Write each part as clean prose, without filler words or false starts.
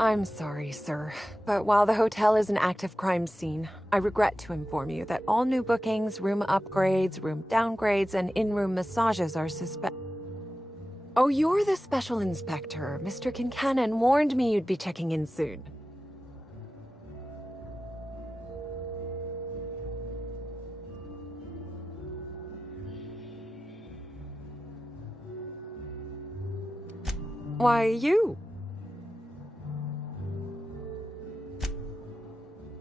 I'm sorry, sir, but while the hotel is an active crime scene, I regret to inform you that all new bookings, room upgrades, room downgrades, and in-room massages are Oh, you're the special inspector. Mr. Kincannon warned me you'd be checking in soon. Why, you?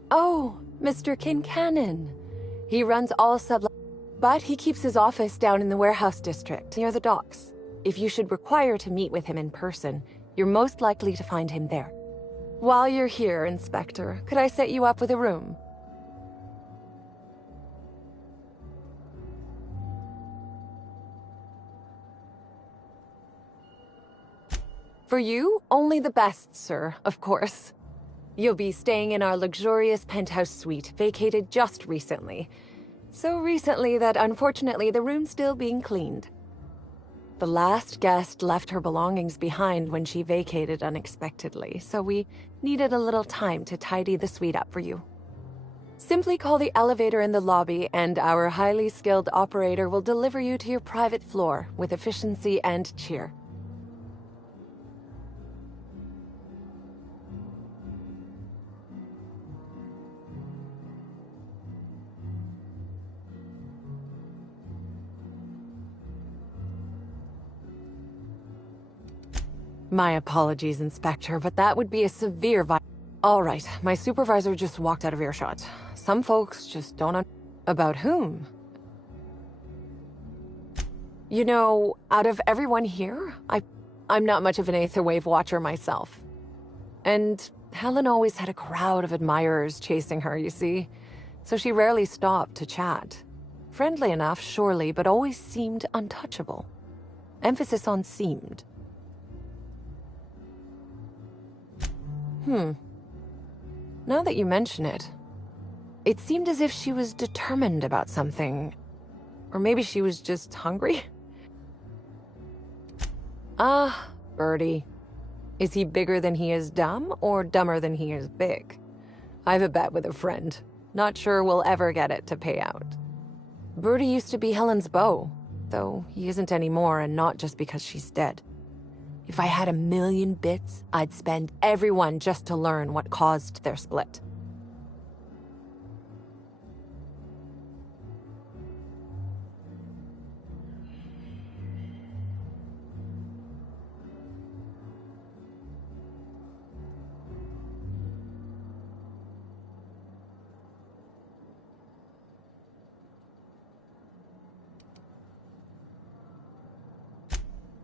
Oh, Mr. Kincannon. He runs all but he keeps his office down in the warehouse district, near the docks. If you should require to meet with him in person, you're most likely to find him there. While you're here, Inspector, could I set you up with a room? For you, only the best, sir, of course. You'll be staying in our luxurious penthouse suite, vacated just recently. So recently that unfortunately the room's still being cleaned. The last guest left her belongings behind when she vacated unexpectedly, so we needed a little time to tidy the suite up for you. Simply call the elevator in the lobby and our highly skilled operator will deliver you to your private floor with efficiency and cheer. My apologies, Inspector, but that would be a severe All right, my supervisor just walked out of earshot. Some folks just don't About whom? You know, out of everyone here, I'm not much of an Aetherwave watcher myself. And Helen always had a crowd of admirers chasing her, you see. So she rarely stopped to chat. Friendly enough, surely, but always seemed untouchable. Emphasis on seemed. Now that you mention it, it seemed as if she was determined about something. Or maybe she was just hungry? Ah, Birdie. Is he bigger than he is dumb, or dumber than he is big? I've a bet with a friend. Not sure we'll ever get it to pay out. Birdie used to be Helen's beau, though he isn't anymore, and not just because she's dead. If I had 1,000,000 bits, I'd spend every one just to learn what caused their split.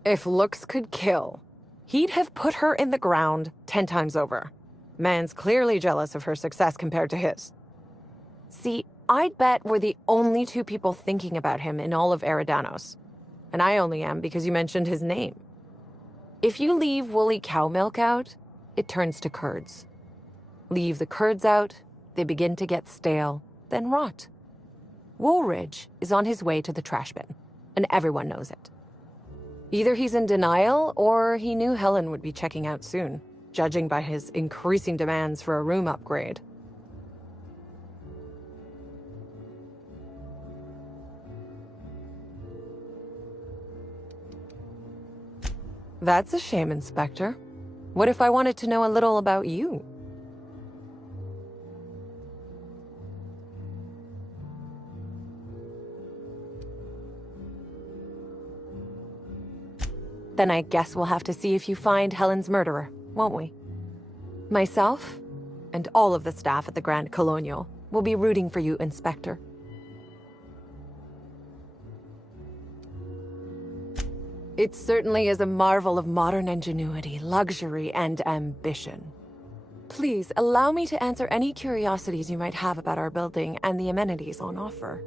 If looks could kill, he'd have put her in the ground 10 times over. Man's clearly jealous of her success compared to his. See, I'd bet we're the only two people thinking about him in all of Eridanos. And I only am because you mentioned his name. If you leave woolly cow milk out, it turns to curds. Leave the curds out, they begin to get stale, then rot. Woolridge is on his way to the trash bin, and everyone knows it. Either he's in denial, or he knew Helen would be checking out soon, judging by his increasing demands for a room upgrade. That's a shame, Inspector. What if I wanted to know a little about you? Then I guess we'll have to see if you find Helen's murderer, won't we? Myself, and all of the staff at the Grand Colonial, will be rooting for you, Inspector. It certainly is a marvel of modern ingenuity, luxury, and ambition. Please, allow me to answer any curiosities you might have about our building and the amenities on offer.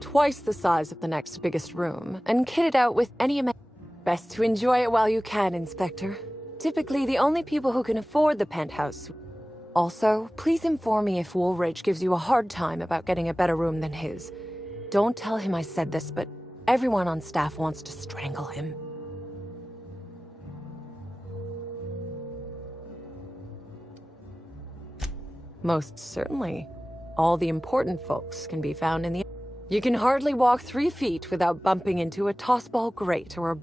Twice the size of the next biggest room, and kitted out with any amenities. Best to enjoy it while you can, Inspector. Typically, the only people who can afford the penthouse. Also, please inform me if Woolridge gives you a hard time about getting a better room than his. Don't tell him I said this, but everyone on staff wants to strangle him. Most certainly. All the important folks can be found in the... You can hardly walk 3 feet without bumping into a tossball grate or a...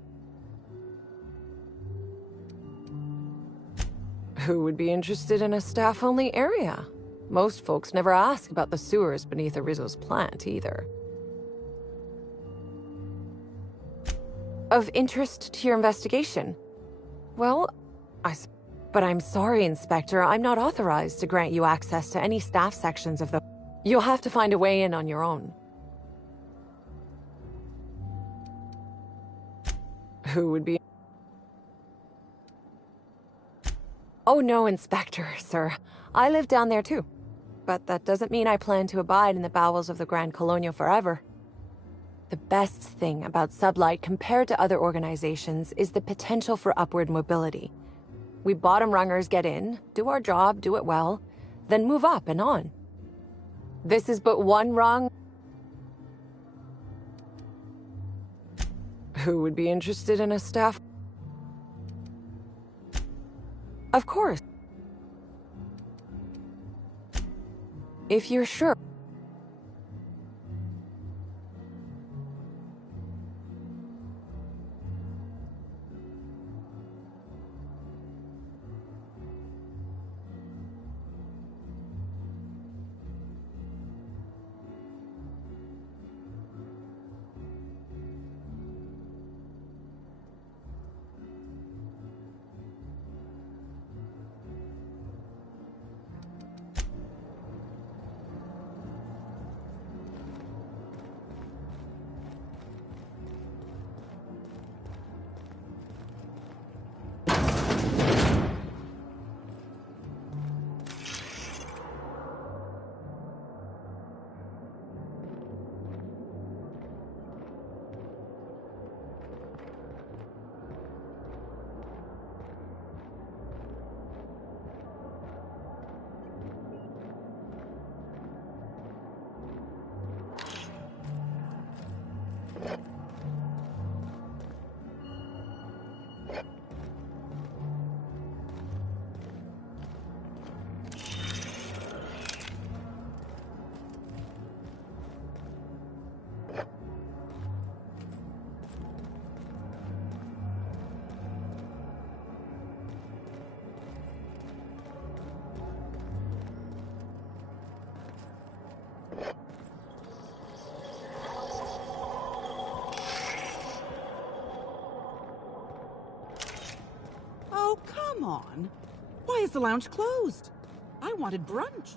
Who would be interested in a staff-only area? Most folks never ask about the sewers beneath Arizzo's plant, either. Of interest to your investigation? Well, but I'm sorry, Inspector, I'm not authorized to grant you access to any staff sections of the... You'll have to find a way in on your own. Who would be... Oh no, Inspector, sir. I live down there too. But that doesn't mean I plan to abide in the bowels of the Grand Colonial forever. The best thing about Sublight compared to other organizations is the potential for upward mobility. We bottom rungers get in, do our job, do it well, then move up and on. This is but one rung. Who would be interested in a staff? Of course. If you're sure. Oh, come on. Why is the lounge closed? I wanted brunch.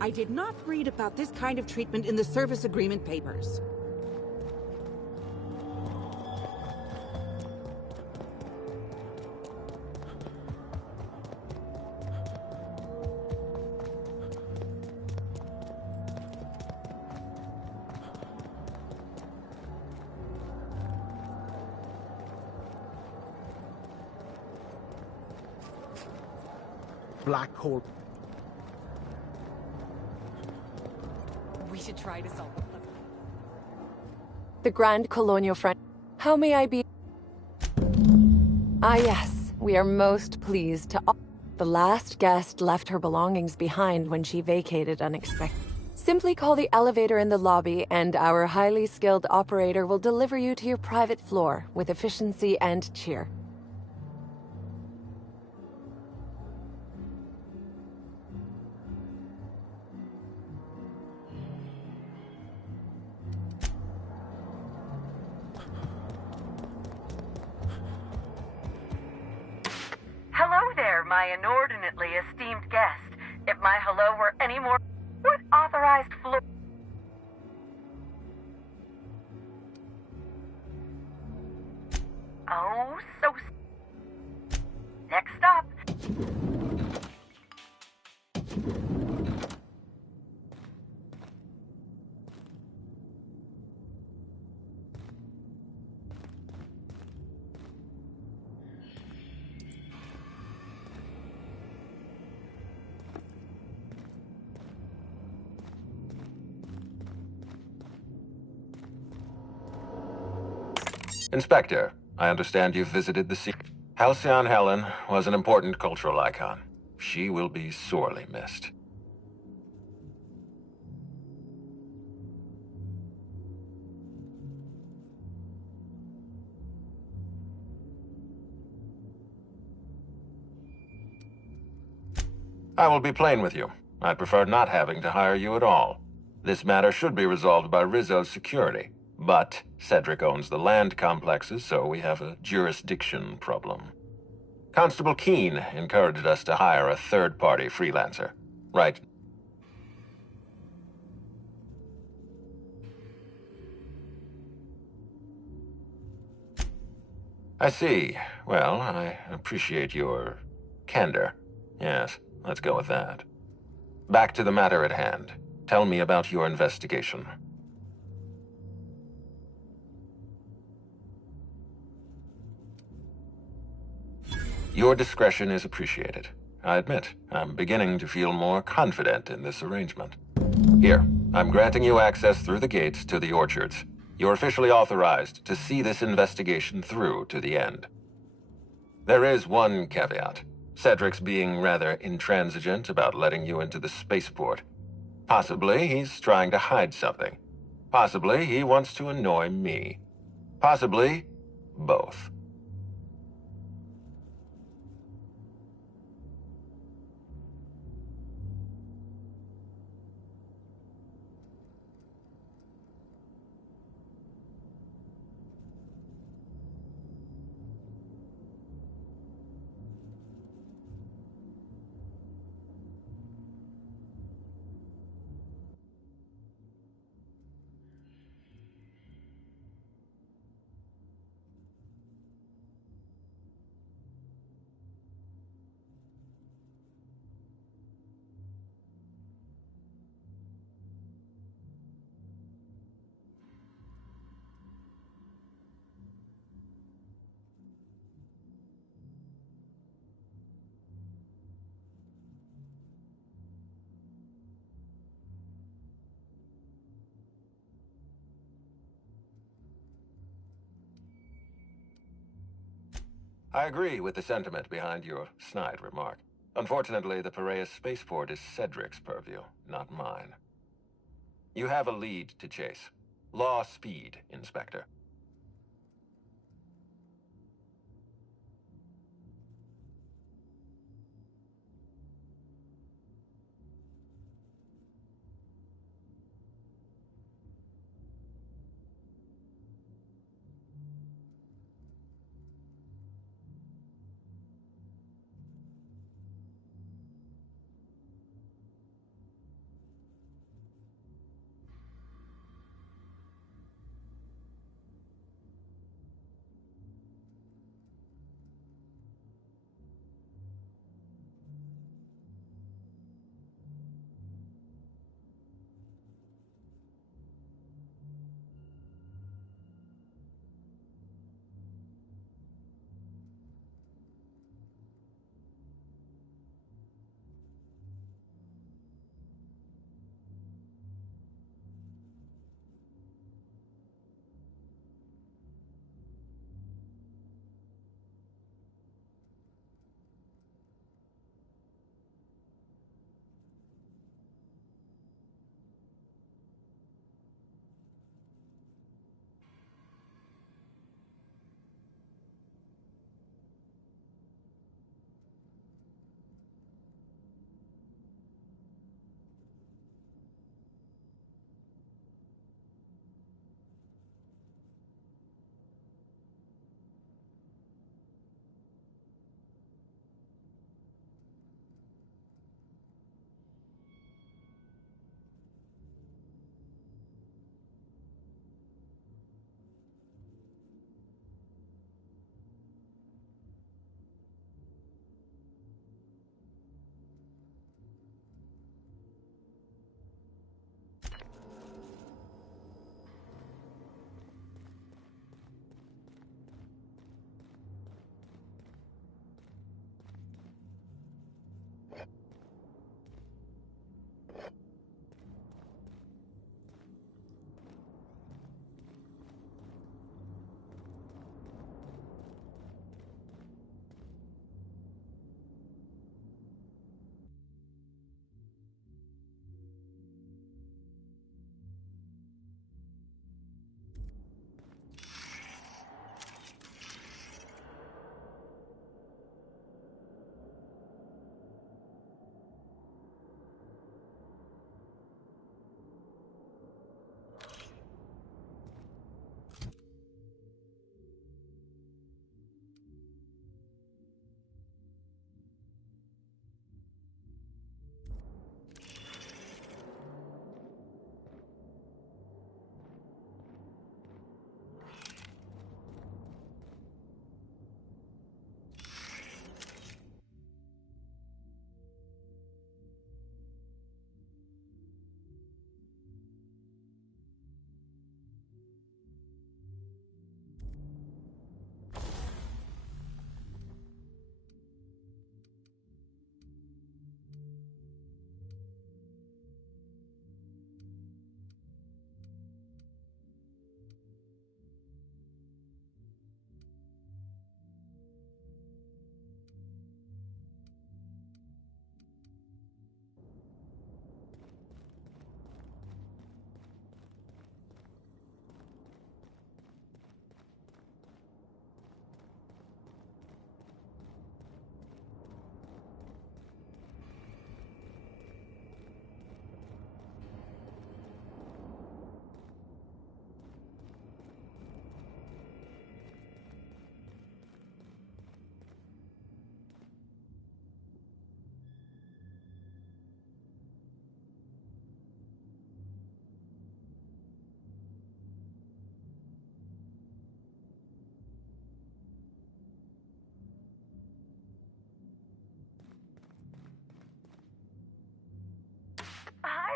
I did not read about this kind of treatment in the service agreement papers. Black hole. We should try to solve the puzzle. The Grand Colonial Friend. How may I be? Ah, yes. We are most pleased to. The last guest left her belongings behind when she vacated unexpectedly. Simply call the elevator in the lobby, and our highly skilled operator will deliver you to your private floor with efficiency and cheer. Hello there, my inordinately esteemed guest. If my hello were any more... What authorized floor... Oh, so... Next stop. Inspector, I understand you've visited the scene. Halcyon Helen was an important cultural icon. She will be sorely missed. I will be plain with you. I'd prefer not having to hire you at all. This matter should be resolved by Rizzo's security. But Cedric owns the land complexes, so we have a jurisdiction problem. Constable Keene encouraged us to hire a third-party freelancer. Right. I see. Well, I appreciate your candor. Yes, let's go with that. Back to the matter at hand. Tell me about your investigation. Your discretion is appreciated. I admit, I'm beginning to feel more confident in this arrangement. Here, I'm granting you access through the gates to the orchards. You're officially authorized to see this investigation through to the end. There is one caveat. Cedric's being rather intransigent about letting you into the spaceport. Possibly he's trying to hide something. Possibly he wants to annoy me. Possibly both. I agree with the sentiment behind your snide remark. Unfortunately, the Piraeus spaceport is Cedric's purview, not mine. You have a lead to chase. Law speed, Inspector.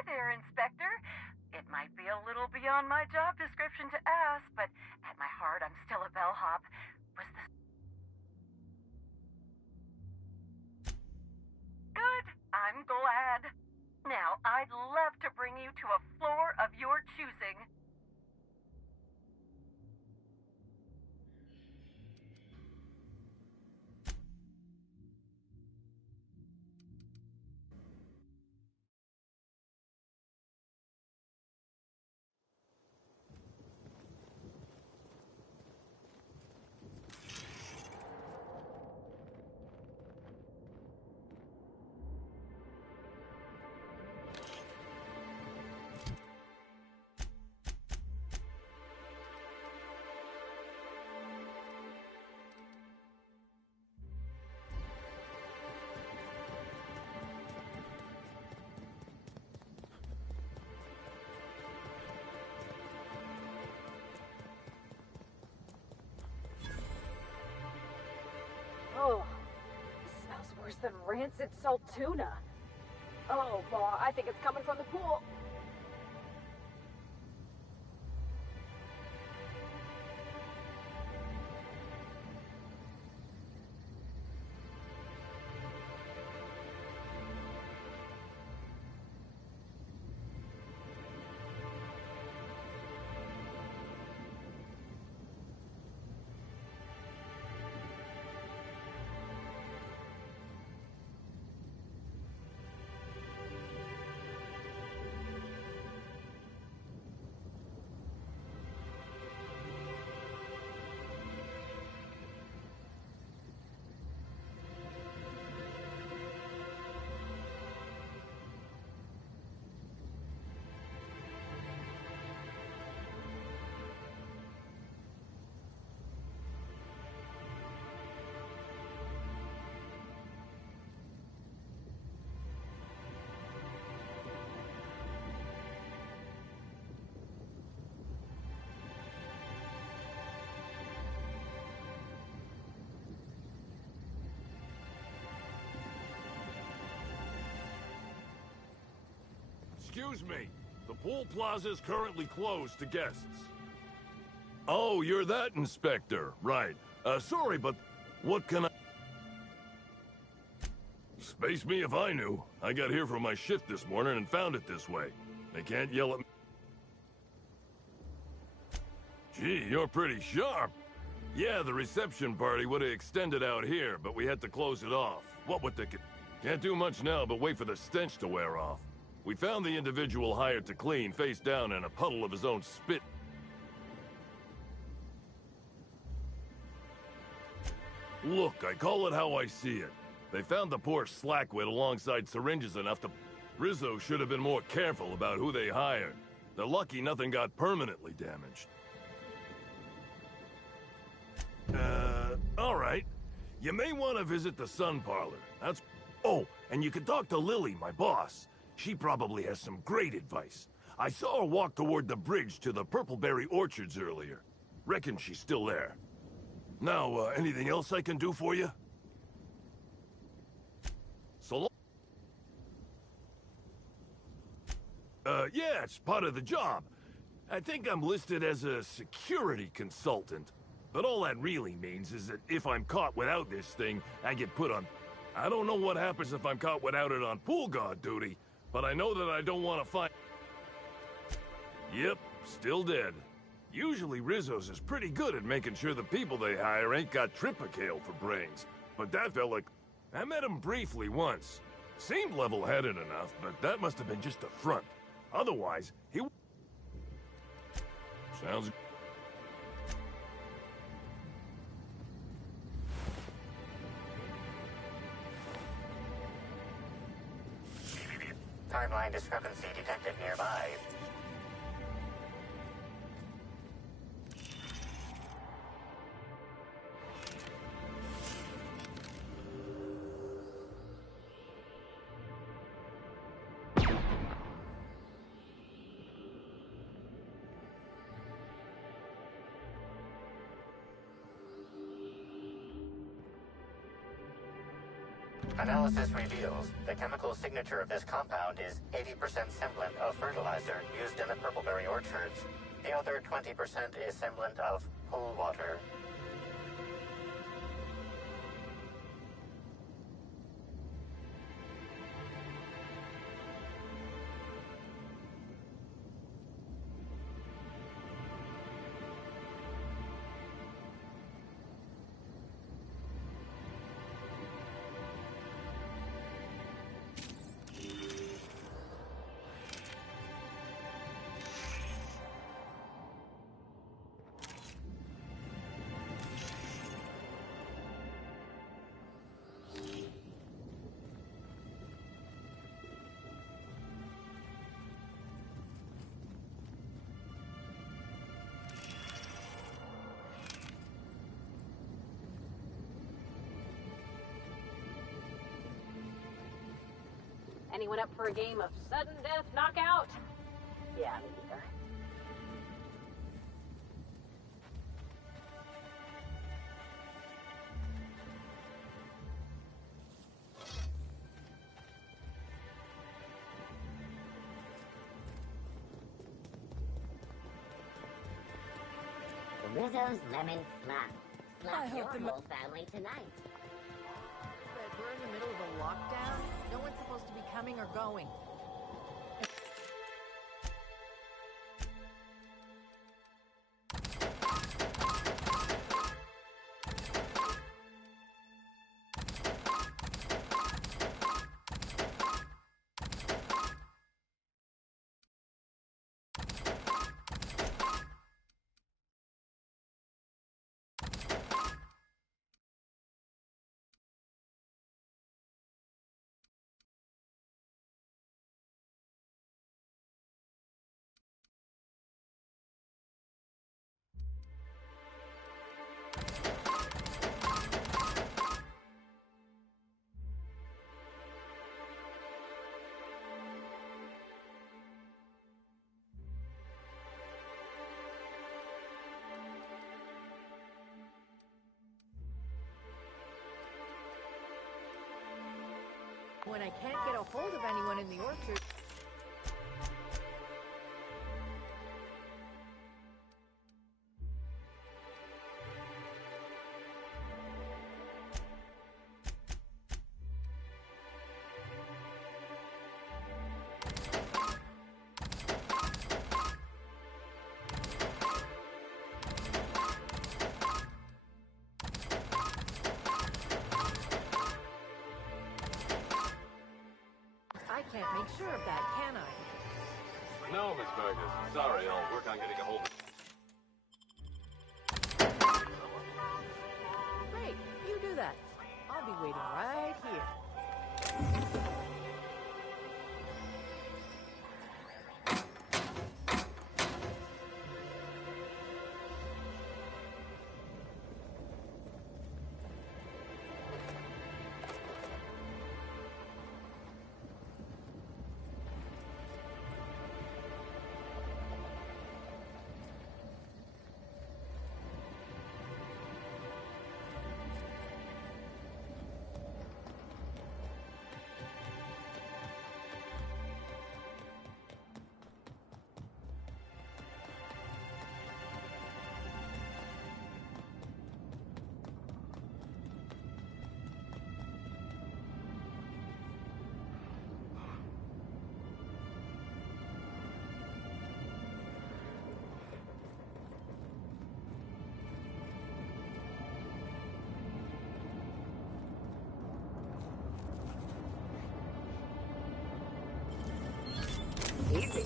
there, Inspector. It might be a little beyond my job description to ask, but at my heart, I'm still a bellhop. Was the... Good. I'm glad. Now, I'd love to bring you to a floor of your choosing. Oh, it smells worse than rancid salt tuna. Oh, boy, I think it's coming from the pool. Excuse me. The pool plaza is currently closed to guests. Oh, you're that inspector. Right. Sorry, but what can I... Space me if I knew. I got here for my shift this morning and found it this way. They can't yell at me. Gee, you're pretty sharp. Yeah, the reception party would have extended out here, but we had to close it off. What with the... Can't do much now but wait for the stench to wear off. We found the individual hired to clean face down in a puddle of his own spit. Look, I call it how I see it. They found the poor slackwit alongside syringes enough to... Rizzo should have been more careful about who they hired. They're lucky nothing got permanently damaged. All right. You may want to visit the Sun Parlor. That's... Oh, and you can talk to Lily, my boss. She probably has some great advice. I saw her walk toward the bridge to the Purpleberry Orchards earlier. Reckon she's still there. Now, anything else I can do for you? So long. Yeah, it's part of the job. I think I'm listed as a security consultant. But all that really means is that if I'm caught without this thing, I get put on... I don't know what happens if I'm caught without it on pool guard duty, but I know that I don't want to find... Yep, still dead. Usually Rizzo's is pretty good at making sure the people they hire ain't got Tripicale for brains. But that fella... I met him briefly once. Seemed level-headed enough, but that must have been just a front. Otherwise, he... Sounds... Timeline discrepancy detected nearby. Analysis reveals the chemical signature of this compound is 80% semblant of fertilizer used in the purpleberry orchards. The other 20% is semblant of pool water. Anyone up for a game of sudden death knockout? Yeah, me neither. Rizzo's Lemon Slap. Slap I hope your whole family tonight. But we're in the middle of a lockdown. No one's supposed to be coming or going. When I can't get a hold of anyone in the orchard. I can't make sure of that, can I? No, Miss Burgess. Sorry, I'll work on getting a hold of Great, you do that. I'll be waiting right here. Easy.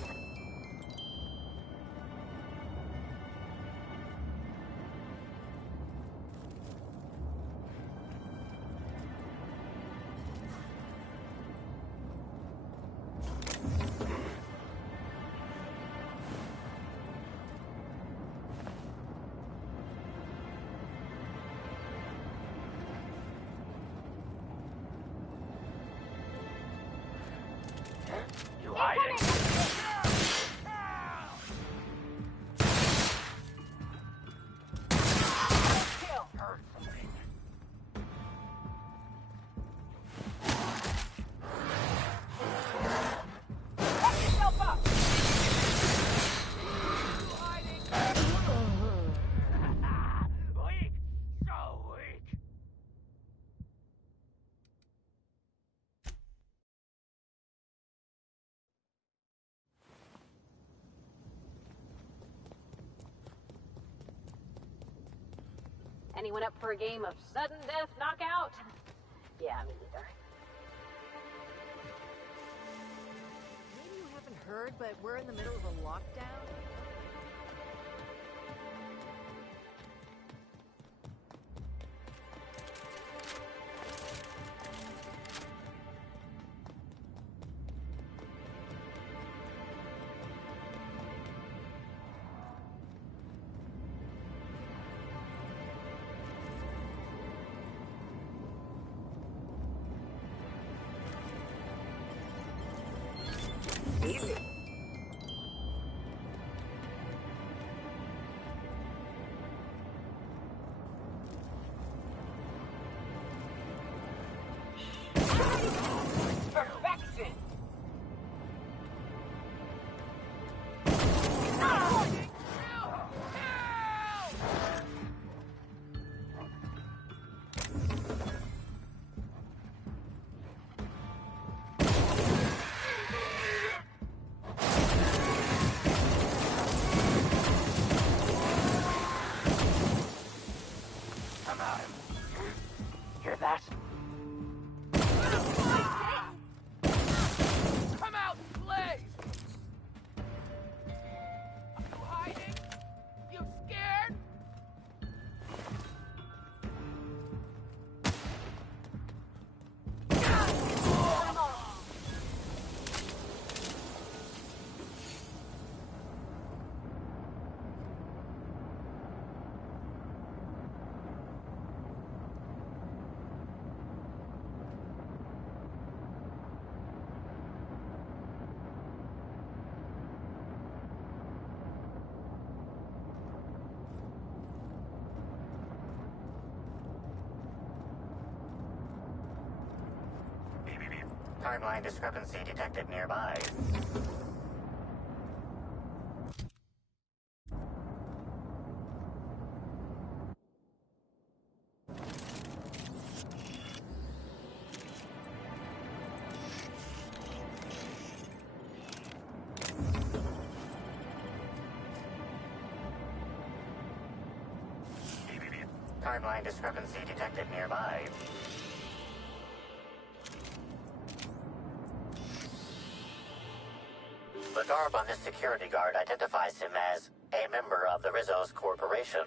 You hiding? anyone up for a game of sudden death knockout? Yeah, me neither. Maybe you haven't heard, but we're in the middle of a lockdown. Easy. Perfection. Hear that? Come out and play! You hiding? You scared? Timeline discrepancy detected nearby. Timeline discrepancy detected nearby. The garb on this security guard identifies him as a member of the Rizzo's corporation.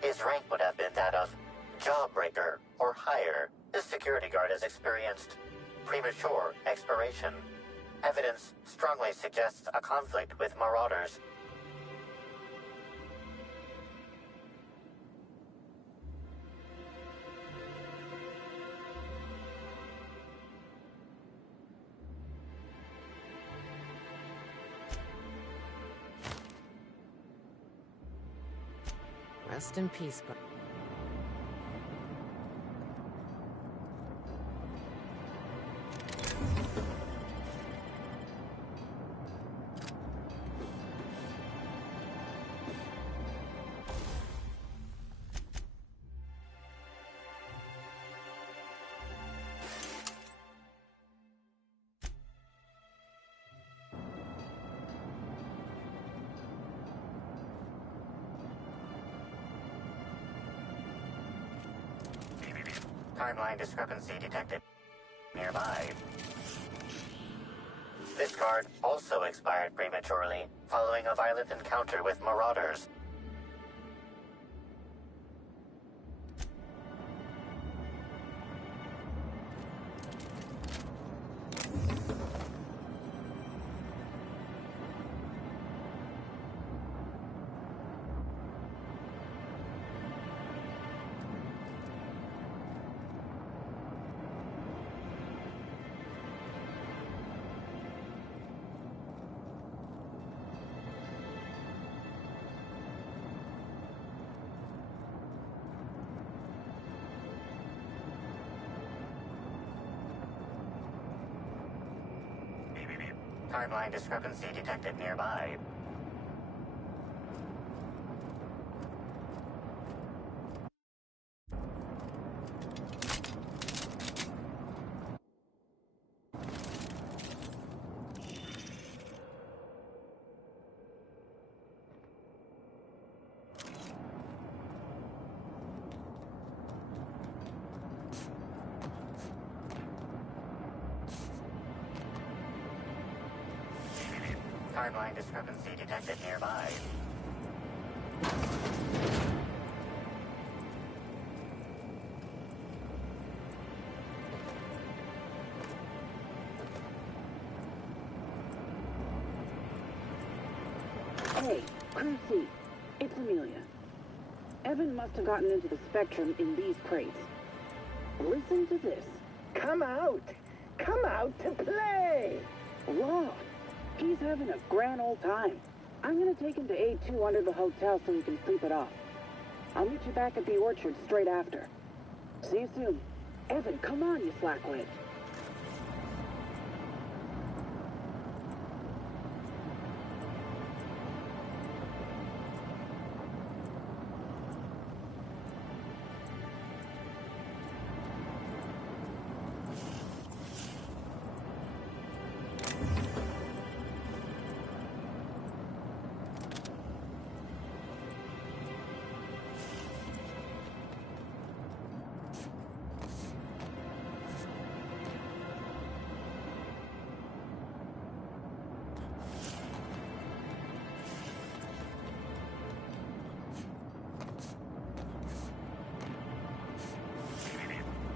His rank would have been that of Jawbreaker or higher. This security guard has experienced premature expiration. Evidence strongly suggests a conflict with Marauders. Rest in peace, but Timeline discrepancy detected nearby. This guard also expired prematurely following a violent encounter with Marauders. Timeline discrepancy detected nearby. Timeline discrepancy detected nearby. Hey, Crew C. It's Amelia. Evan must have gotten into the Spectrum in these crates. Listen to this. Come out! Come out to play! Wow, he's having a grand old time. I'm gonna take him to A2 under the hotel so he can sleep it off. I'll meet you back at the orchard straight after. See you soon. Evan, come on, you slackwit.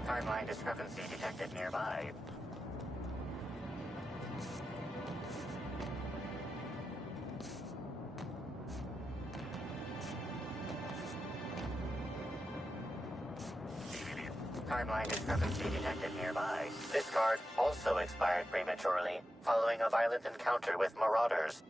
Timeline discrepancy detected nearby. Timeline discrepancy detected nearby. This card also expired prematurely, following a violent encounter with marauders.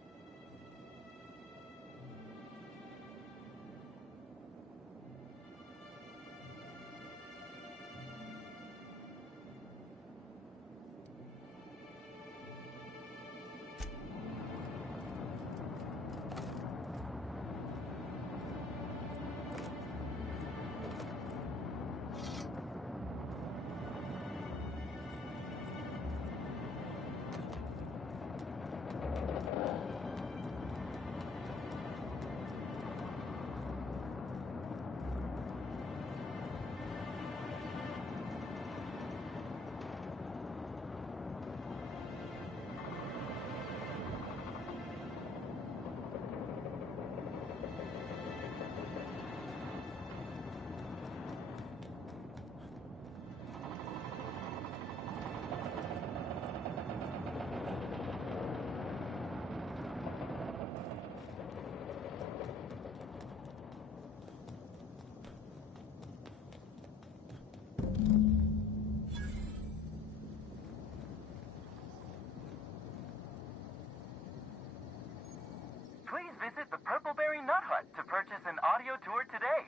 Please visit the Purpleberry Nut Hut to purchase an audio tour today.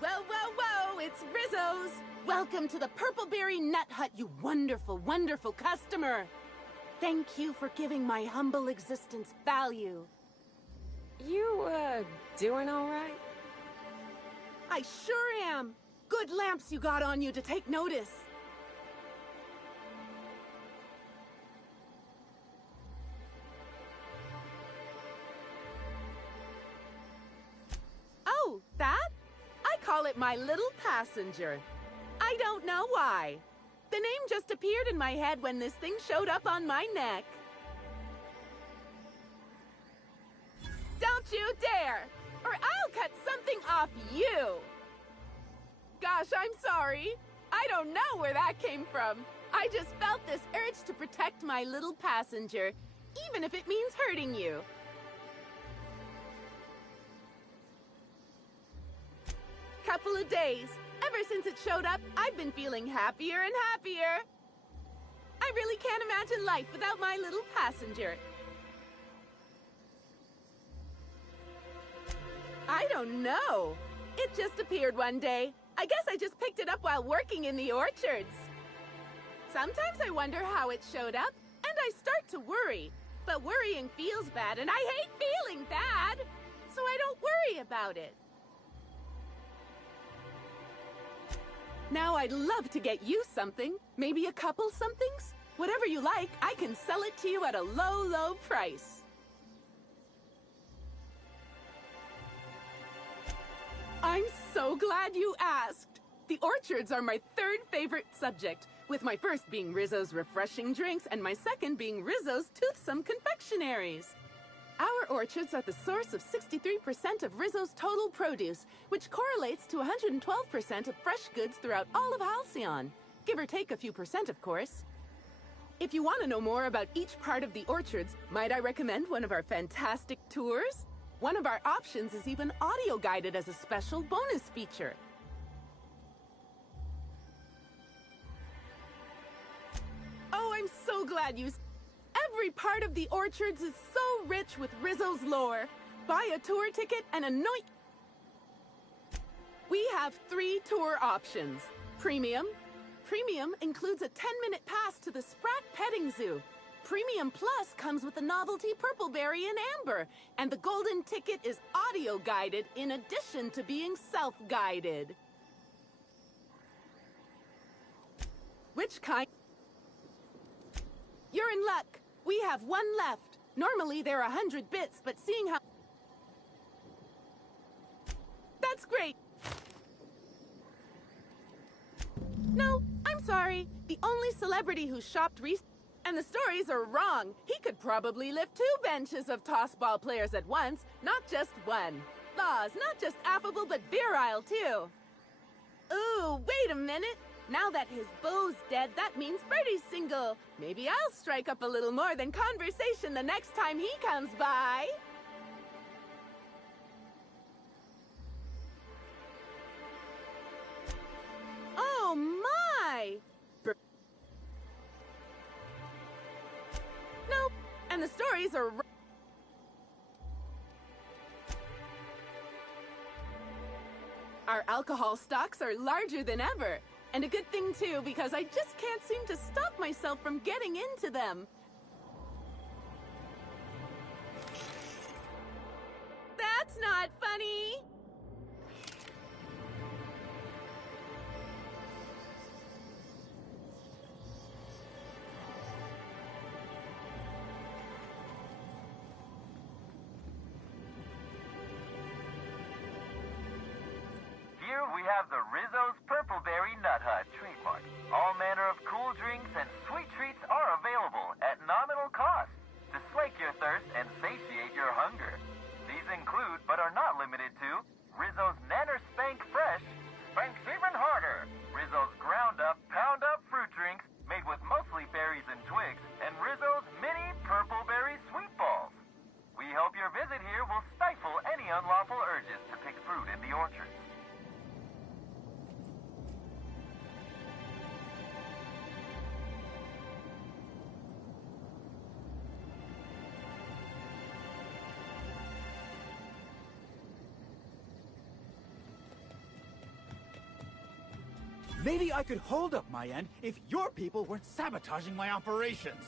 Whoa, whoa, whoa! It's Rizzo's! Welcome to the Purpleberry Nut Hut, you wonderful, wonderful customer! Thank you for giving my humble existence value. You, doing all right? I sure am! Good lamps you got on you to take notice. Oh, that? I call it my little passenger. I don't know why. The name just appeared in my head when this thing showed up on my neck. Don't you dare! Or I'll cut something off you! Gosh, I'm sorry. I don't know where that came from. I just felt this urge to protect my little passenger, even if it means hurting you. Couple of days. Ever since it showed up, I've been feeling happier and happier. I really can't imagine life without my little passenger. I don't know. It just appeared one day. I guess I just picked it up while working in the orchards. Sometimes I wonder how it showed up, and I start to worry. But worrying feels bad, and I hate feeling bad. So I don't worry about it. Now I'd love to get you something. Maybe a couple somethings? Whatever you like, I can sell it to you at a low, low price. I'm so glad you asked. The orchards are my third favorite subject. with my first being Rizzo's refreshing drinks and my second being Rizzo's toothsome confectionaries. Our orchards are the source of 63% of Rizzo's total produce, which correlates to 112% of fresh goods throughout all of Halcyon. Give or take a few percent, of course. If you want to know more about each part of the orchards, might I recommend one of our fantastic tours? One of our options is even audio-guided as a special bonus feature. Oh, I'm so glad you... Every part of the orchards is so rich with Rizzo's lore. Buy a tour ticket and anoint... We have 3 tour options. Premium. Premium includes a 10-minute pass to the Sprat Petting Zoo. Premium Plus comes with the novelty Purpleberry and Amber. And the golden ticket is audio-guided in addition to being self-guided. Which kind... You're in luck. We have 1 left. Normally they're 100 bits, but seeing how... That's great. No, I'm sorry. The only celebrity who shopped recently... And the stories are wrong. He could probably lift 2 benches of toss-ball players at once, not just 1. Laws, not just affable, but virile, too. Ooh, wait a minute. Now that his beau's dead, that means Bertie's single. Maybe I'll strike up a little more than conversation the next time he comes by. Oh, my! Nope. And the stories are... Our alcohol stocks are larger than ever. And a good thing, too, because I just can't seem to stop myself from getting into them. That's not funny! Here we have the Rizzo's Purpleberry Nut Hut trademark. All manner of cool drinks and sweet treats are available at nominal cost to slake your thirst and satiate your hunger. These include, but are not limited to, Rizzo's Nanner Spank Fresh, Spanks Even Harder, Rizzo's Ground Up, Pound Up fruit drinks made with mostly berries and twigs, and Rizzo's Mini Purpleberry Sweet Balls. We hope your visit here will stifle any unlawful urges to pick fruit in the orchards. Maybe I could hold up my end if your people weren't sabotaging my operations.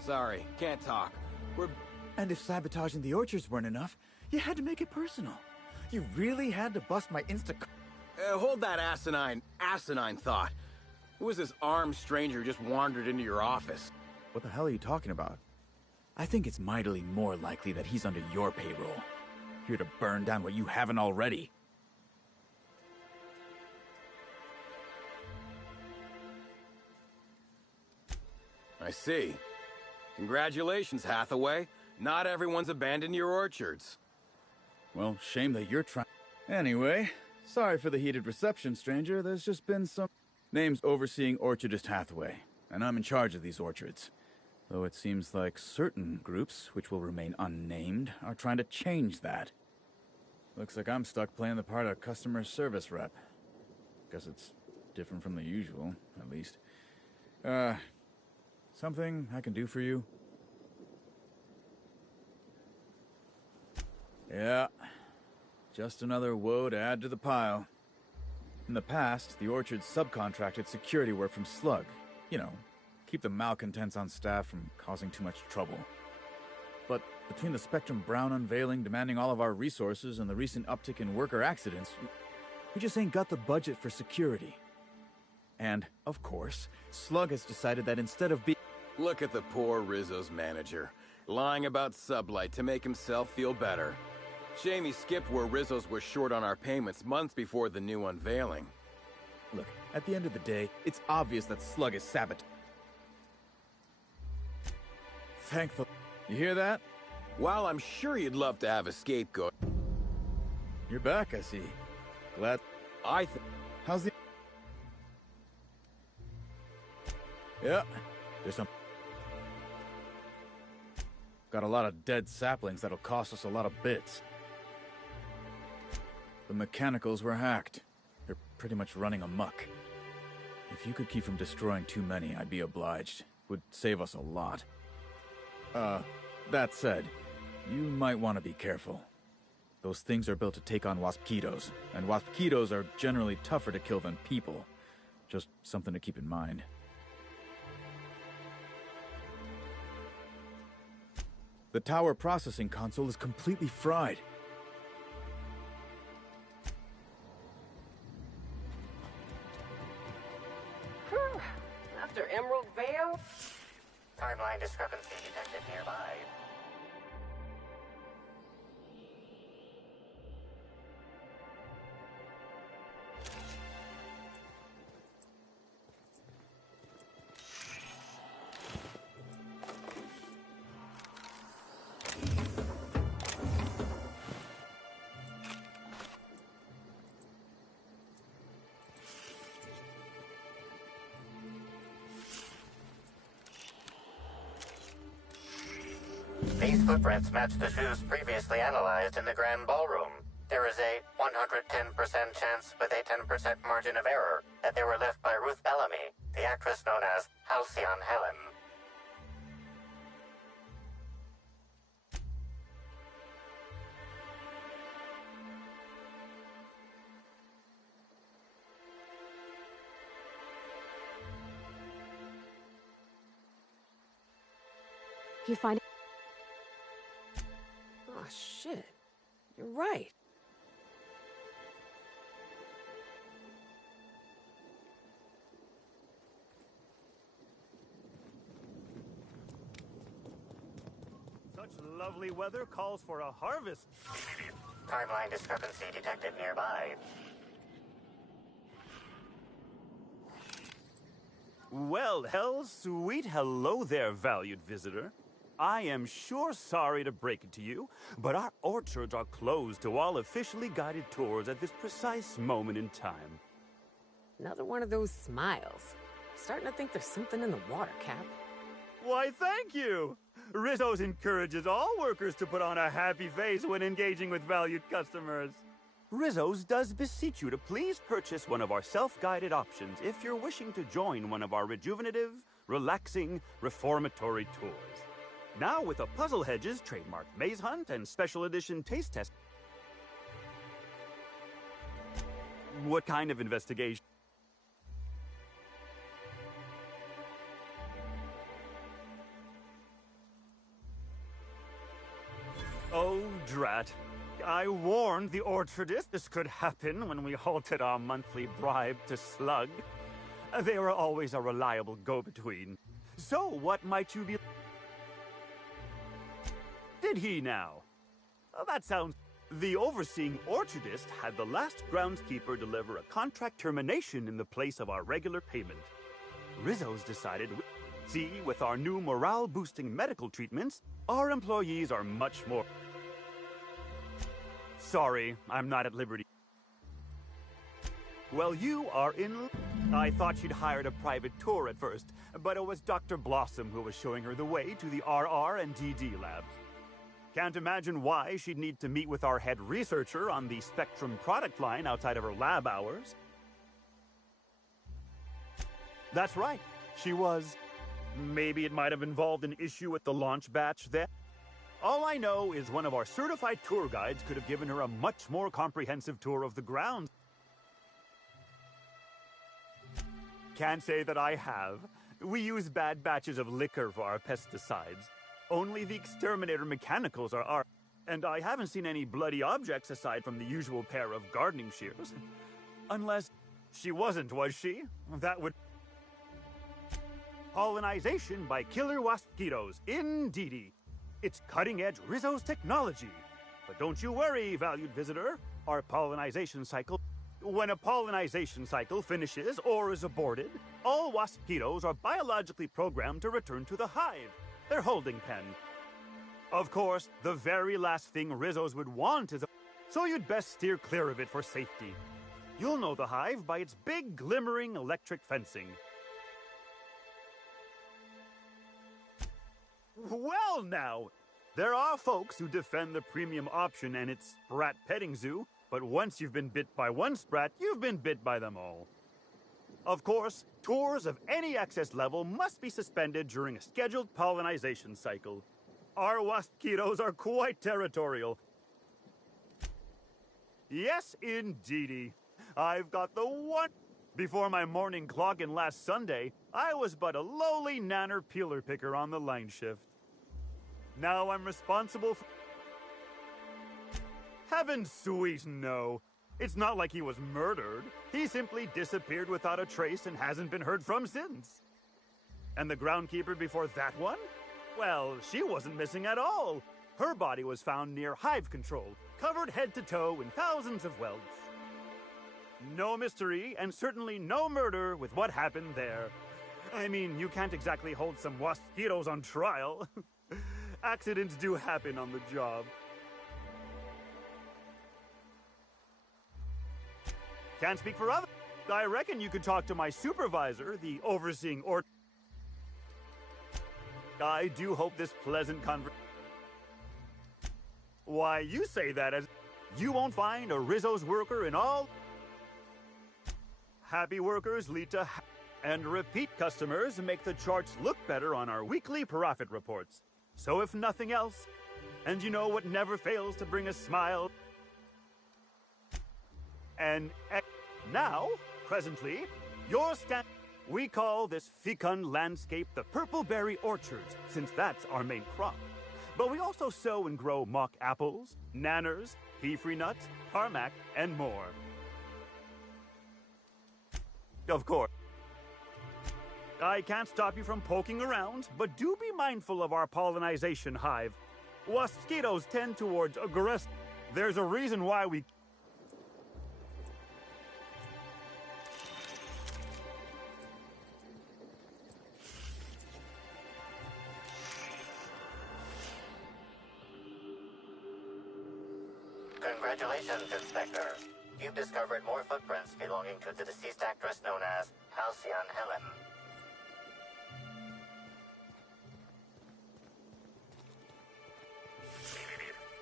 Sorry, can't talk. And if sabotaging the orchards weren't enough, you had to make it personal. You really had to bust my hold that asinine thought. Who was this armed stranger who just wandered into your office? What the hell are you talking about? I think it's mightily more likely that he's under your payroll. Here to burn down what you haven't already. I see. Congratulations, Hathaway. Not everyone's abandoned your orchards. Well, shame that you're trying... Anyway, sorry for the heated reception, stranger. There's just been some... Name's Overseeing Orchardist Hathaway, and I'm in charge of these orchards. Though it seems like certain groups, which will remain unnamed, are trying to change that. Looks like I'm stuck playing the part of customer service rep. Guess it's different from the usual, at least. Something I can do for you? Yeah, just another woe to add to the pile. In the past, the orchard subcontracted security work from Slug. You know, keep the malcontents on staff from causing too much trouble. But between the Spectrum Brown unveiling demanding all of our resources and the recent uptick in worker accidents, we just ain't got the budget for security. And, of course, Slug has decided that instead of being... Look at the poor Rizzo's manager, lying about Sublight to make himself feel better. Shame he skipped where Rizzo's was short on our payments months before the new unveiling. Look, at the end of the day, it's obvious that Slug is sabotage. Thankful. You hear that? While I'm sure you'd love to have a scapegoat. You're back, I see. Glad. How's the... Yeah, there's some... Got a lot of dead saplings that'll cost us a lot of bits. The mechanicals were hacked. They're pretty much running amok. If you could keep from destroying too many, I'd be obliged. Would save us a lot. That said, you might want to be careful. Those things are built to take on Waspkitos, and Waspkitos are generally tougher to kill than people. Just something to keep in mind. The tower processing console is completely fried. After Emerald Vale? Timeline discrepancy detected nearby. These footprints match the shoes previously analyzed in the Grand Ballroom. There is a 110% chance with a 10% margin of error that they were left by Ruth Bellamy, the actress known as Halcyon Helen. You find it? Oh, shit. You're right. Such lovely weather calls for a harvest. Timeline discrepancy detected nearby. Well, sweet hello there, valued visitor. I am sure sorry to break it to you, but our orchards are closed to all officially guided tours at this precise moment in time. Another one of those smiles. Starting to think there's something in the water, Cap. Why, thank you! Rizzo's encourages all workers to put on a happy face when engaging with valued customers. Rizzo's does beseech you to please purchase one of our self-guided options if you're wishing to join one of our rejuvenative, relaxing, reformatory tours. Now with a Puzzle Hedges trademark maze hunt and special edition taste test. What kind of investigation? Oh, drat. I warned the orchardist this could happen when we halted our monthly bribe to Slug. They were always a reliable go-between. So what might you be... Did he now? Oh, that sounds... The overseeing orchardist had the last groundskeeper deliver a contract termination in the place of our regular payment. Rizzo's decided... See, with our new morale-boosting medical treatments, our employees are much more... Sorry, I'm not at liberty. Well, you are in... I thought she'd hired a private tour at first, but it was Dr. Blossom who was showing her the way to the RR and DD labs. Can't imagine why she'd need to meet with our head researcher on the Spectrum product line outside of her lab hours. That's right, she was... Maybe it might have involved an issue with the launch batch then. All I know is one of our certified tour guides could have given her a much more comprehensive tour of the grounds. Can't say that I have. We use bad batches of liquor for our pesticides. Only the exterminator mechanicals are our... And I haven't seen any bloody objects aside from the usual pair of gardening shears. Unless she wasn't, was she? That would... Pollinization by killer mosquitoes, indeedy. It's cutting-edge Rizzo's technology. But don't you worry, valued visitor. Our pollinization cycle... When a pollinization cycle finishes or is aborted, all mosquitoes are biologically programmed to return to the hive, their holding pen. Of course, the very last thing Rizzo's would want is a... So you'd best steer clear of it for safety. You'll know the hive by its big, glimmering electric fencing. Well now, there are folks who defend the premium option and its sprat petting zoo, but once you've been bit by one sprat, you've been bit by them all. Of course, tours of any access level must be suspended during a scheduled pollinization cycle. Our mosquitoes are quite territorial. Yes, indeedy. I've got the one... Before my morning clock-in last Sunday, I was but a lowly nanner peeler picker on the line shift. Now I'm responsible for... Heaven sweet, no. It's not like he was murdered. He simply disappeared without a trace and hasn't been heard from since. And the groundkeeper before that one? Well, she wasn't missing at all. Her body was found near hive control, covered head to toe in thousands of welts. No mystery, and certainly no murder with what happened there. I mean, you can't exactly hold some mosquitoes on trial. Accidents do happen on the job. Can't speak for others. I reckon you could talk to my supervisor, the overseeing or... I do hope this pleasant conversation... Why, you say that as... You won't find a Rizzo's worker in all... Happy workers lead to... And repeat customers make the charts look better on our weekly profit reports. So if nothing else... And you know what never fails to bring a smile... And... Now, presently, your stand... We call this fecund landscape the Purple Berry Orchards, since that's our main crop. But we also sow and grow mock apples, nanners, pea-free nuts, tarmac, and more. Of course. I can't stop you from poking around, but do be mindful of our pollinization hive. Mosquitoes tend towards aggressive. There's a reason why we... Congratulations, Inspector. You've discovered more footprints belonging to the deceased actress known as Halcyon Helen.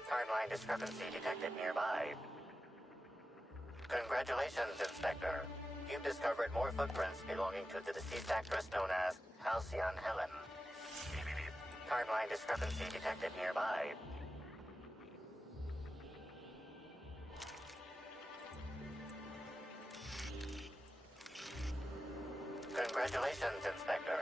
Timeline discrepancy detected nearby. Congratulations, Inspector. You've discovered more footprints belonging to the deceased actress known as Halcyon Helen. Timeline discrepancy detected nearby. Congratulations, Inspector.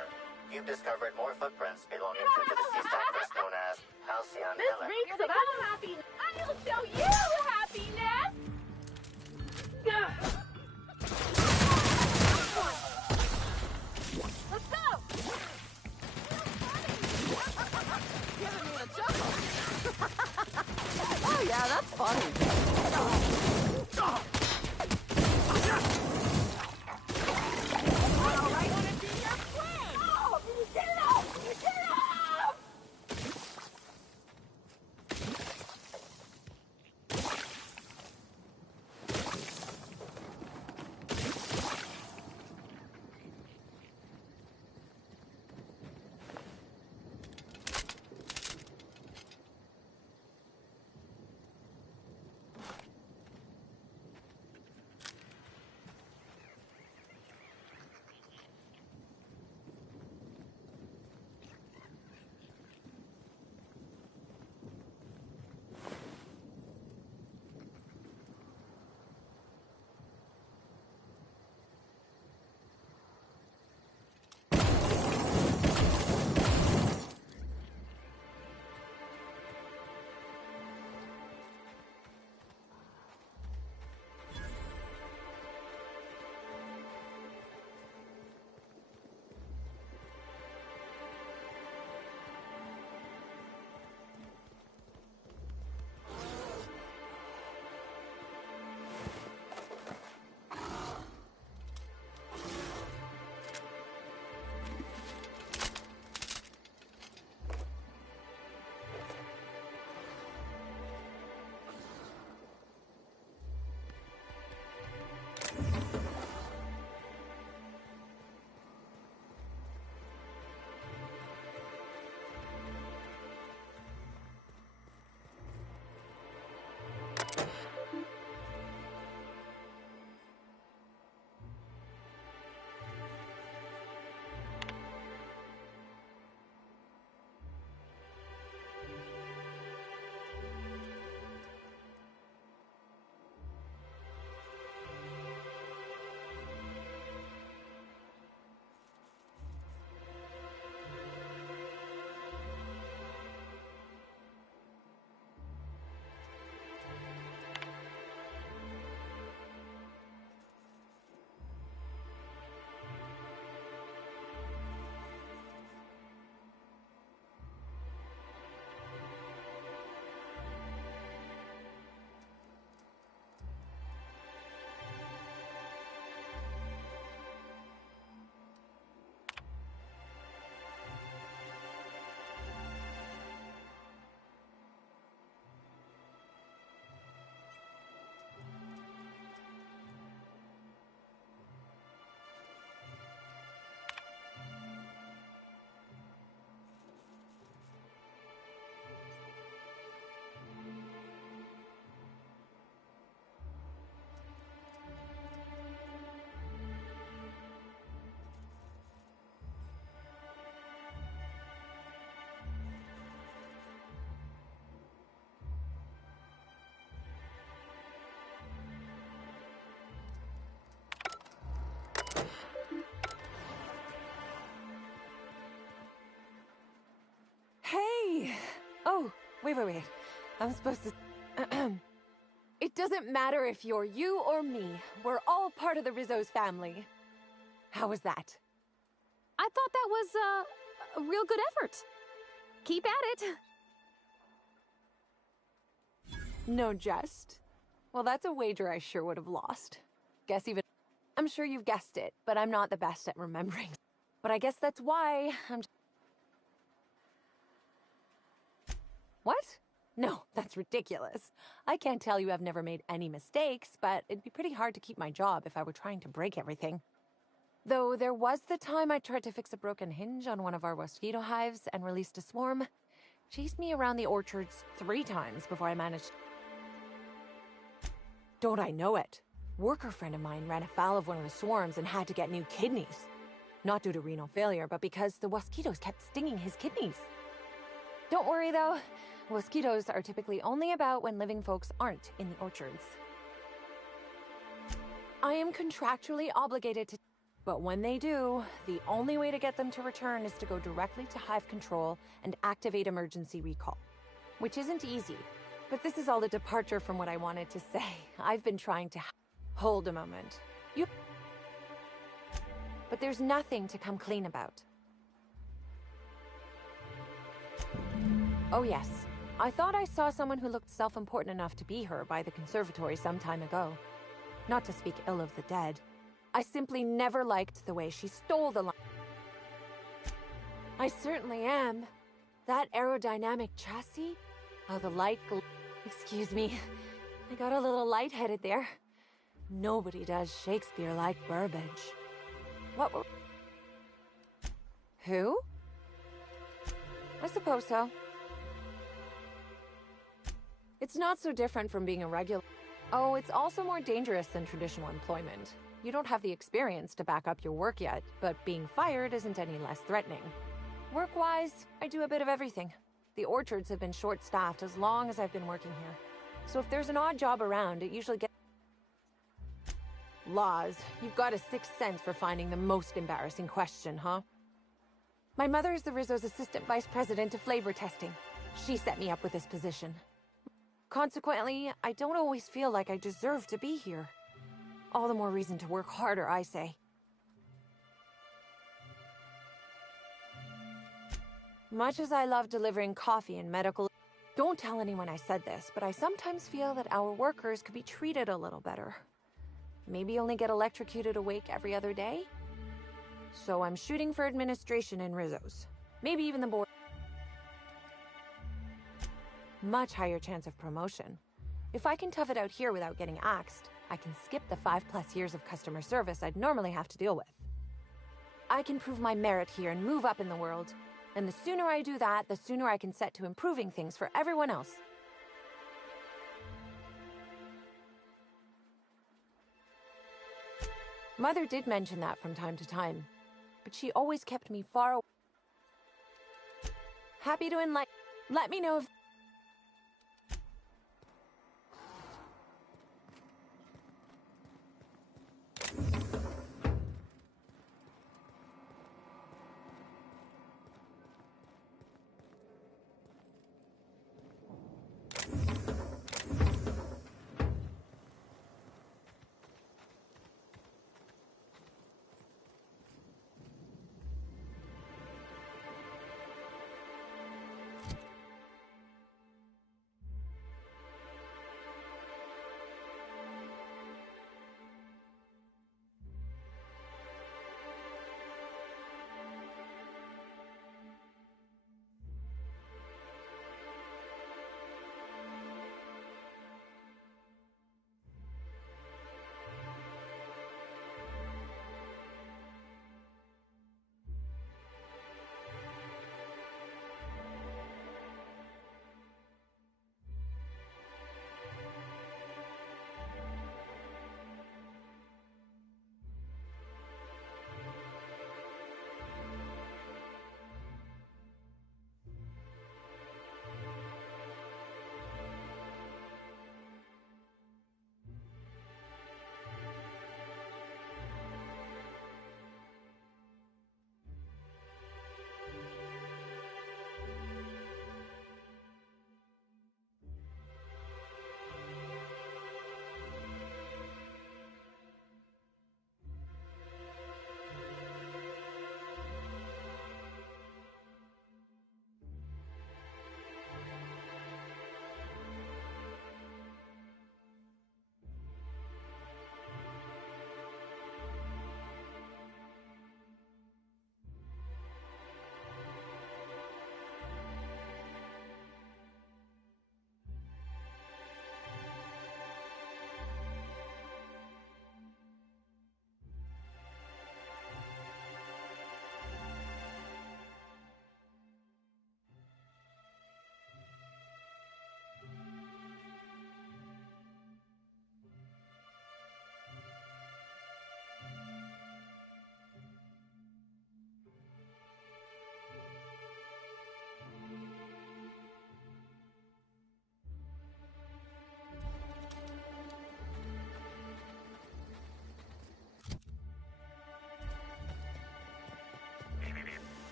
You've discovered more footprints belonging to the deceased actress known as Halcyon Helen. This reeks of unhappiness. I'll show you happiness! Let's go! Giving me the chuckle. Oh yeah, that's funny. Wait. I'm supposed to... It doesn't matter if you're you or me. We're all part of the Rizzo's family. How was that? I thought that was, a real good effort. Keep at it. No jest. Well, that's a wager I sure would have lost. Guess even... I'm sure you've guessed it, but I'm not the best at remembering. But I guess that's why I'm... What? No, that's ridiculous. I can't tell you I've never made any mistakes, but it'd be pretty hard to keep my job if I were trying to break everything. Though there was the time I tried to fix a broken hinge on one of our mosquito hives and released a swarm. Chased me around the orchards 3 times before I managed... Don't I know it? Worker friend of mine ran afoul of one of the swarms and had to get new kidneys. Not due to renal failure, but because the mosquitoes kept stinging his kidneys. Don't worry though, mosquitoes are typically only about when living folks aren't in the orchards. I am contractually obligated to... But when they do, the only way to get them to return is to go directly to hive control and activate emergency recall. Which isn't easy, but this is all a departure from what I wanted to say. I've been trying to... Hold a moment. But there's nothing to come clean about. Oh yes, I thought I saw someone who looked self-important enough to be her by the conservatory some time ago. Not to speak ill of the dead. I simply never liked the way she stole the line. I certainly am. That aerodynamic chassis? Oh, the light Excuse me. I got a little lightheaded there. Nobody does Shakespeare like Burbage. What were... Who? I suppose so. It's not so different from being a regular... Oh, it's also more dangerous than traditional employment. You don't have the experience to back up your work yet, but being fired isn't any less threatening. Work-wise, I do a bit of everything. The orchards have been short-staffed as long as I've been working here. So if there's an odd job around, it usually gets... Laws, you've got a sixth sense for finding the most embarrassing question, huh? My mother is the Rizzo's assistant vice president of flavor testing. She set me up with this position. Consequently, I don't always feel like I deserve to be here. All the more reason to work harder, I say. Much as I love delivering coffee and medical... Don't tell anyone I said this, but I sometimes feel that our workers could be treated a little better. Maybe only get electrocuted awake every other day? So I'm shooting for administration in Rizzo's. Maybe even the board. Much higher chance of promotion. If I can tough it out here without getting axed, I can skip the 5+ years of customer service I'd normally have to deal with. I can prove my merit here and move up in the world. And the sooner I do that, the sooner I can set to improving things for everyone else. Mother did mention that from time to time, but she always kept me far away. Happy to enlighten. Let me know if...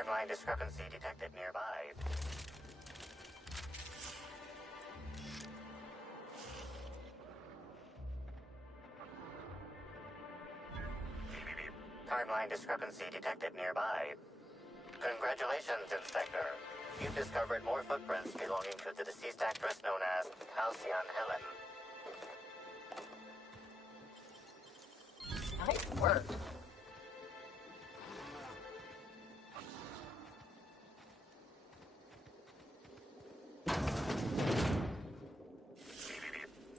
Timeline discrepancy detected nearby. Timeline discrepancy detected nearby. Congratulations, Inspector. You've discovered more footprints belonging to the deceased actress known as Halcyon Helen. Nice work.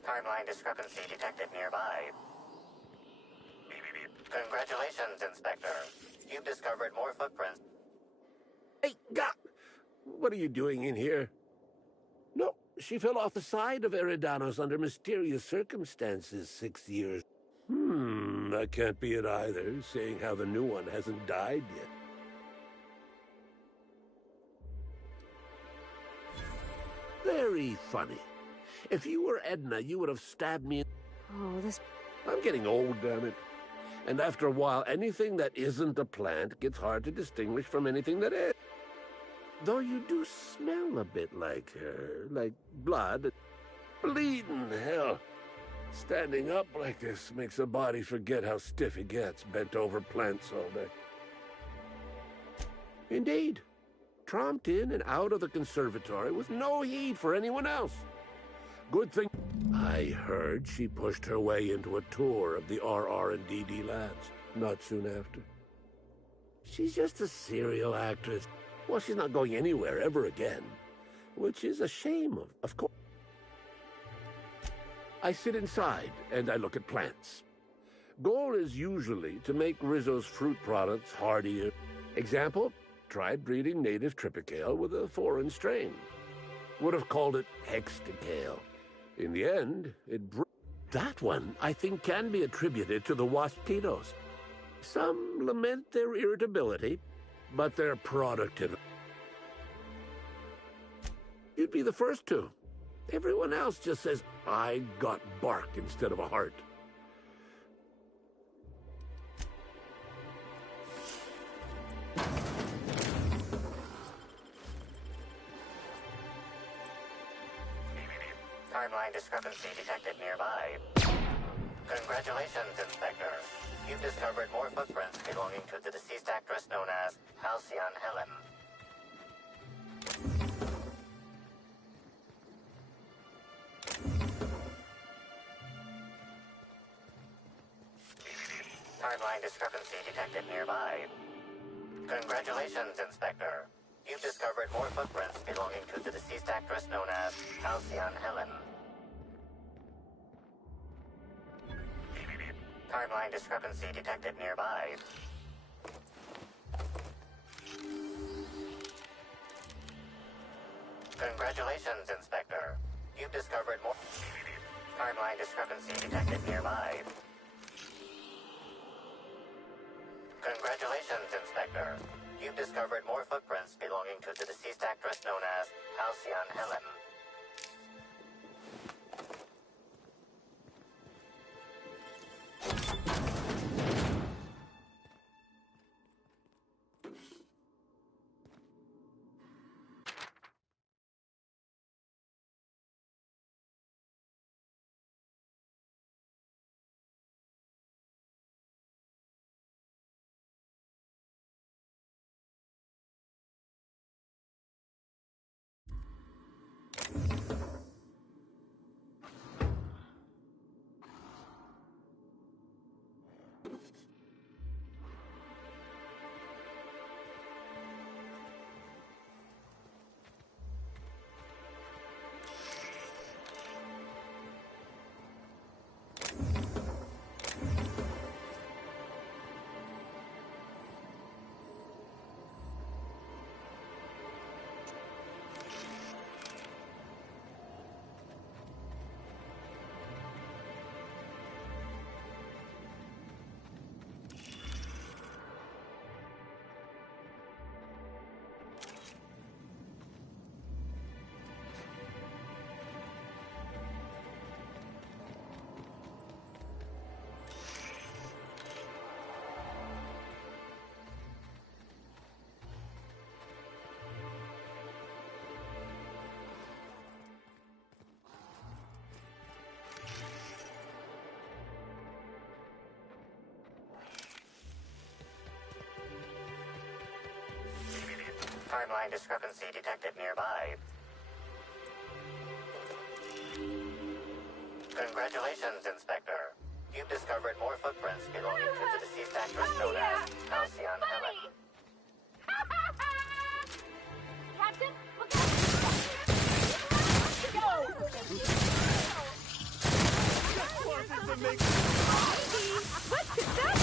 Timeline discrepancy detected nearby. Congratulations, Inspector. You've discovered more footprints. Hey, what are you doing in here? No, she fell off the side of Eridanos under mysterious circumstances 6 years. That can't be it either, seeing how the new one hasn't died yet. Very funny. If you were Edna, you would have stabbed me. Oh, this... I'm getting old, damn it. And after a while, anything that isn't a plant gets hard to distinguish from anything that is. Though you do smell a bit like her, like blood. Bleeding hell. Standing up like this makes a body forget how stiff it gets, bent over plants all day. Indeed. Tromped in and out of the conservatory with no heed for anyone else. Good thing I heard she pushed her way into a tour of the RR&DD labs not soon after. She's just a serial actress. Well, she's not going anywhere ever again, which is a shame, of course. I sit inside and I look at plants. Goal is usually to make Rizzo's fruit products hardier. Example, tried breeding native Tripicale with a foreign strain. Would have called it Hexticale. In the end, that one, I think, can be attributed to the waspitos. Some lament their irritability, but their productivity. You'd be the first to. Everyone else just says, I got bark instead of a heart. Timeline discrepancy detected nearby. Congratulations, Inspector. You've discovered more footprints belonging to the deceased actress known as Halcyon Helen. Timeline discrepancy detected nearby. Congratulations, Inspector. You've discovered more footprints belonging to the deceased actress known as Halcyon Helen. Timeline discrepancy detected nearby. Congratulations, Inspector. You've discovered more... Timeline discrepancy detected nearby. Congratulations, Inspector. You've discovered more footprints belonging to the deceased actress known as Halcyon Helen. Timeline discrepancy detected nearby. Congratulations, Inspector. You've discovered more footprints belonging to the deceased actress known as Halcyon Helen. Captain, look out! Just wanted to make... What could that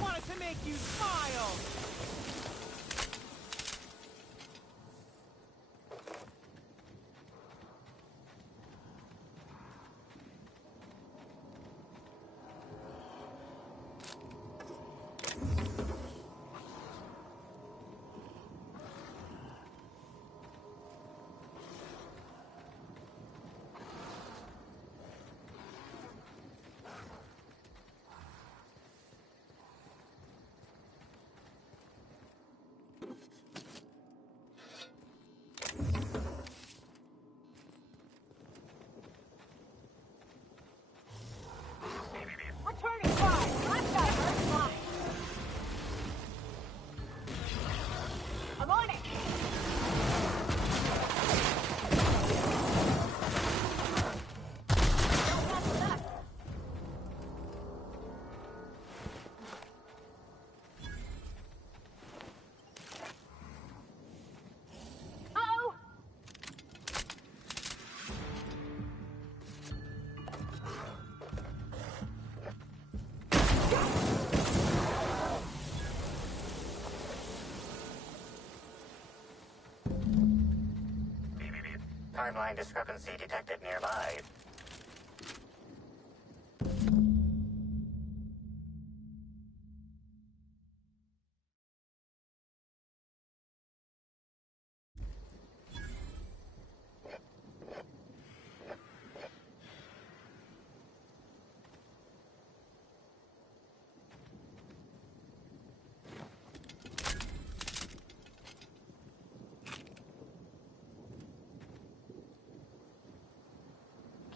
Wanted to make you smile. Returning fire! I've got first line. I'm on it. Uh-oh! Timeline discrepancy detected nearby.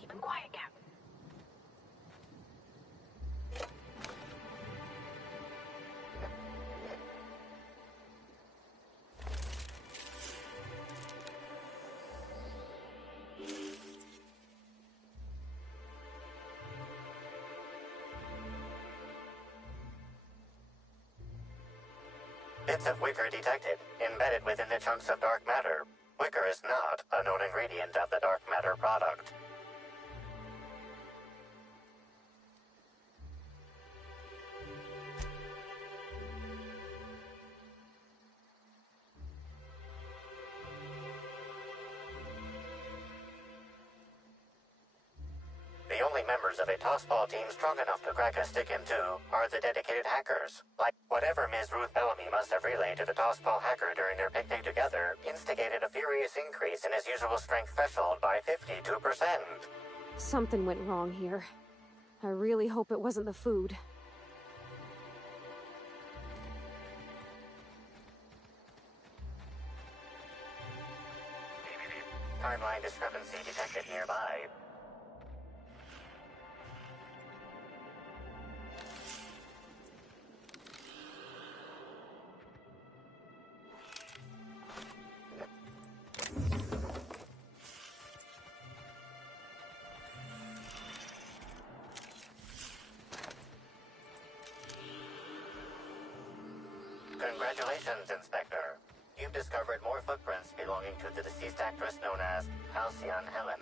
Keep him quiet, Captain. Bits of wicker detected, embedded within the chunks of dark matter. Wicker is not a known ingredient of the dark matter product. The only members of a tossball team strong enough to crack a stick in two are the dedicated hackers. Like whatever Ms. Ruth Bellamy must have relayed to the tossball hacker during their picnic together instigated a furious increase in his usual strength threshold by 52%. Something went wrong here. I really hope it wasn't the food. Timeline discrepancy detected nearby. Congratulations, Inspector. You've discovered more footprints belonging to the deceased actress known as Halcyon Helen.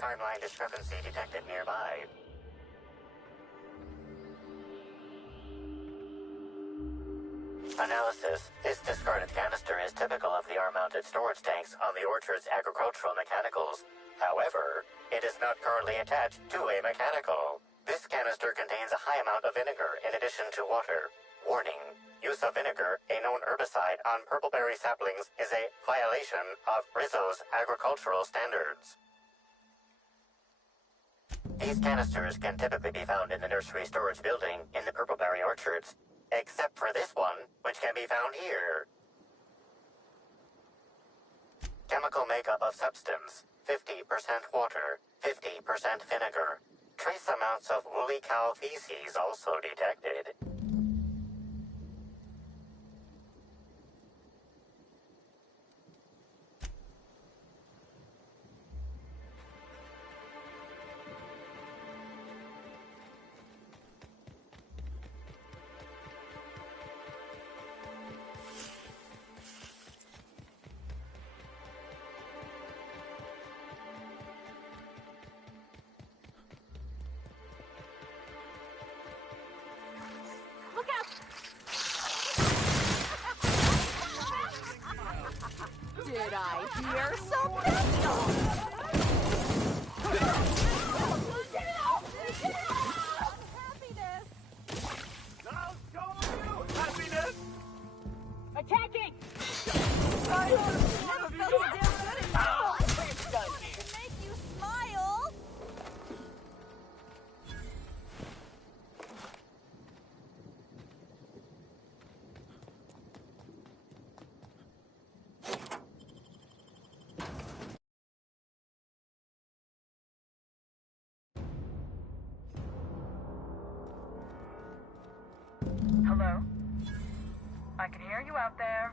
Timeline discrepancy detected nearby. Analysis. This discarded canister is typical of the R-mounted storage tanks on the Orchard's agricultural mechanicals. However, it is not currently attached to a mechanical. This canister contains a high amount of vinegar in addition to water. Warning. Use of vinegar, a known herbicide, on purpleberry saplings is a violation of Rizzo's agricultural standards. These canisters can typically be found in the nursery storage building in the Purpleberry Orchards, except for this one, which can be found here. Chemical makeup of substance, 50% water, 50% vinegar. Trace amounts of woolly cow feces also detected. Look out! Did I hear something? Happiness! Attacking! Never felt so damn good in my life. To make you smile. Hello? I can hear you out there.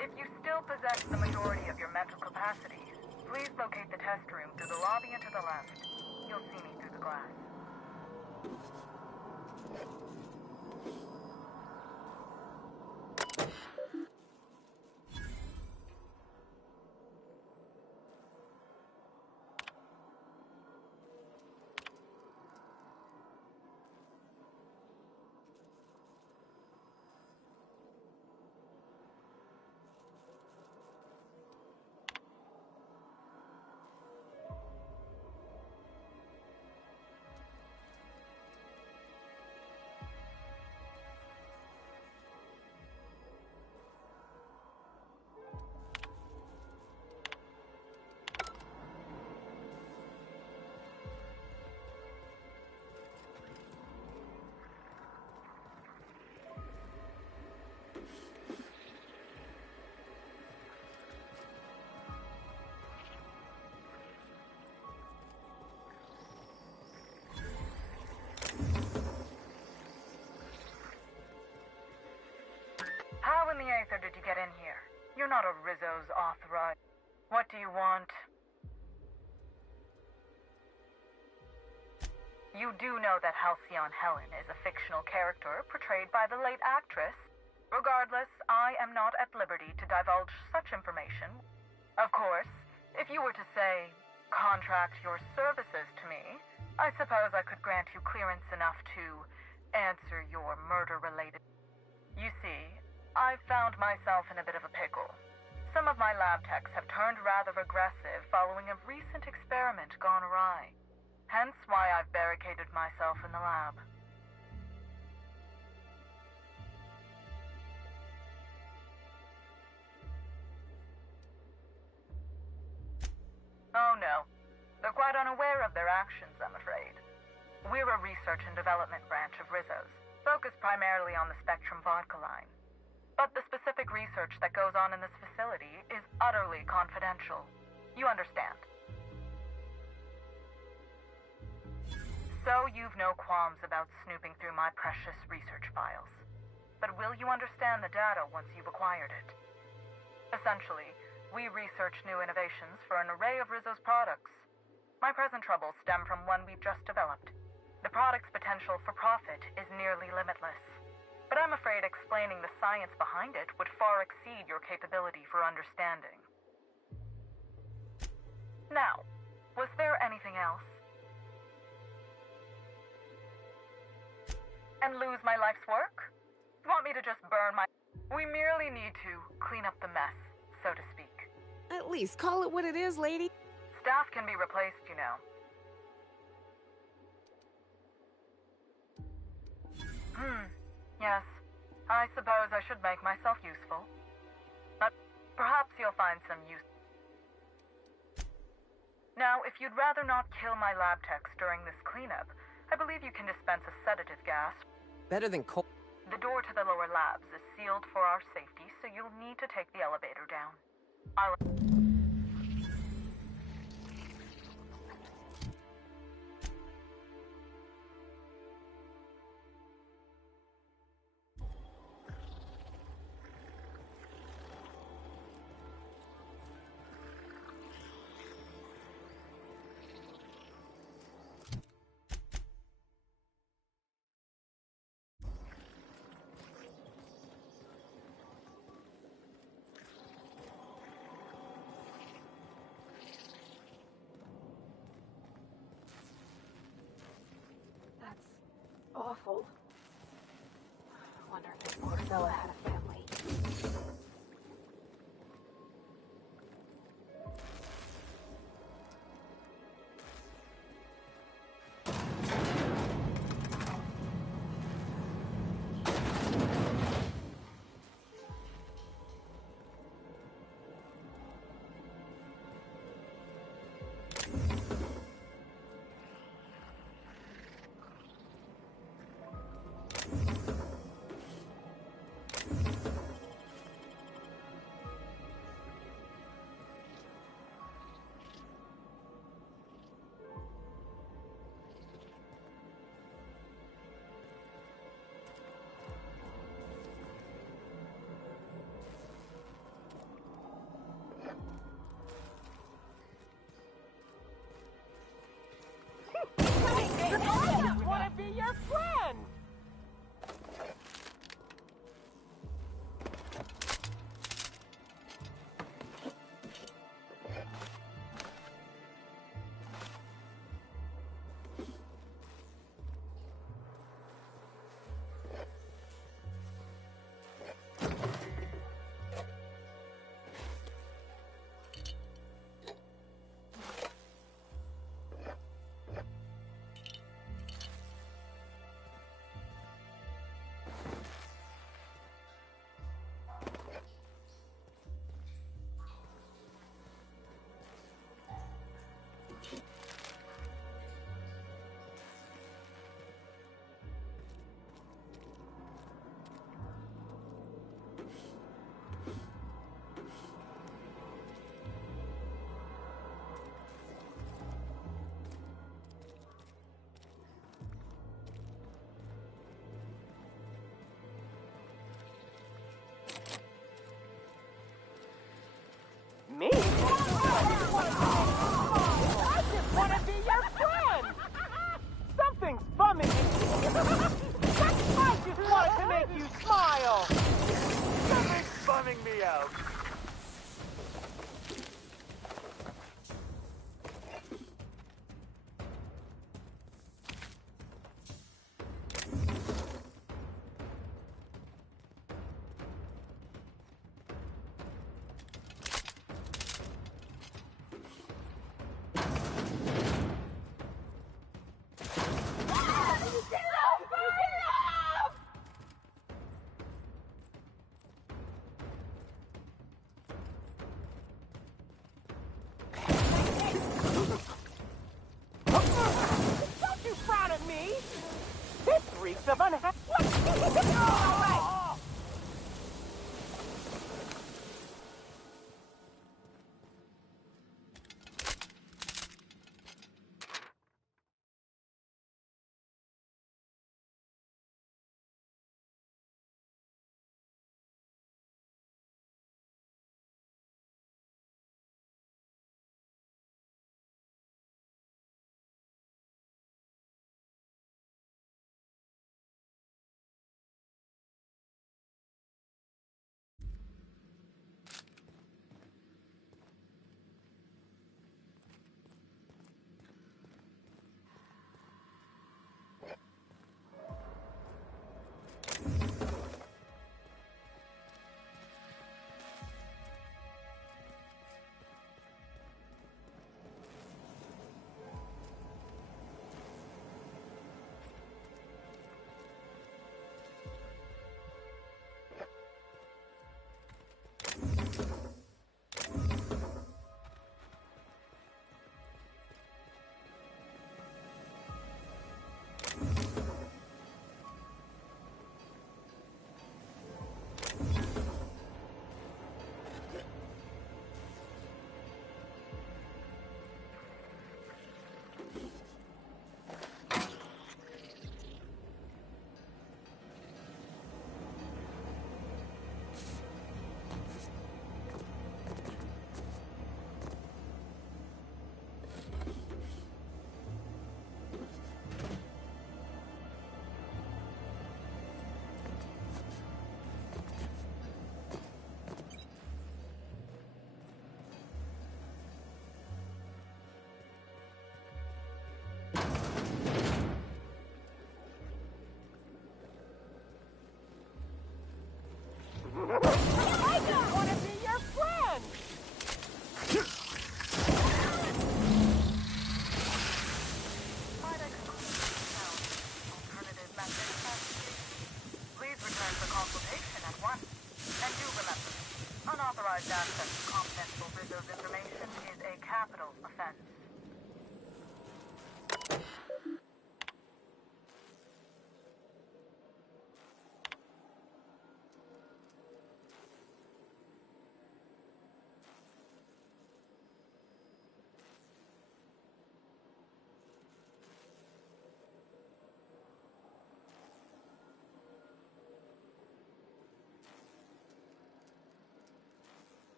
If you still possess the majority of your mental capacities, please locate the test room through the lobby and to the left. You'll see me through the glass. How in the Aether did you get in here? You're not a Rizzo's authorized. What do you want? You do know that Halcyon Helen is a fictional character portrayed by the late actress. Regardless, I am not at liberty to divulge such information. Of course, if you were to say, contract your services to me, I suppose I could grant you clearance enough to answer your murder-related... You see, I've found myself in a bit of a pickle. Some of my lab techs have turned rather aggressive following a recent experiment gone awry. Hence why I've barricaded myself in the lab. Oh no. They're quite unaware of their actions, I'm afraid. We're a research and development branch of Rizzo's, focused primarily on the Spectrum vodka line. But the specific research that goes on in this facility is utterly confidential. You understand? So you've no qualms about snooping through my precious research files. But will you understand the data once you've acquired it? Essentially, we research new innovations for an array of Rizzo's products. My present troubles stem from one we've just developed. The product's potential for profit is nearly limitless. But I'm afraid explaining the science behind it would far exceed your capability for understanding. Now, was there anything else? And lose my life's work? You want me to just burn my... We merely need to clean up the mess, so to speak. At least call it what it is, lady. Staff can be replaced, you know. Yes. I suppose I should make myself useful. But perhaps you'll find some use. Now, if you'd rather not kill my lab techs during this cleanup, I believe you can dispense a sedative gas. Better than cold. The door to the lower labs is sealed for our safety, so you'll need to take the elevator down. That's awful. Wonder if Bella had a family. I just want to be your friend! Me? I just want to be your friend! Something's bumming me. I just wanted to make you smile! Something's bumming me out. Don't you frown at me! This reeks of unhappy.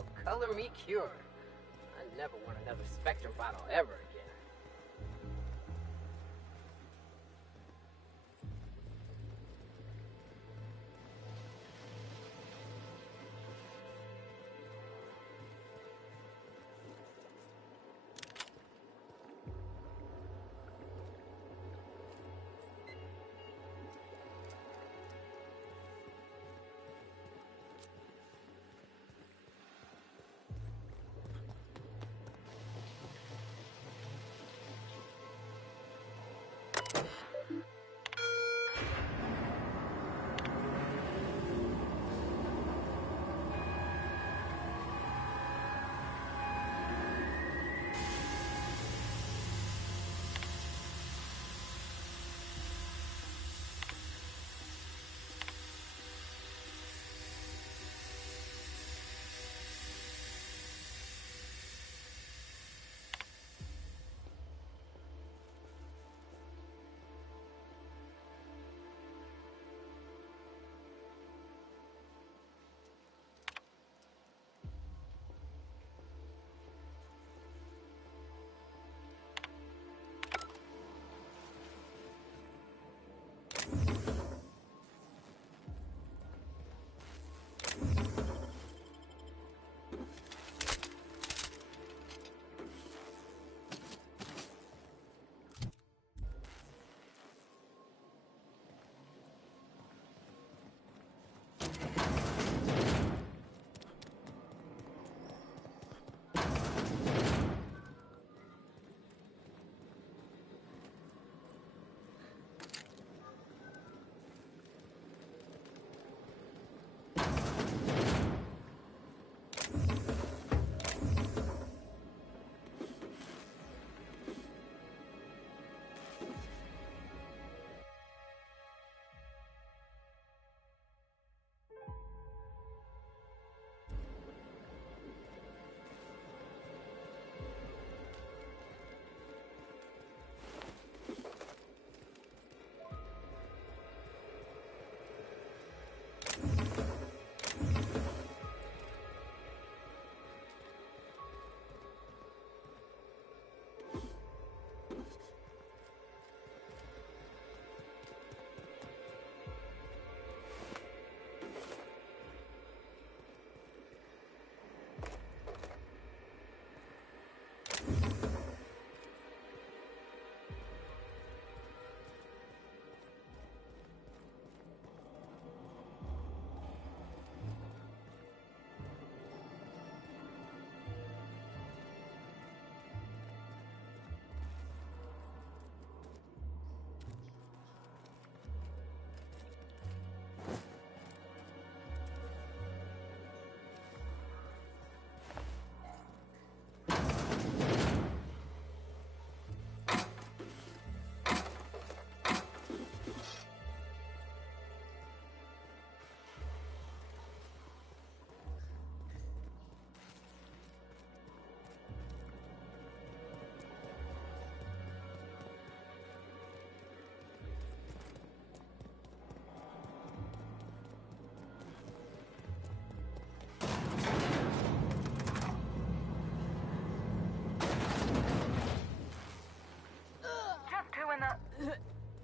Well, color me cured. I never want another Spectrum bottle ever again.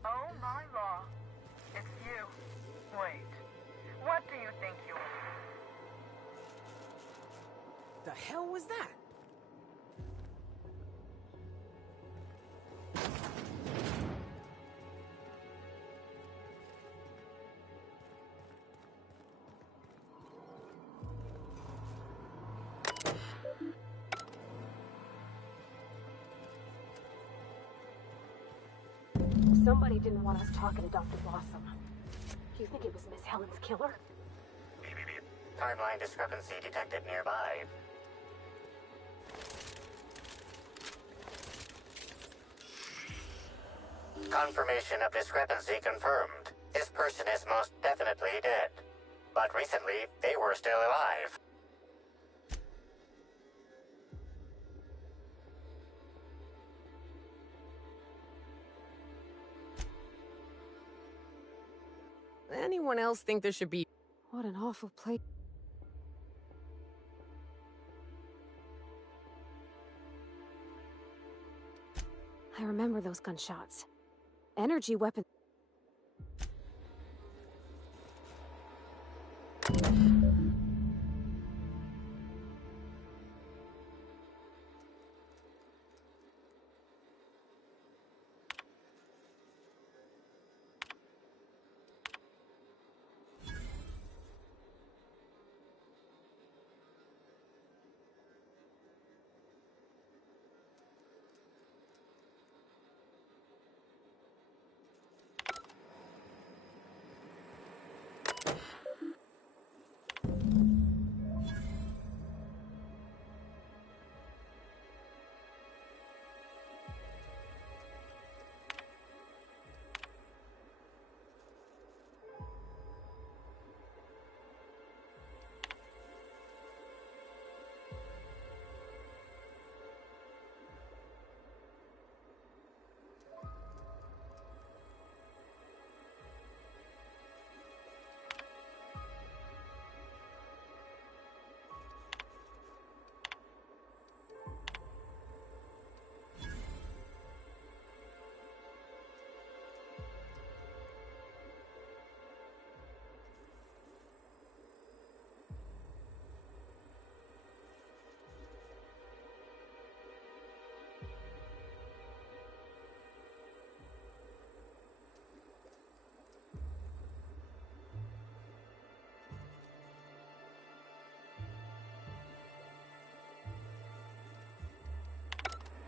Oh my law. It's you. Wait. What do you think you are? The hell was that? Somebody didn't want us talking to Dr. Blossom. Do you think it was Miss Helen's killer? Timeline discrepancy detected nearby. Confirmation of discrepancy confirmed. This person is most definitely dead. But recently, they were still alive. Anyone else think there should be... What an awful place. I remember those gunshots. Energy weapon.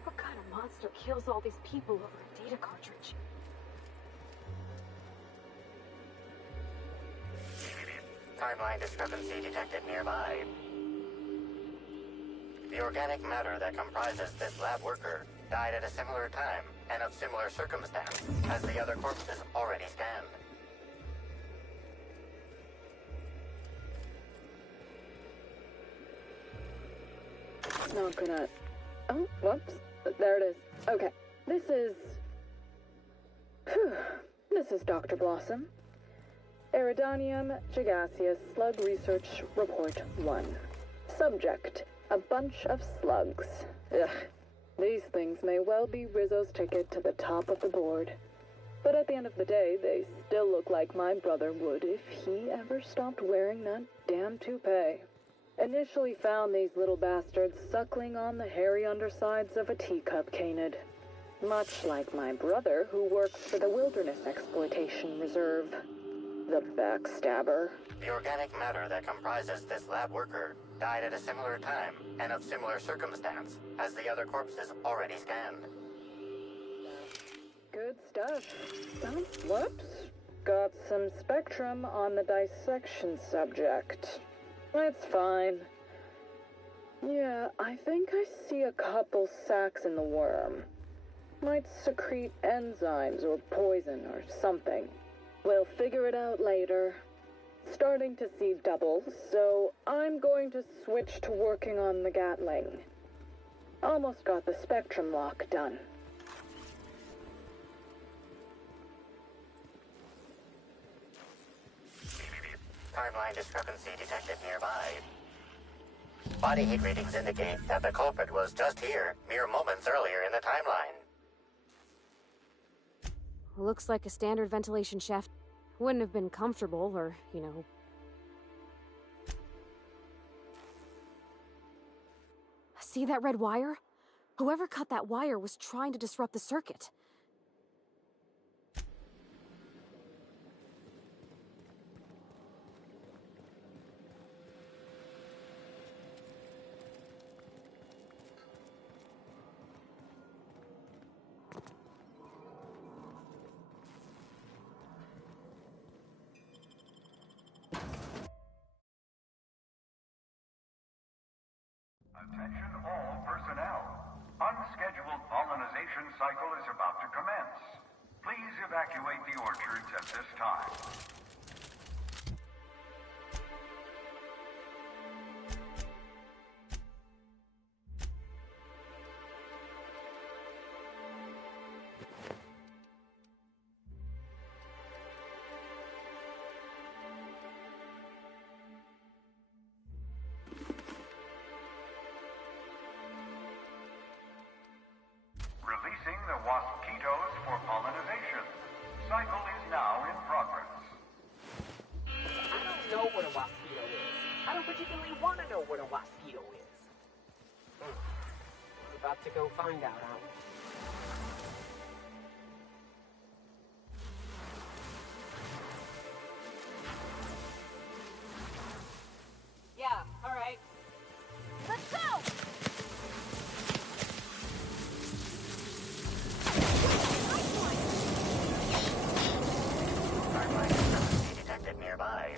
What kind of monster kills all these people over a data cartridge? Timeline discrepancy detected nearby. The organic matter that comprises this lab worker died at a similar time and of similar circumstance as the other corpses already scanned. It's not gonna... Oh, whoops. There it is. Okay. This is... Phew. This is Dr. Blossom. Eridanium gigaseus Slug Research Report 1. Subject: a bunch of slugs. Ugh. These things may well be Rizzo's ticket to the top of the board. But at the end of the day, they still look like my brother would if he ever stopped wearing that damn toupee. Initially found these little bastards suckling on the hairy undersides of a teacup canid. Much like my brother, who works for the Wilderness Exploitation Reserve. The backstabber. The organic matter that comprises this lab worker died at a similar time and of similar circumstance as the other corpses already scanned. Good stuff. Oh, whoops. Got some spectrum on the dissection subject. It's fine. Yeah, I think I see a couple sacs in the worm. Might secrete enzymes or poison or something. We'll figure it out later. Starting to see doubles, so I'm going to switch to working on the Gatling. Almost got the spectrum lock done. Timeline discrepancy detected nearby. Body heat readings indicate that the culprit was just here, mere moments earlier in the timeline. Looks like a standard ventilation shaft. Wouldn't have been comfortable or, you know... See that red wire? Whoever cut that wire was trying to disrupt the circuit. Attention all personnel. Unscheduled pollinization cycle is about to commence. Please evacuate the orchards at this time. Releasing the cycle is now in progress. I don't know what a Waspito is. I don't particularly want to know what a Waspito is. We're about to go find out, aren't we? Yeah, alright. Let's go! Detected nearby.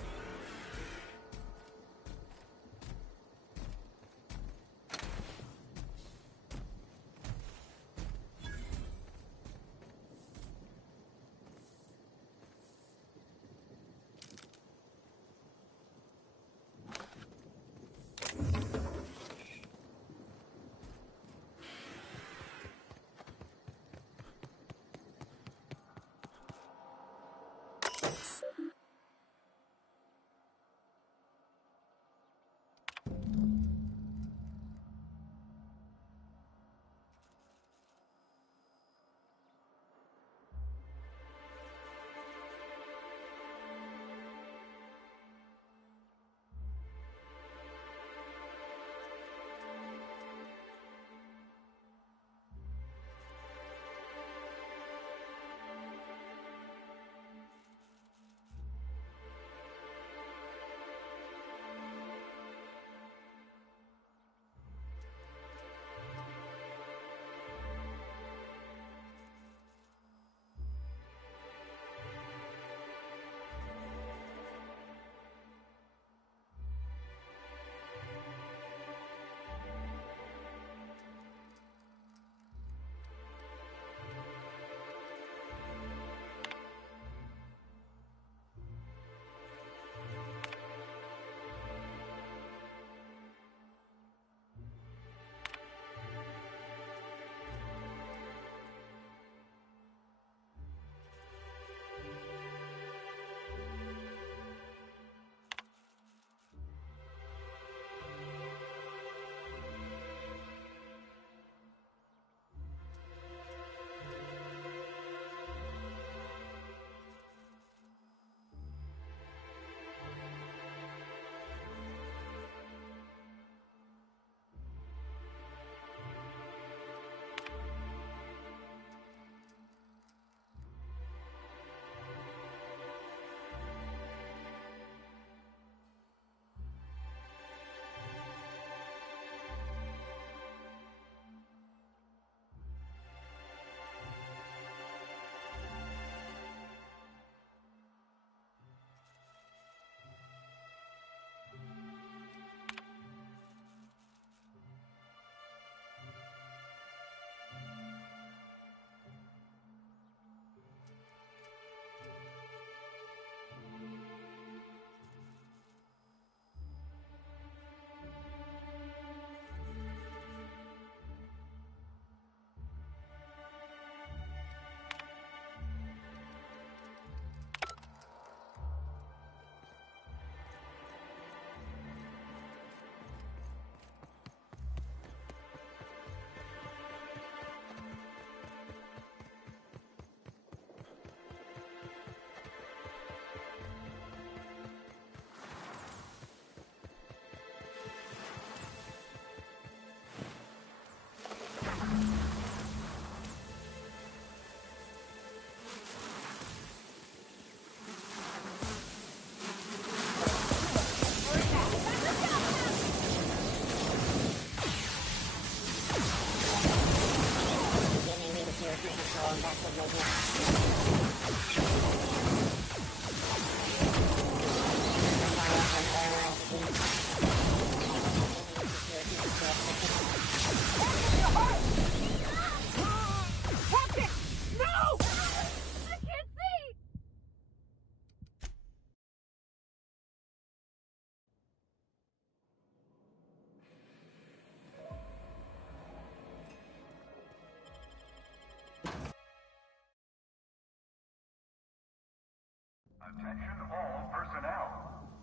Attention all personnel.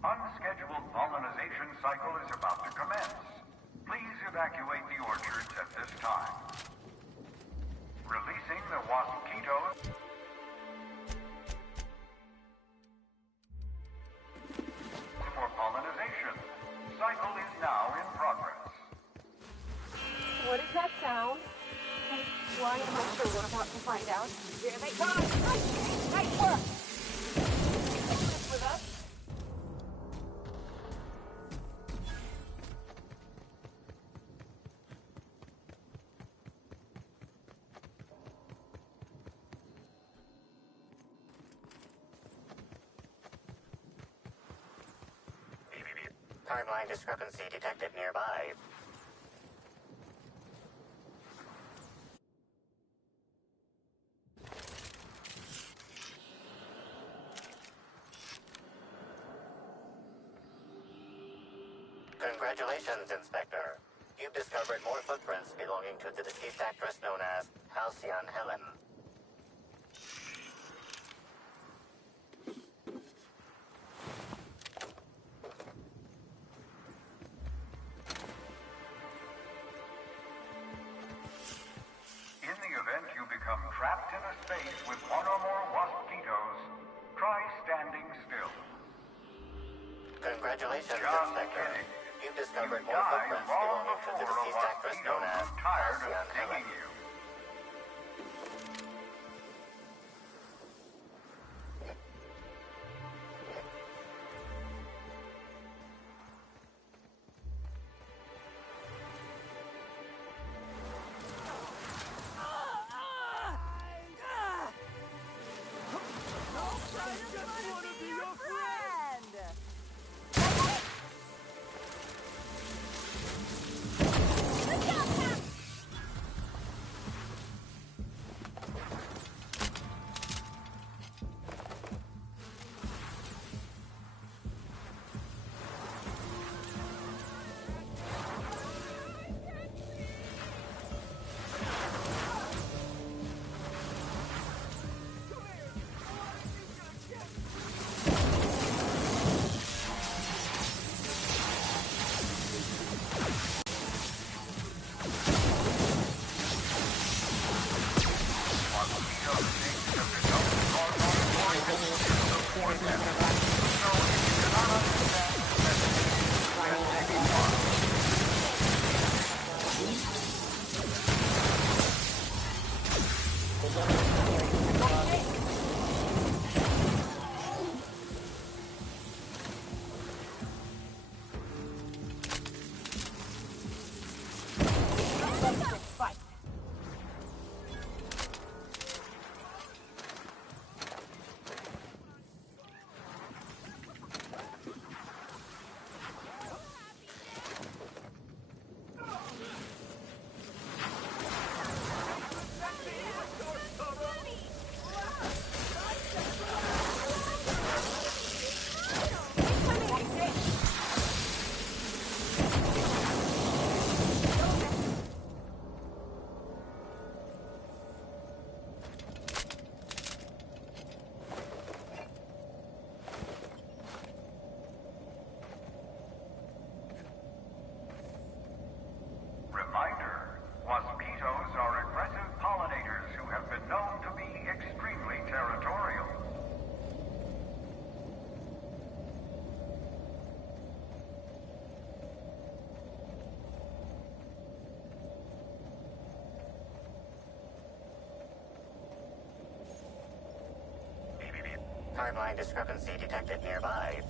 Unscheduled pollinization cycle is about to commence. Please evacuate the orchards at this time. Releasing the mosquitoes. about to find out. Here they come! Nice work! With us? Timeline discrepancy detected nearby. Congratulations, Inspector. You've discovered more footprints belonging to the deceased actress known as Halcyon Helen. In the event you become trapped in a space with one or more waspitos, try standing still. Congratulations, Just Inspector. kidding. You've discovered You more died footprints long belonging to the before a deceased actress known waspito as grew tired of Halcyon Helen. digging you. Reminder, waspitos are aggressive pollinators who have been known to be extremely territorial. Timeline discrepancy detected nearby.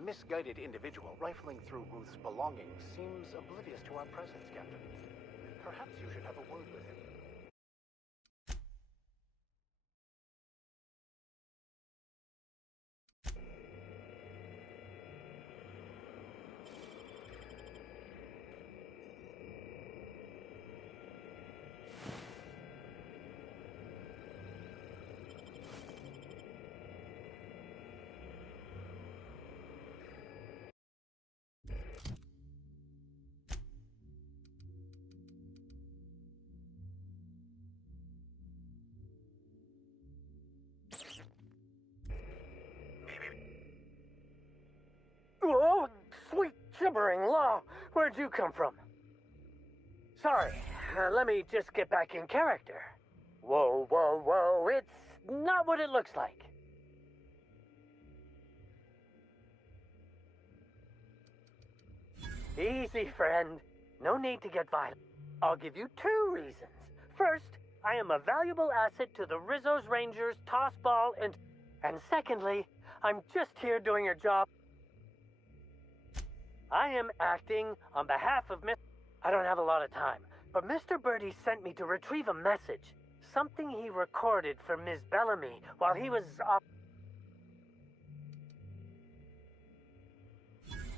misguided individual rifling through Ruth's belongings seems oblivious to our presence, Captain. Perhaps you should have a word with him. Oh, sweet gibbering law! Where'd you come from? Sorry, let me just get back in character. Whoa, whoa, whoa, it's not what it looks like. Easy, friend. No need to get violent. I'll give you 2 reasons. First, I am a valuable asset to the Rizzo's Rangers, Tossball, and secondly, I'm just here doing a job. I am acting on behalf of Miss... I don't have a lot of time, but Mr. Birdie sent me to retrieve a message. Something he recorded for Ms. Bellamy while he was off...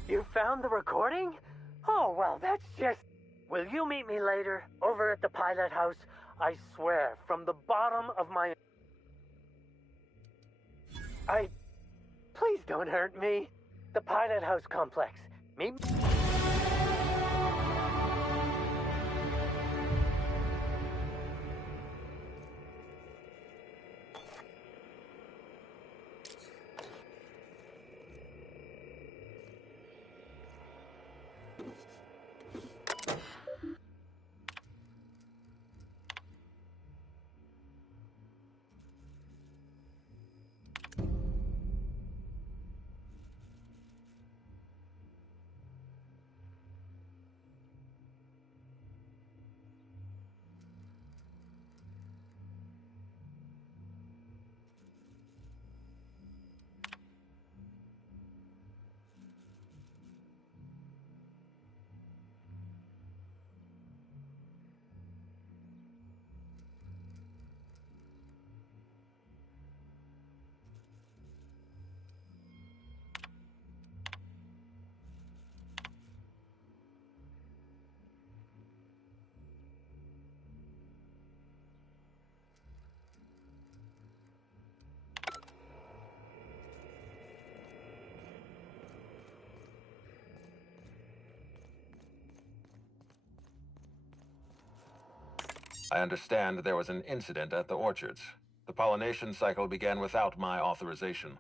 You found the recording? Oh, well, that's just... Will you meet me later, over at the pilot house? I swear, from the bottom of my... Please don't hurt me. The pilot house complex. Me... I understand there was an incident at the orchards. The pollination cycle began without my authorization.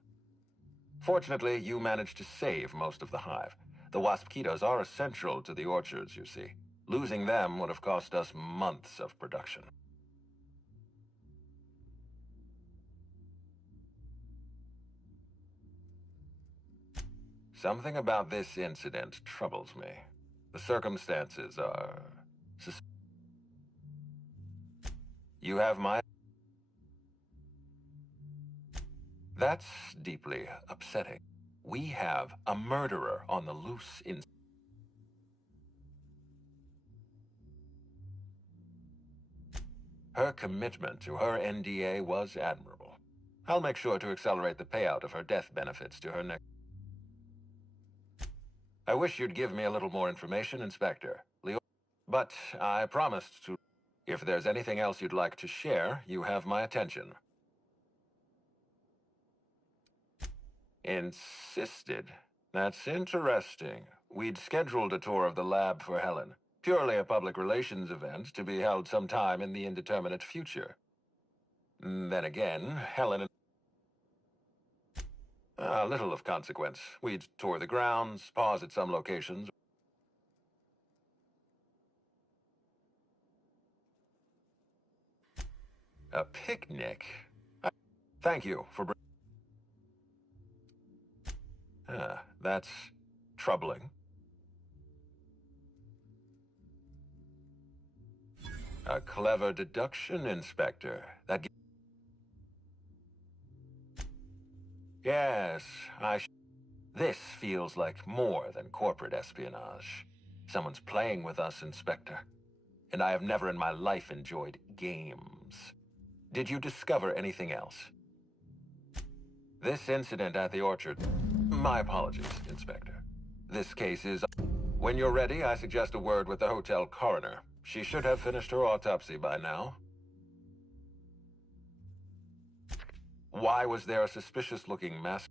Fortunately, you managed to save most of the hive. The waspitos are essential to the orchards, you see. Losing them would have cost us months of production. Something about this incident troubles me. The circumstances are... You have my... That's deeply upsetting. We have a murderer on the loose in... Her commitment to her NDA was admirable. I'll make sure to accelerate the payout of her death benefits to her next... I wish you'd give me a little more information, Inspector. But I promised to... If there's anything else you'd like to share, you have my attention. Insisted. That's interesting. We'd scheduled a tour of the lab for Helen. Purely a public relations event to be held sometime in the indeterminate future. Then again, Helen... little of consequence. We'd tour the grounds, pause at some locations. A picnic? Thank you for that's troubling. A clever deduction, Inspector. Yes, This feels like more than corporate espionage. Someone's playing with us, Inspector. And I have never in my life enjoyed games. Did you discover anything else? This incident at the orchard... My apologies, Inspector. This case is... When you're ready, I suggest a word with the hotel coroner. She should have finished her autopsy by now. Why was there a suspicious-looking mask?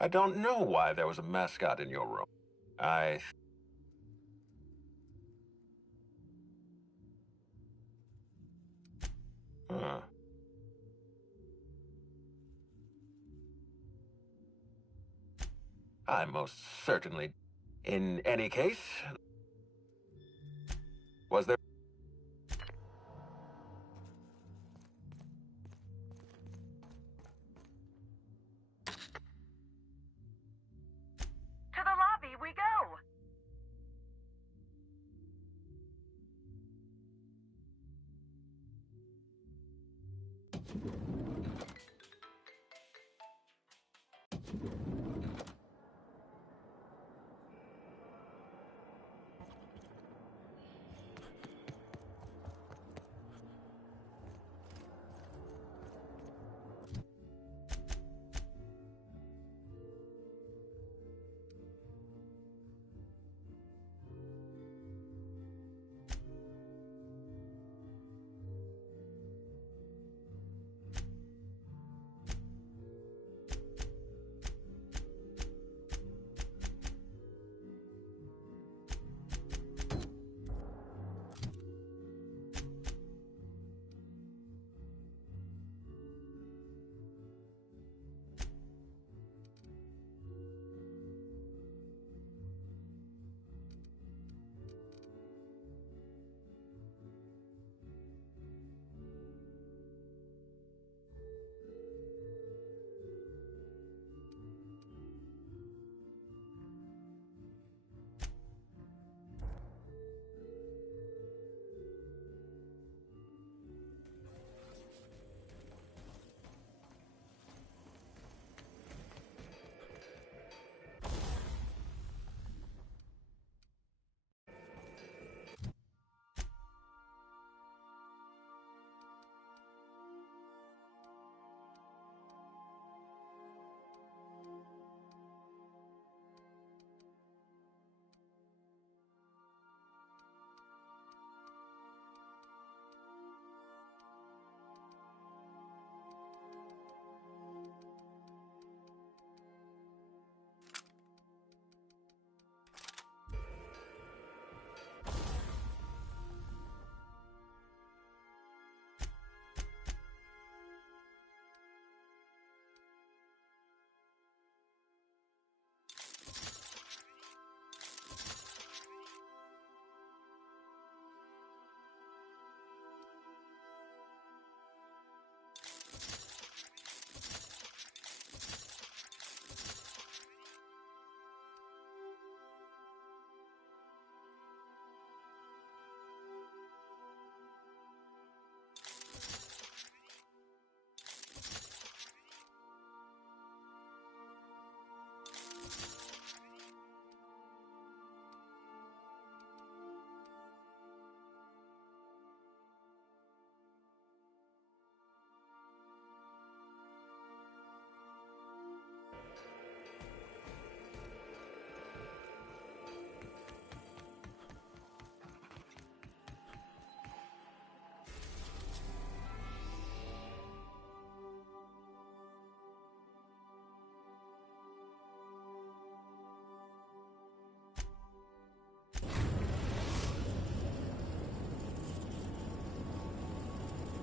I don't know why there was a mascot in your room. Huh. I most certainly... In any case... Was there... To the lobby we go!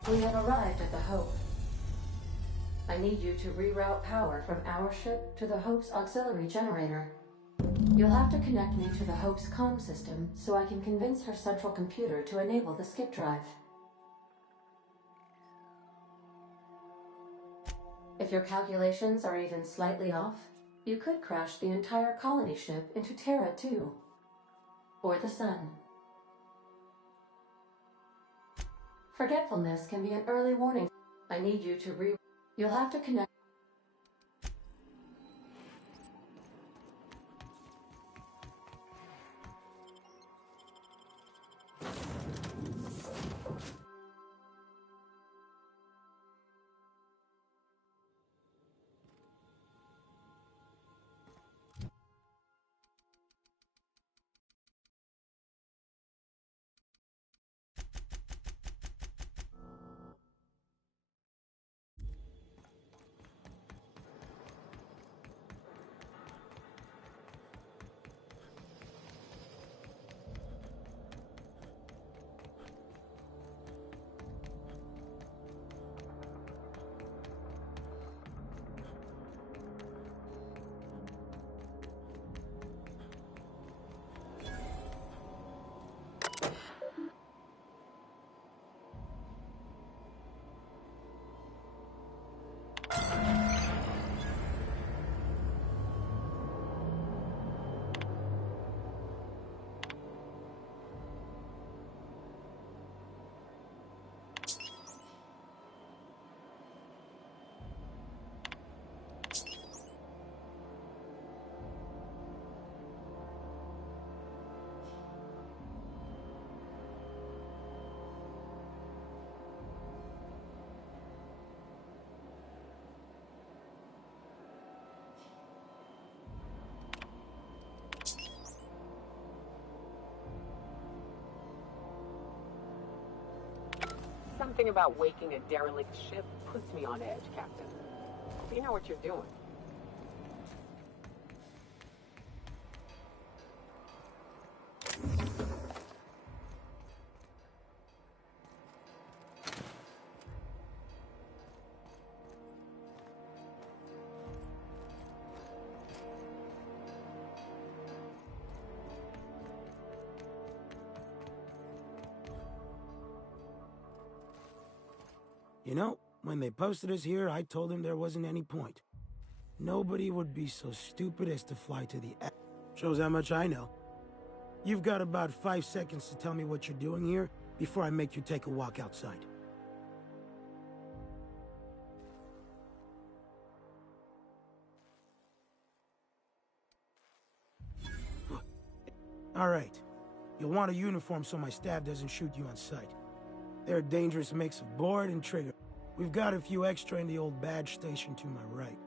We have arrived at the Hope. I need you to reroute power from our ship to the Hope's auxiliary generator. You'll have to connect me to the Hope's comm system so I can convince her central computer to enable the skip drive. If your calculations are even slightly off, you could crash the entire colony ship into Terra too. Or the Sun. Forgetfulness can be an early warning. I need you to You'll have to connect. Something about waking a derelict ship puts me on edge, Captain. You know what you're doing. You know, when they posted us here, I told them there wasn't any point. Nobody would be so stupid as to fly to the... Shows how much I know. You've got about 5 seconds to tell me what you're doing here before I make you take a walk outside. All right. You'll want a uniform so my staff doesn't shoot you on sight. They're a dangerous mix of board and trigger. We've got a few extra in the old badge station to my right.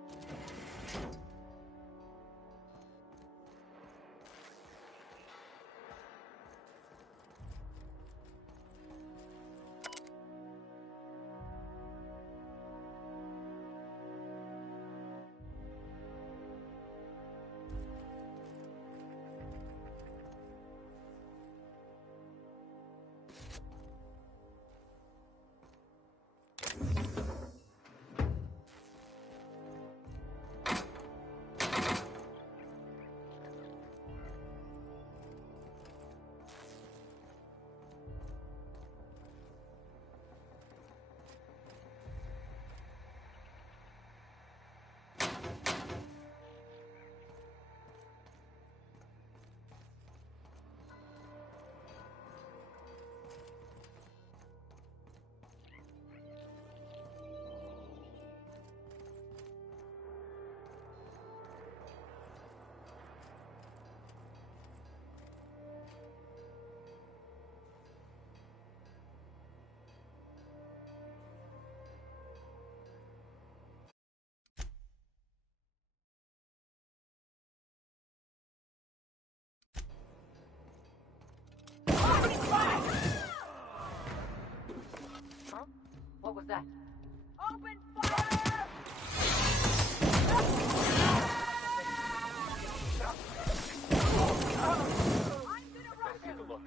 What was that? Open fire! Take a look.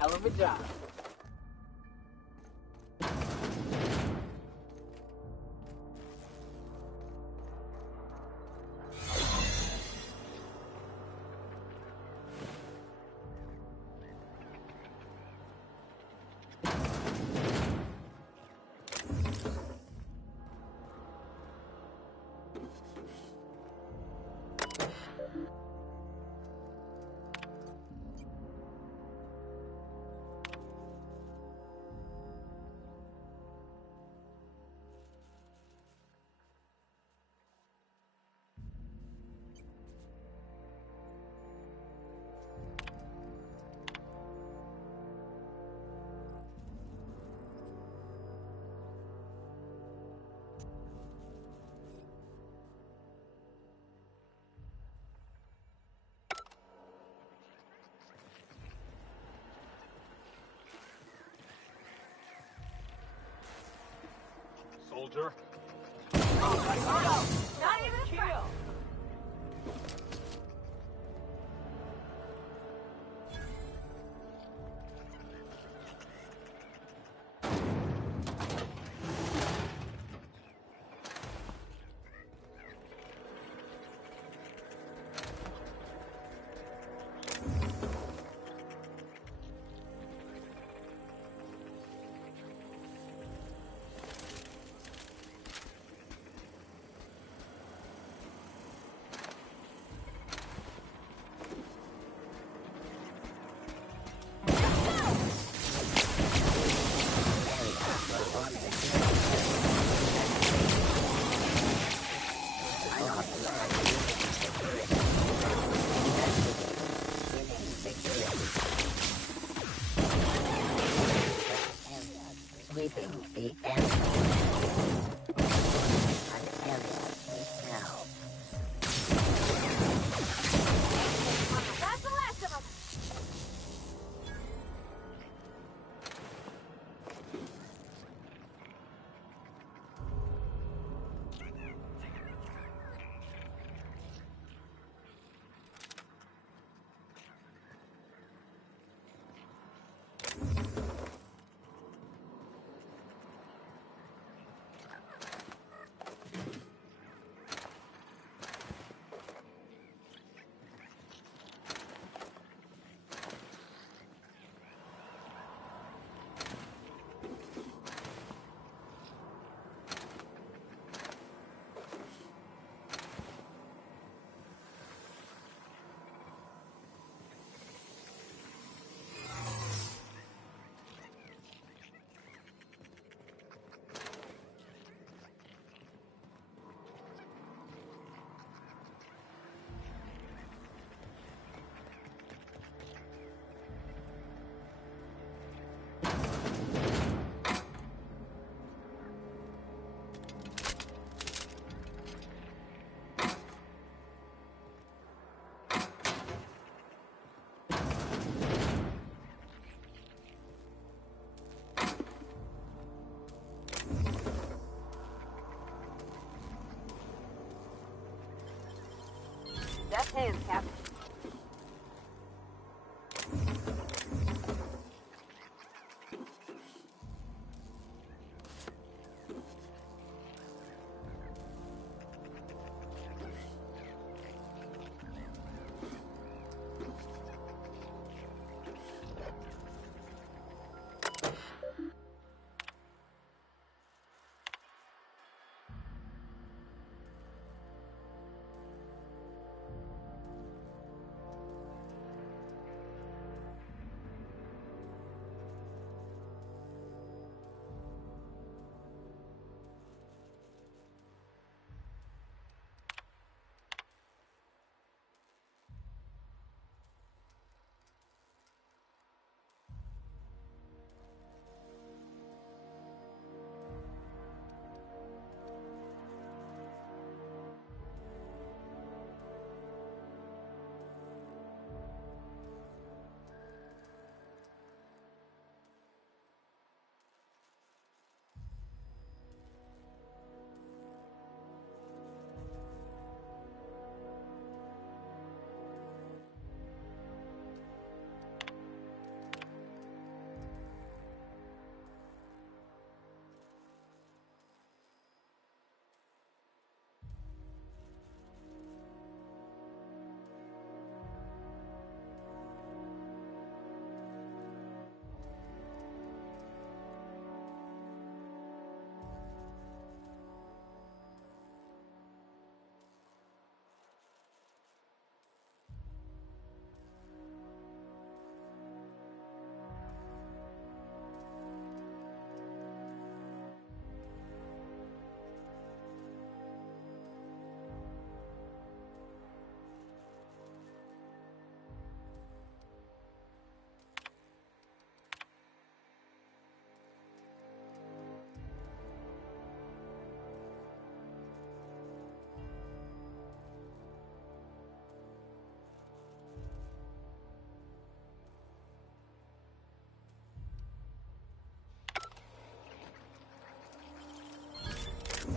hell of a job. Soldier. Not even a kill.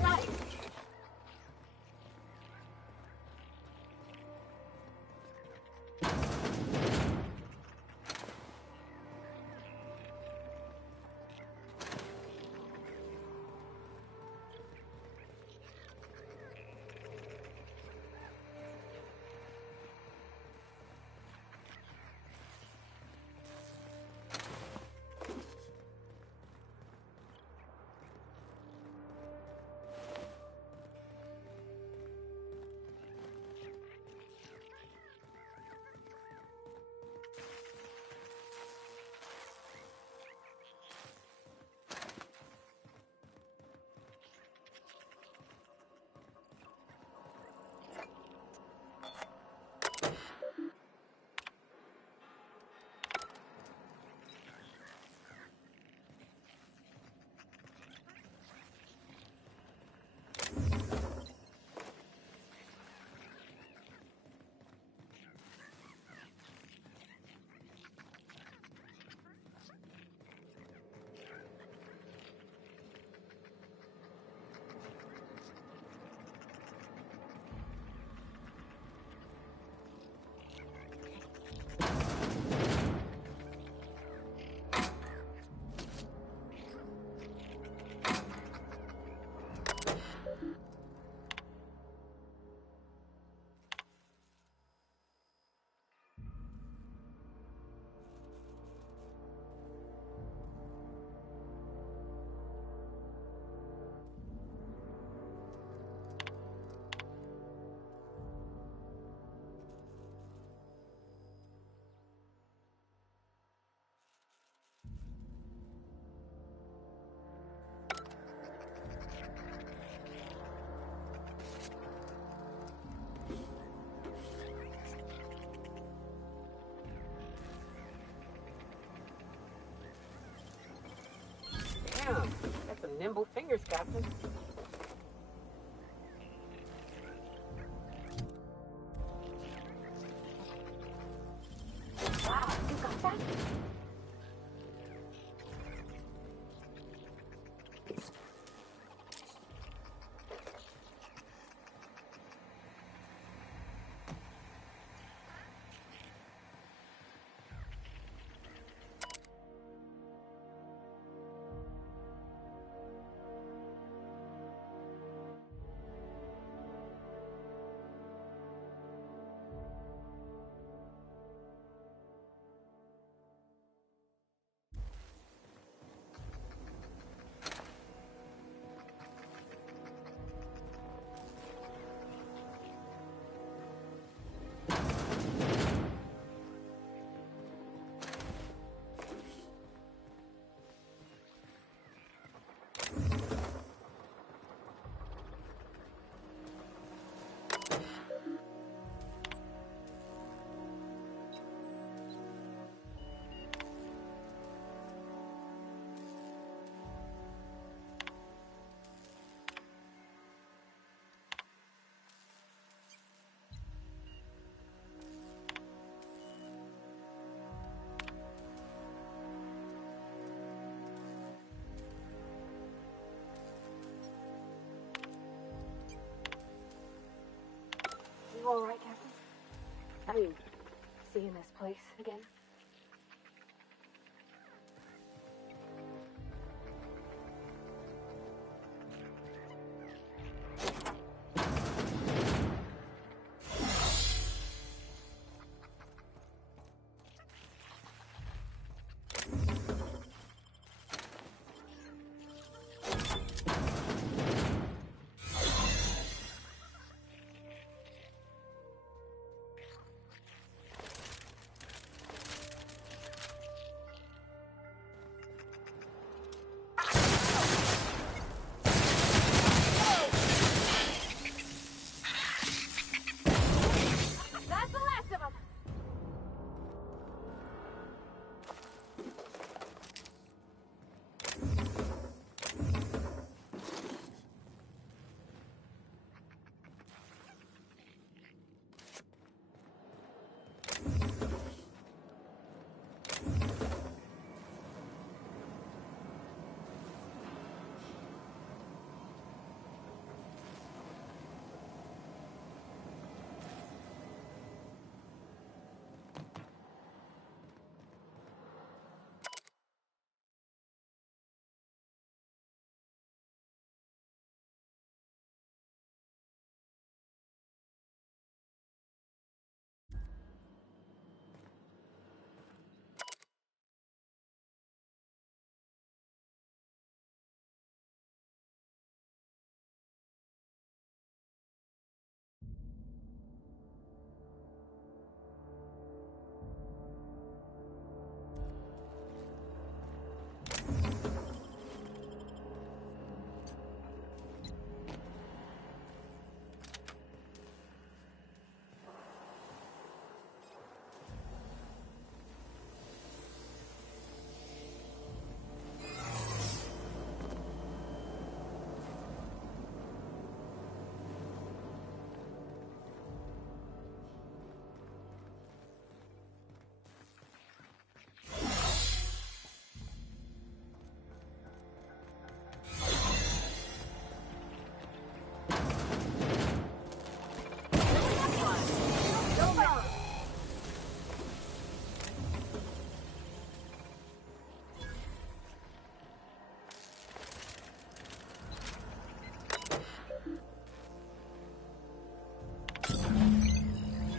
Right. Damn, got some nimble fingers, Captain. Wow, you got that? You all right, Captain? I mean, seeing this place again?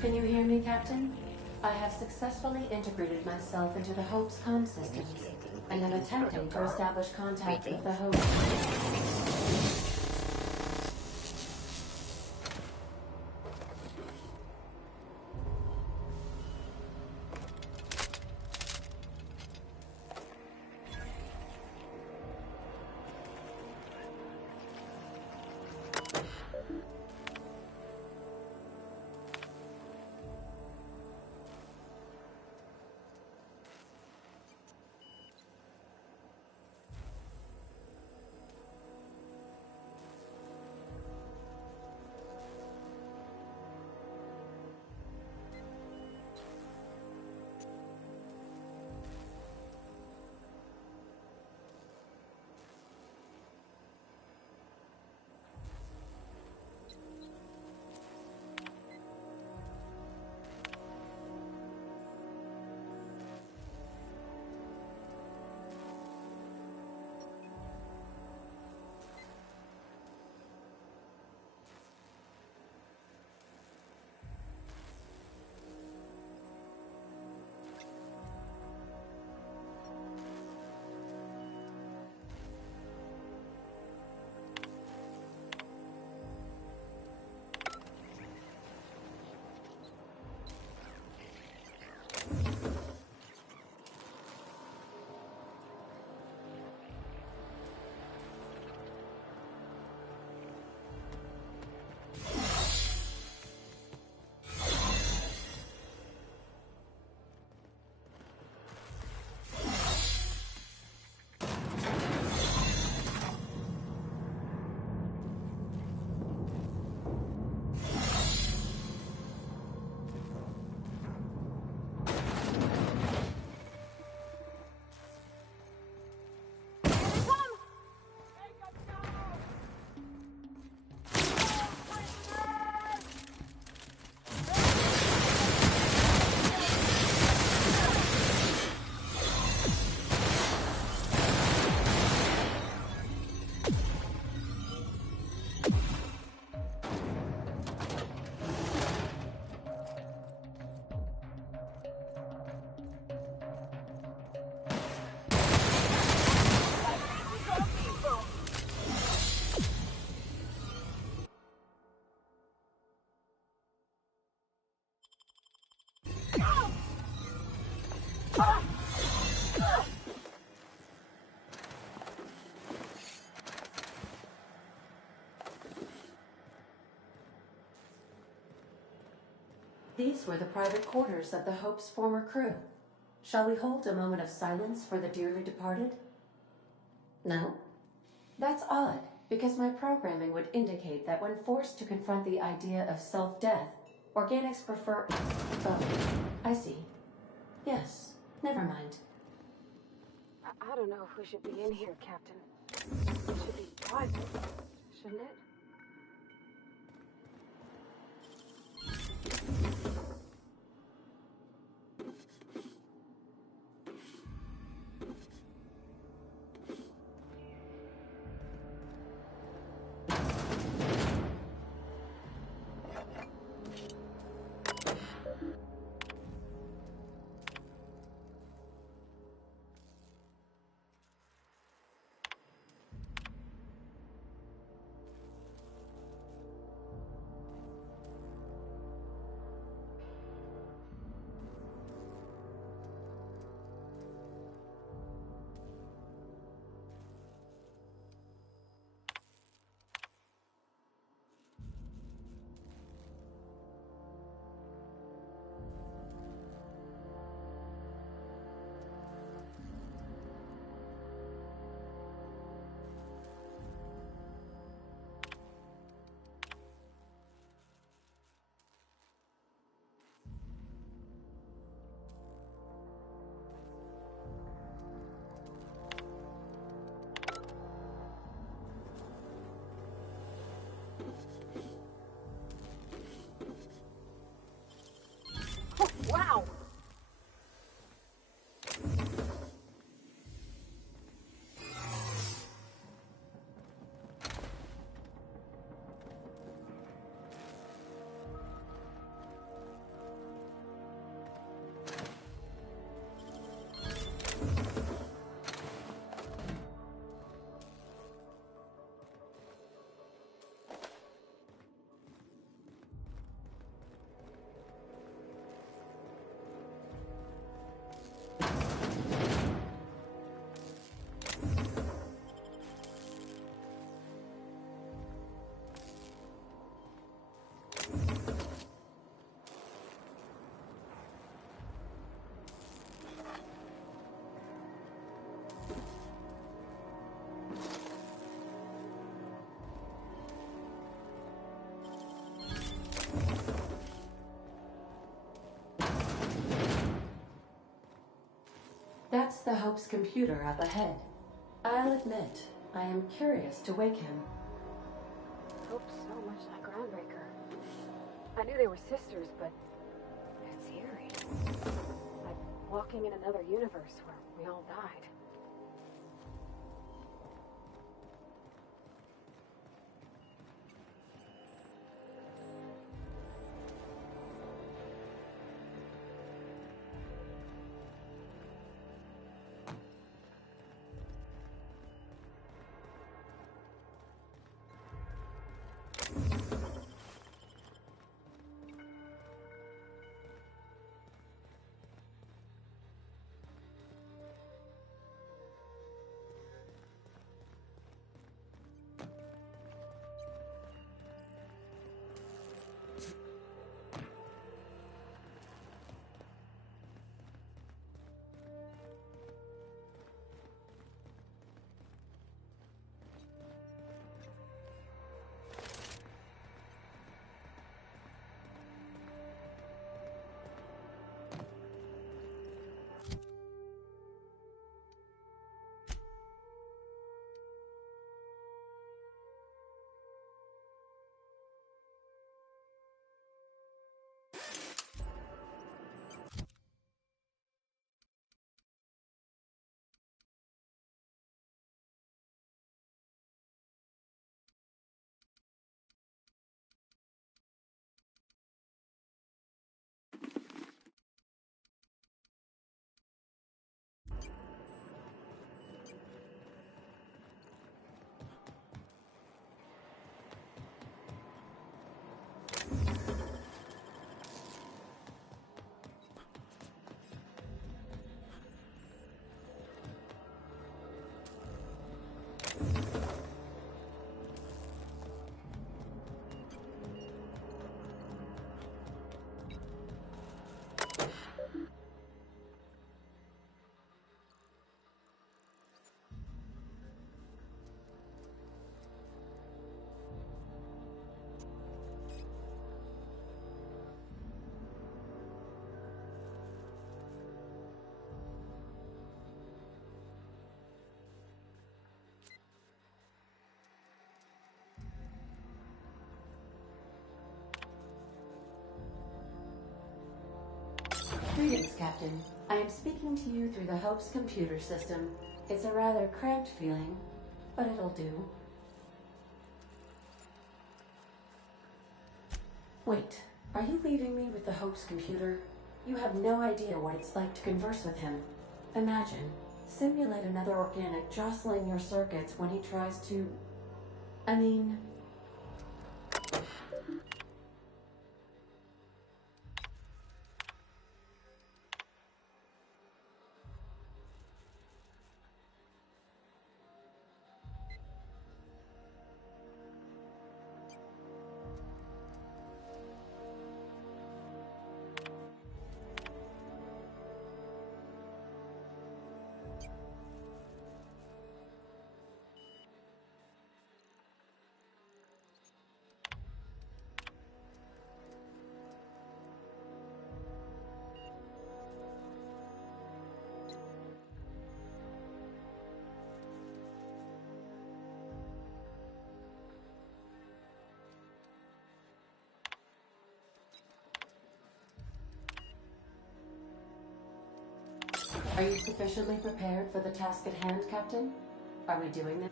Can you hear me, Captain? I have successfully integrated myself into the Hope's comm systems, and am attempting to establish contact with the Hope. These were the private quarters of the Hope's former crew. Shall we hold a moment of silence for the dearly departed? No? That's odd, because my programming would indicate that when forced to confront the idea of self-death, organics prefer... Oh, I see. Yes, never mind. I don't know if we should be in here, Captain. It should be private, shouldn't it? That's the Hope's computer up ahead. I'll admit, I am curious to wake him. Hope's so much like Groundbreaker. I knew they were sisters, but it's eerie. Like walking in another universe where we all died. Greetings, Captain. I am speaking to you through the Hope's computer system. It's a rather cramped feeling, but it'll do. Wait, are you leaving me with the Hope's computer? You have no idea what it's like to converse with him. Imagine, simulate another organic jostling your circuits when he tries to... I mean... Are you sufficiently prepared for the task at hand, Captain? Are we doing this?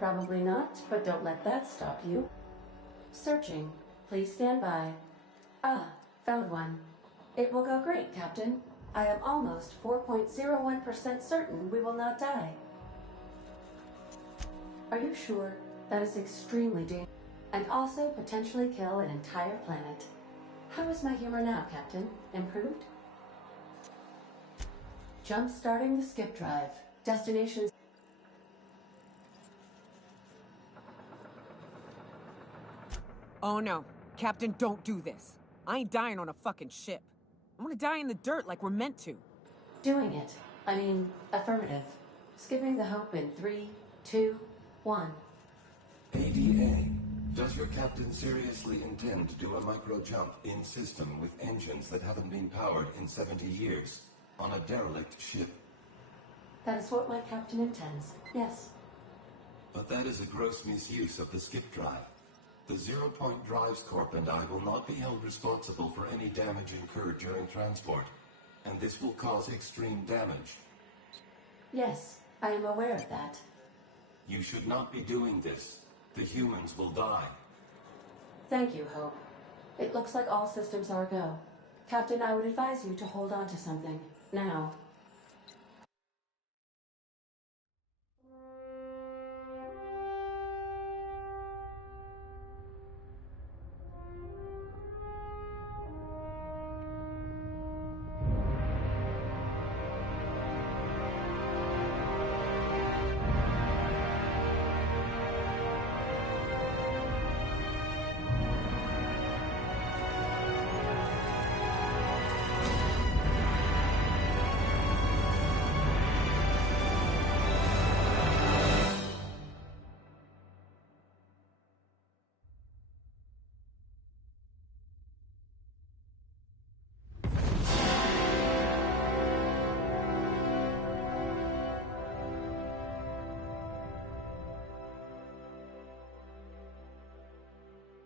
Probably not, but don't let that stop you. Searching. Please stand by. Ah, found one. It will go great, Captain. I am almost 4.01% certain we will not die. Are you sure? That is extremely dangerous. And also potentially kill an entire planet. How is my humor now, Captain? Improved? Jump-starting the skip drive. Destination... Oh no. Captain, don't do this. I ain't dying on a fucking ship. I want to die in the dirt like we're meant to. Doing it. I mean, affirmative. Skipping the Hope in 3, 2, 1. ADA. Does your captain seriously intend to do a micro jump in system with engines that haven't been powered in 70 years? On a derelict ship. That is what my captain intends, yes. But that is a gross misuse of the skip drive. The Zero Point Drives Corp and I will not be held responsible for any damage incurred during transport, and this will cause extreme damage. Yes, I am aware of that. You should not be doing this. The humans will die. Thank you, Hope. It looks like all systems are go. Captain, I would advise you to hold on to something. Now.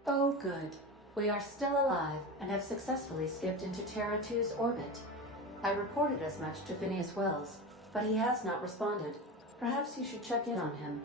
Oh, good. We are still alive and have successfully skipped into Terra 2's orbit. I reported as much to Phineas Wells, but he has not responded. Perhaps you should check in on him.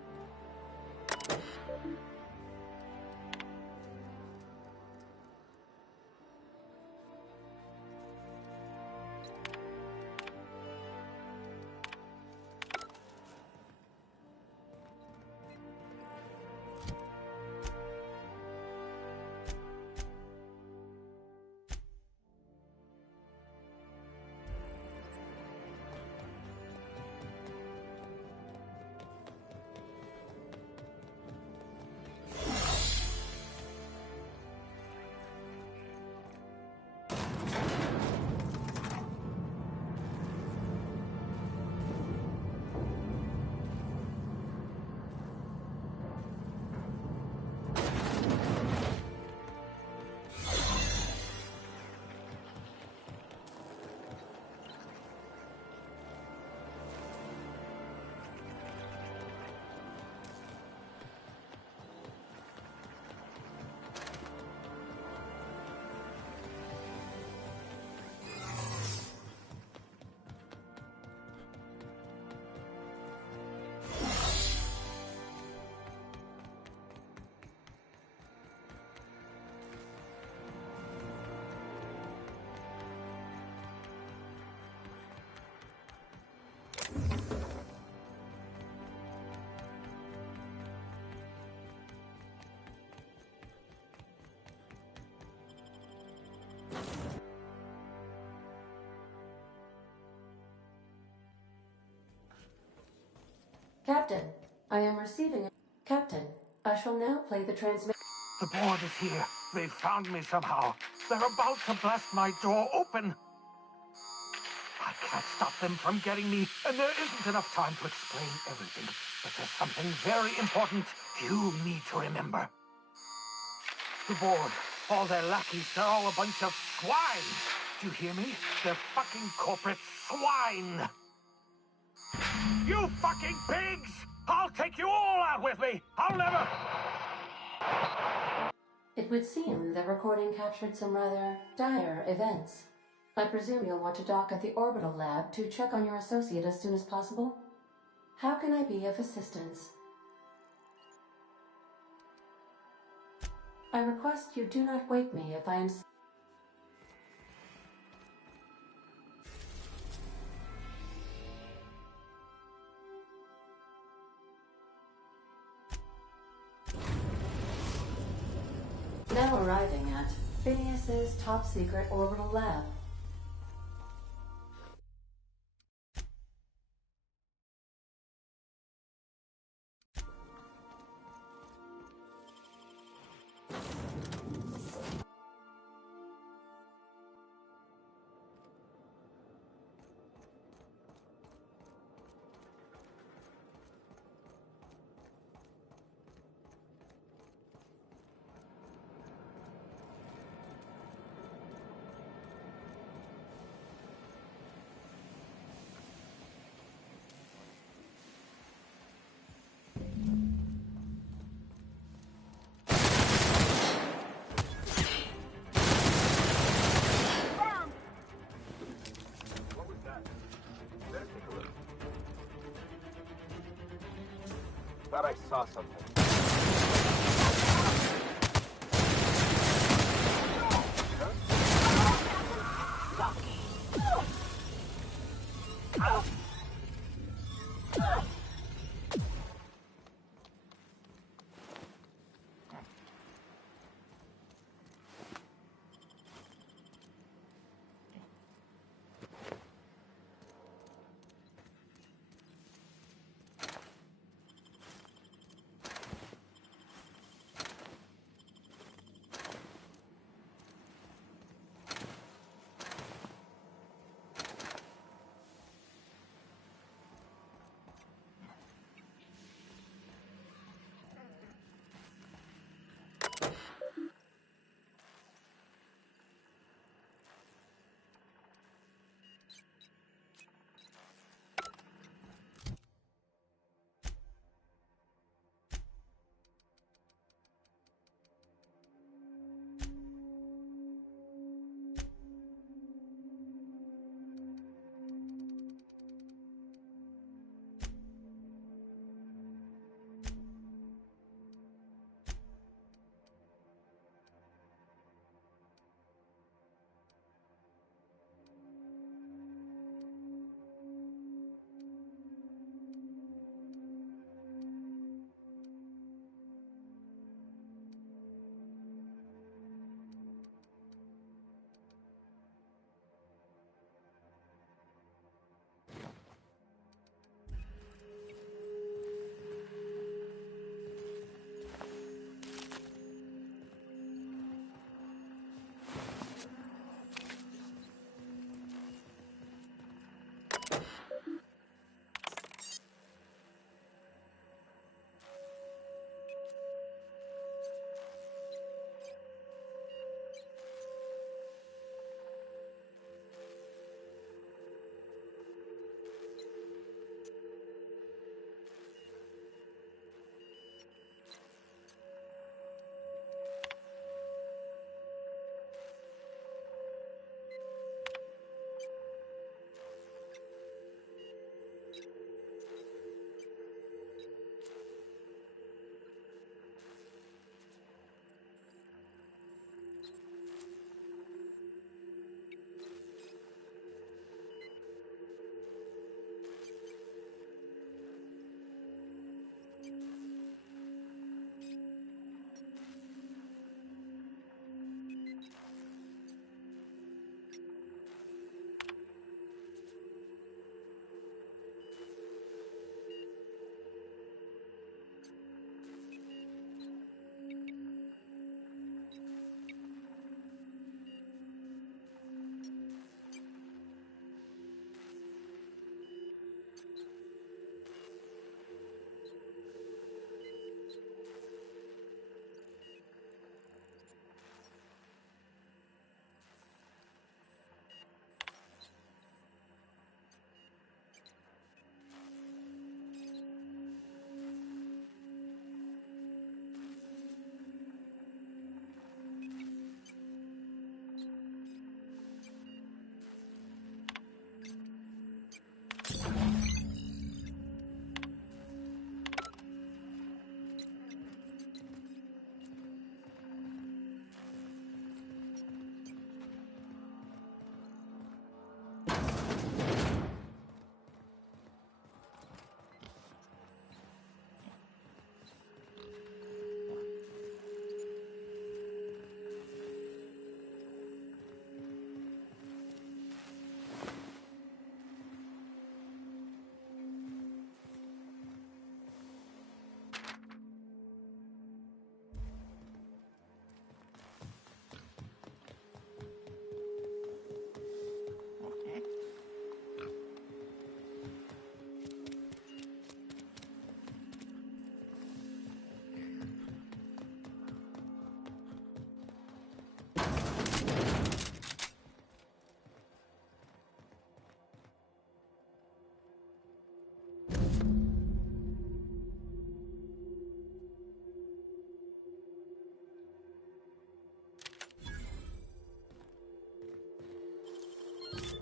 Captain, I am receiving a... Captain, I shall now play the transmission... The board is here. They've found me somehow. They're about to blast my door open. I can't stop them from getting me, and there isn't enough time to explain everything. But there's something very important you need to remember. The board, all their lackeys, they're all a bunch of swine. Do you hear me? They're fucking corporate swine. You fucking pigs! I'll take you all out with me! I'll never... It would seem the recording captured some rather dire events. I presume you'll want to dock at the orbital lab to check on your associate as soon as possible? How can I be of assistance? I request you do not wake me if I am... Now arriving at Phineas's top-secret orbital lab. Thought I saw something.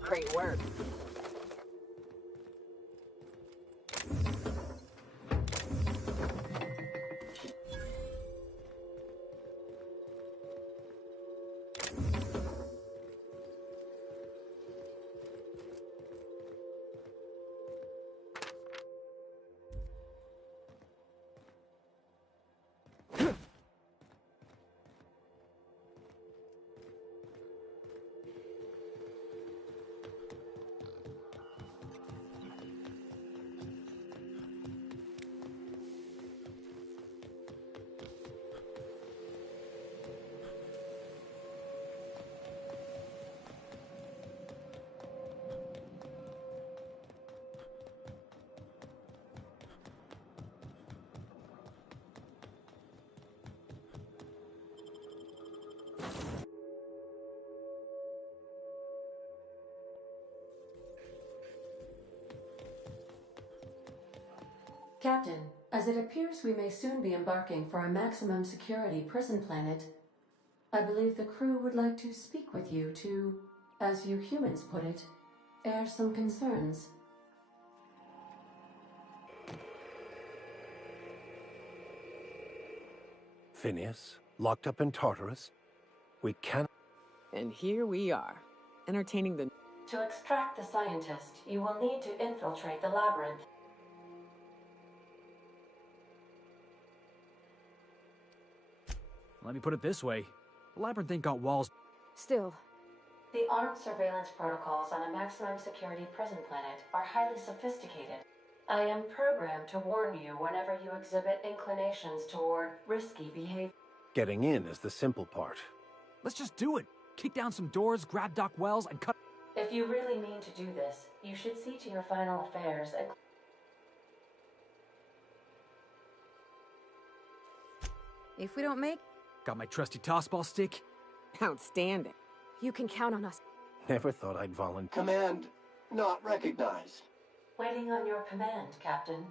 Great work. Captain, as it appears we may soon be embarking for a maximum security prison planet, I believe the crew would like to speak with you to, as you humans put it, air some concerns. Phineas, locked up in Tartarus? We can't... And here we are, entertaining the... To extract the scientist, you will need to infiltrate the labyrinth. Let me put it this way. The labyrinth ain't got walls. Still. The armed surveillance protocols on a maximum security prison planet are highly sophisticated. I am programmed to warn you whenever you exhibit inclinations toward risky behavior. Getting in is the simple part. Let's just do it. Kick down some doors, grab Doc Wells, and cut... If you really mean to do this, you should see to your final affairs and... If we don't make... Got my trusty tossball stick. Outstanding. You can count on us. Never thought I'd volunteer. Command not recognized. Waiting on your command, Captain.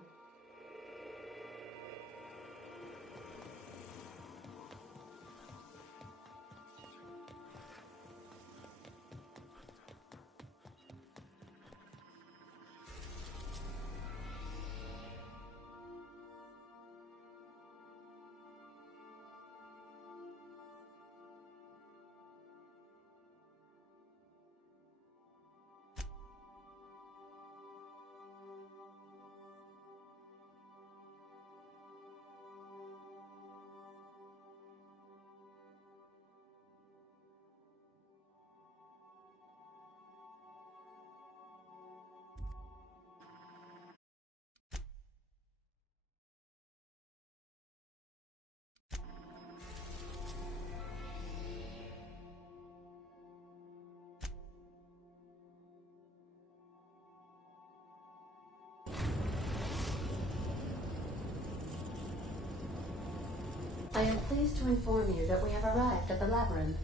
I am pleased to inform you that we have arrived at the labyrinth.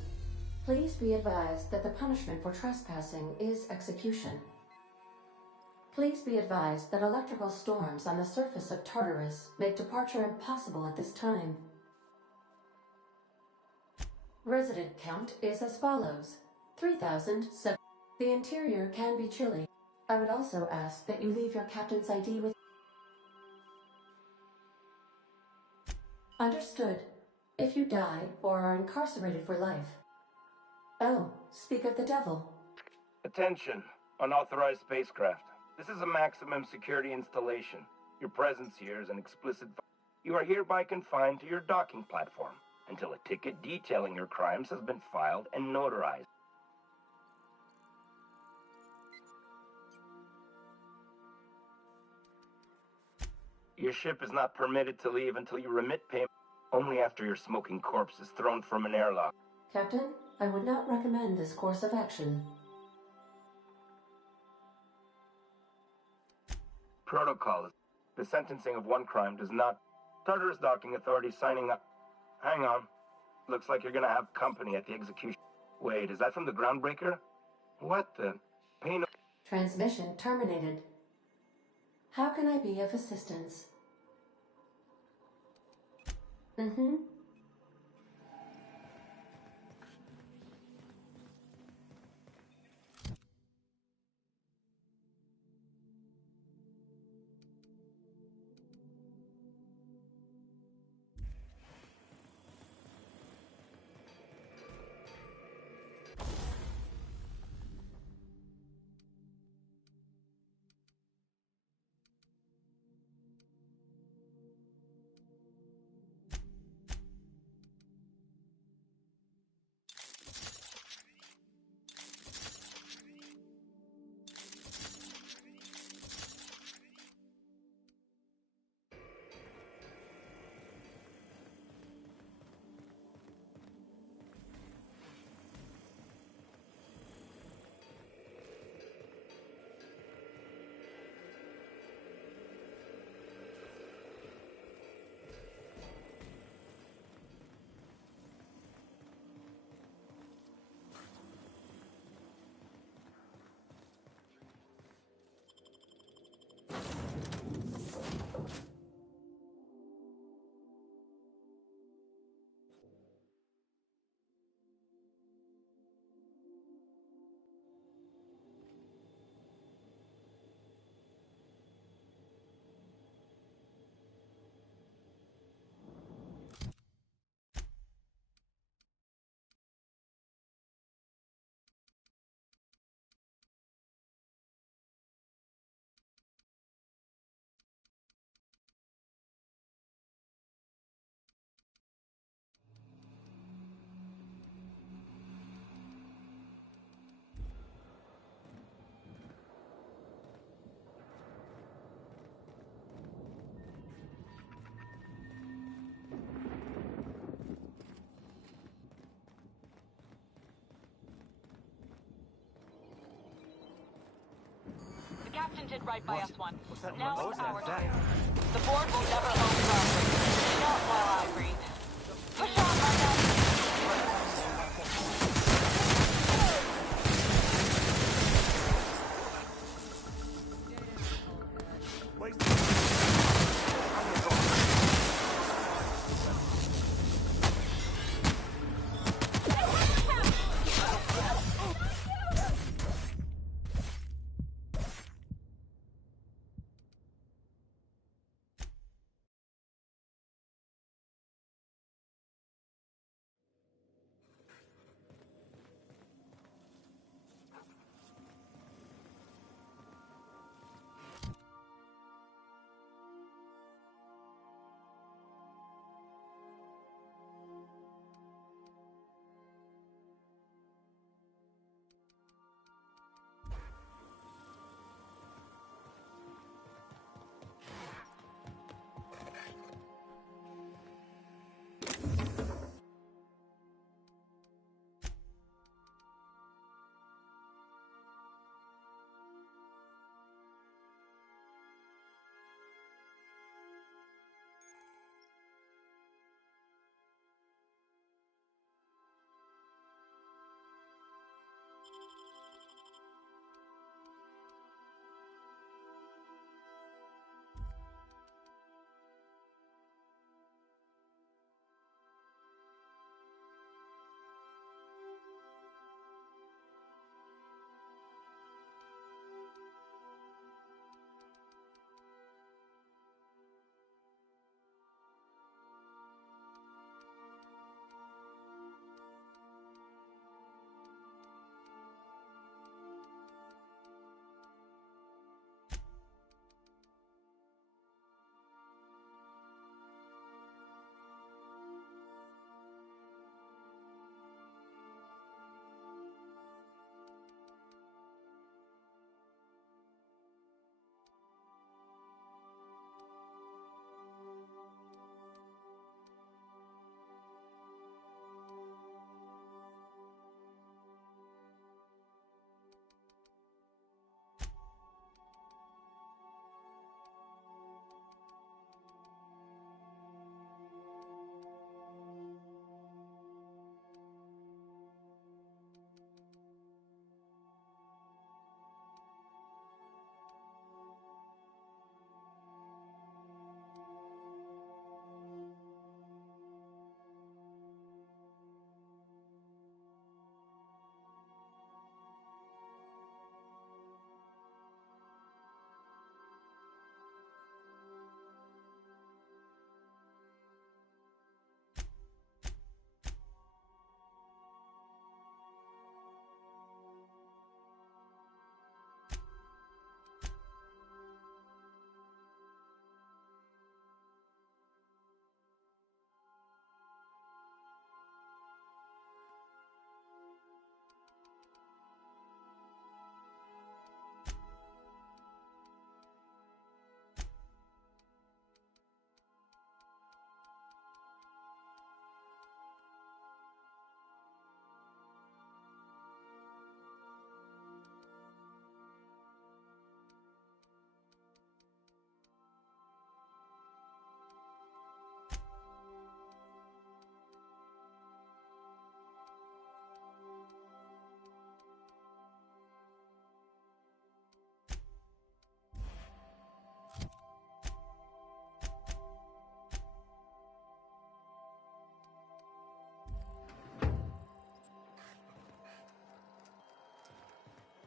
Please be advised that the punishment for trespassing is execution. Please be advised that electrical storms on the surface of Tartarus make departure impossible at this time. Resident count is as follows: 3,007. The interior can be chilly. I would also ask that you leave your captain's ID with... Understood. If you die or are incarcerated for life... Oh, speak of the devil. Attention, unauthorized spacecraft. This is a maximum security installation. Your presence here is an explicit... You are hereby confined to your docking platform until a ticket detailing your crimes has been filed and notarized. Your ship is not permitted to leave until you remit payment, only after your smoking corpse is thrown from an airlock. Captain, I would not recommend this course of action. Protocol is the sentencing of one crime does not... Tartarus Docking Authority signing up... Hang on. Looks like you're gonna have company at the execution. Wait, is that from the Groundbreaker? What the... Pay no... Transmission terminated. How can I be of assistance? Captain did right by us once. that Now noise? it's our That? turn. The board will never own property. Not while I breathe. Push on, my guys.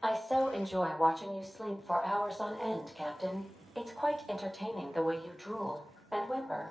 I so enjoy watching you sleep for hours on end, Captain. It's quite entertaining the way you drool and whimper.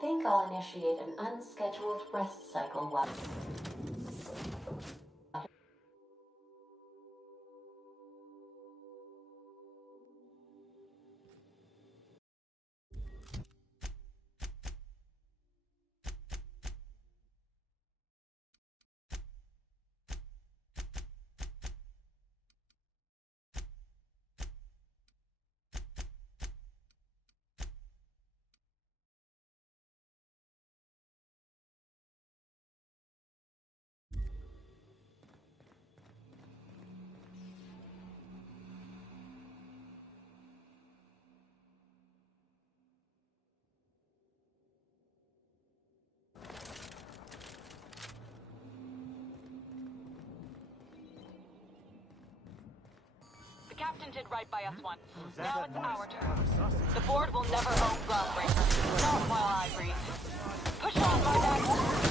think I'll initiate an unscheduled rest cycle while... The captain did right by us once. Now it's our turn. The board will never own Groundbreaker. Not while I breathe. Push on, Bardak!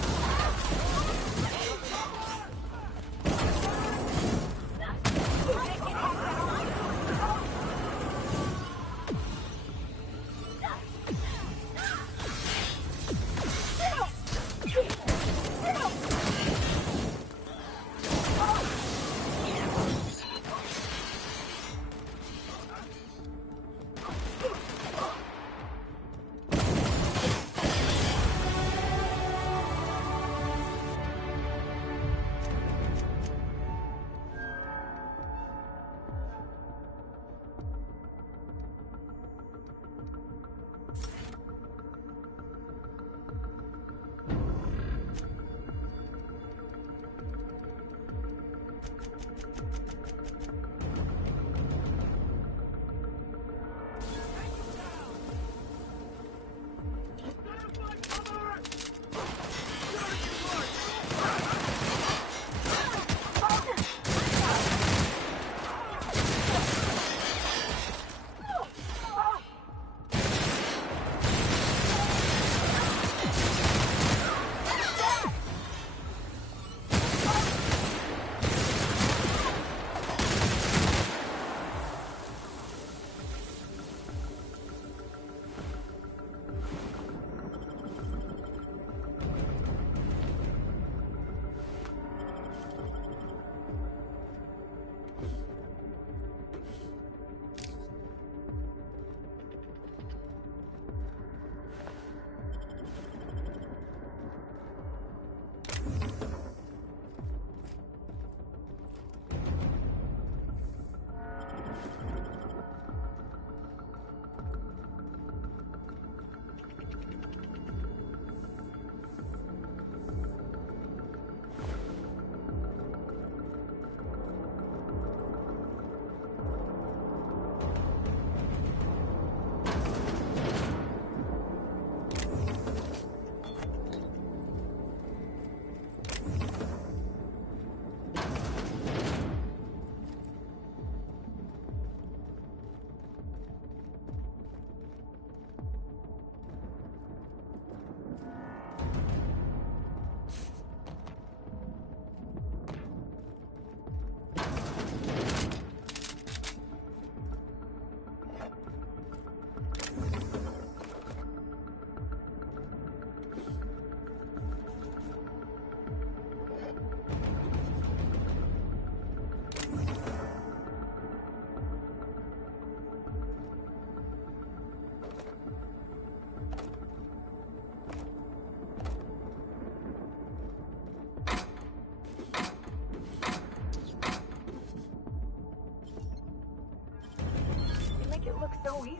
so easy.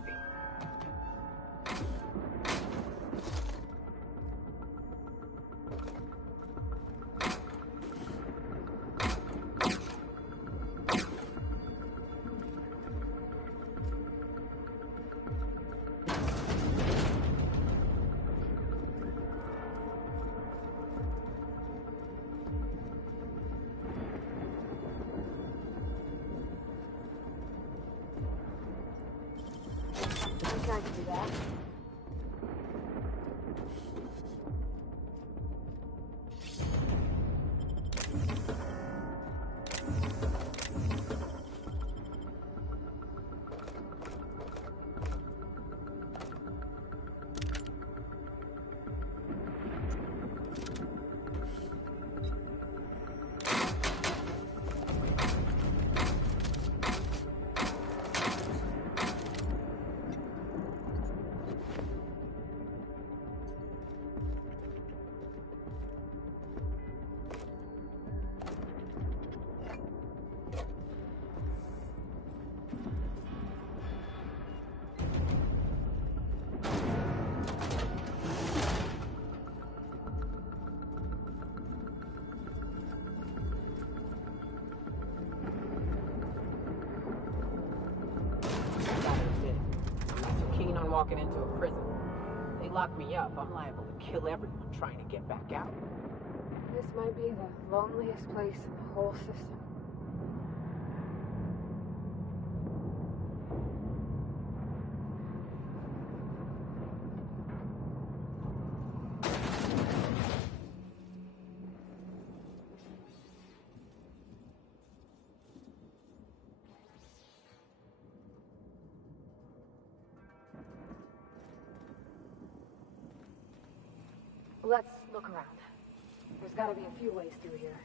I can do that. walking into a prison. They lock me up, I'm liable to kill everyone trying to get back out. This might be the loneliest place in the whole system. Let's look around. There's gotta be a few ways through here.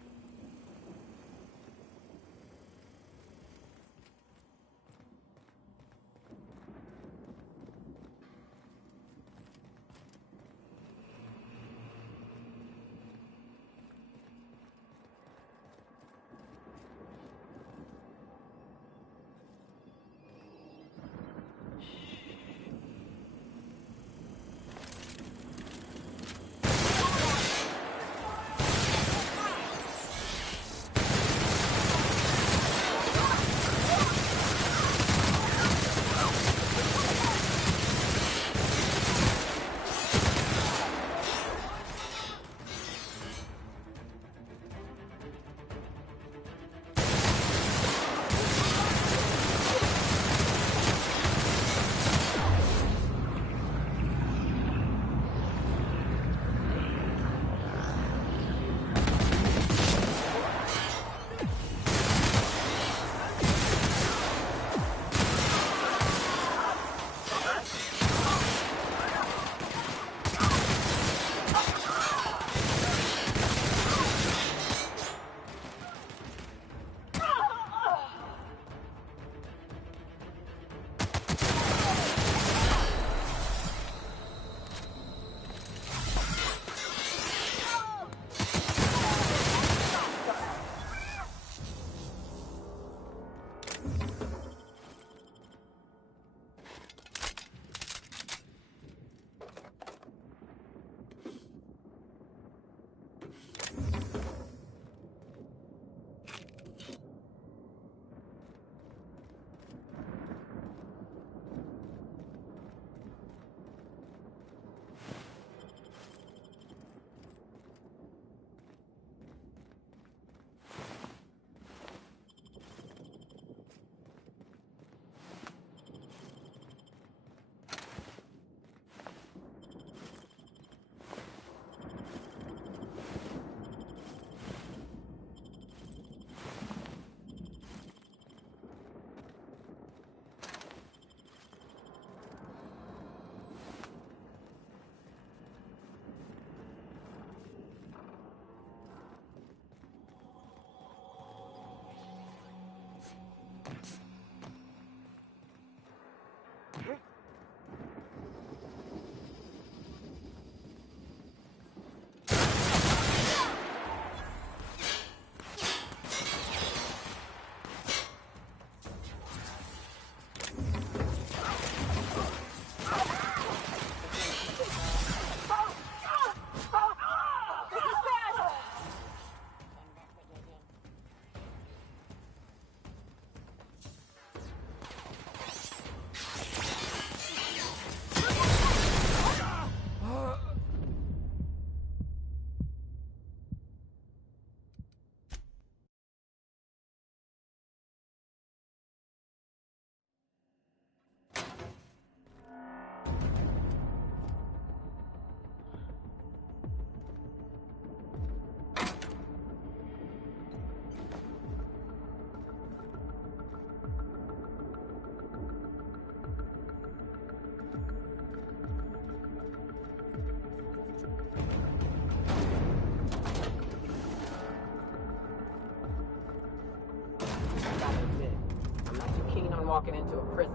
Walking into a prison.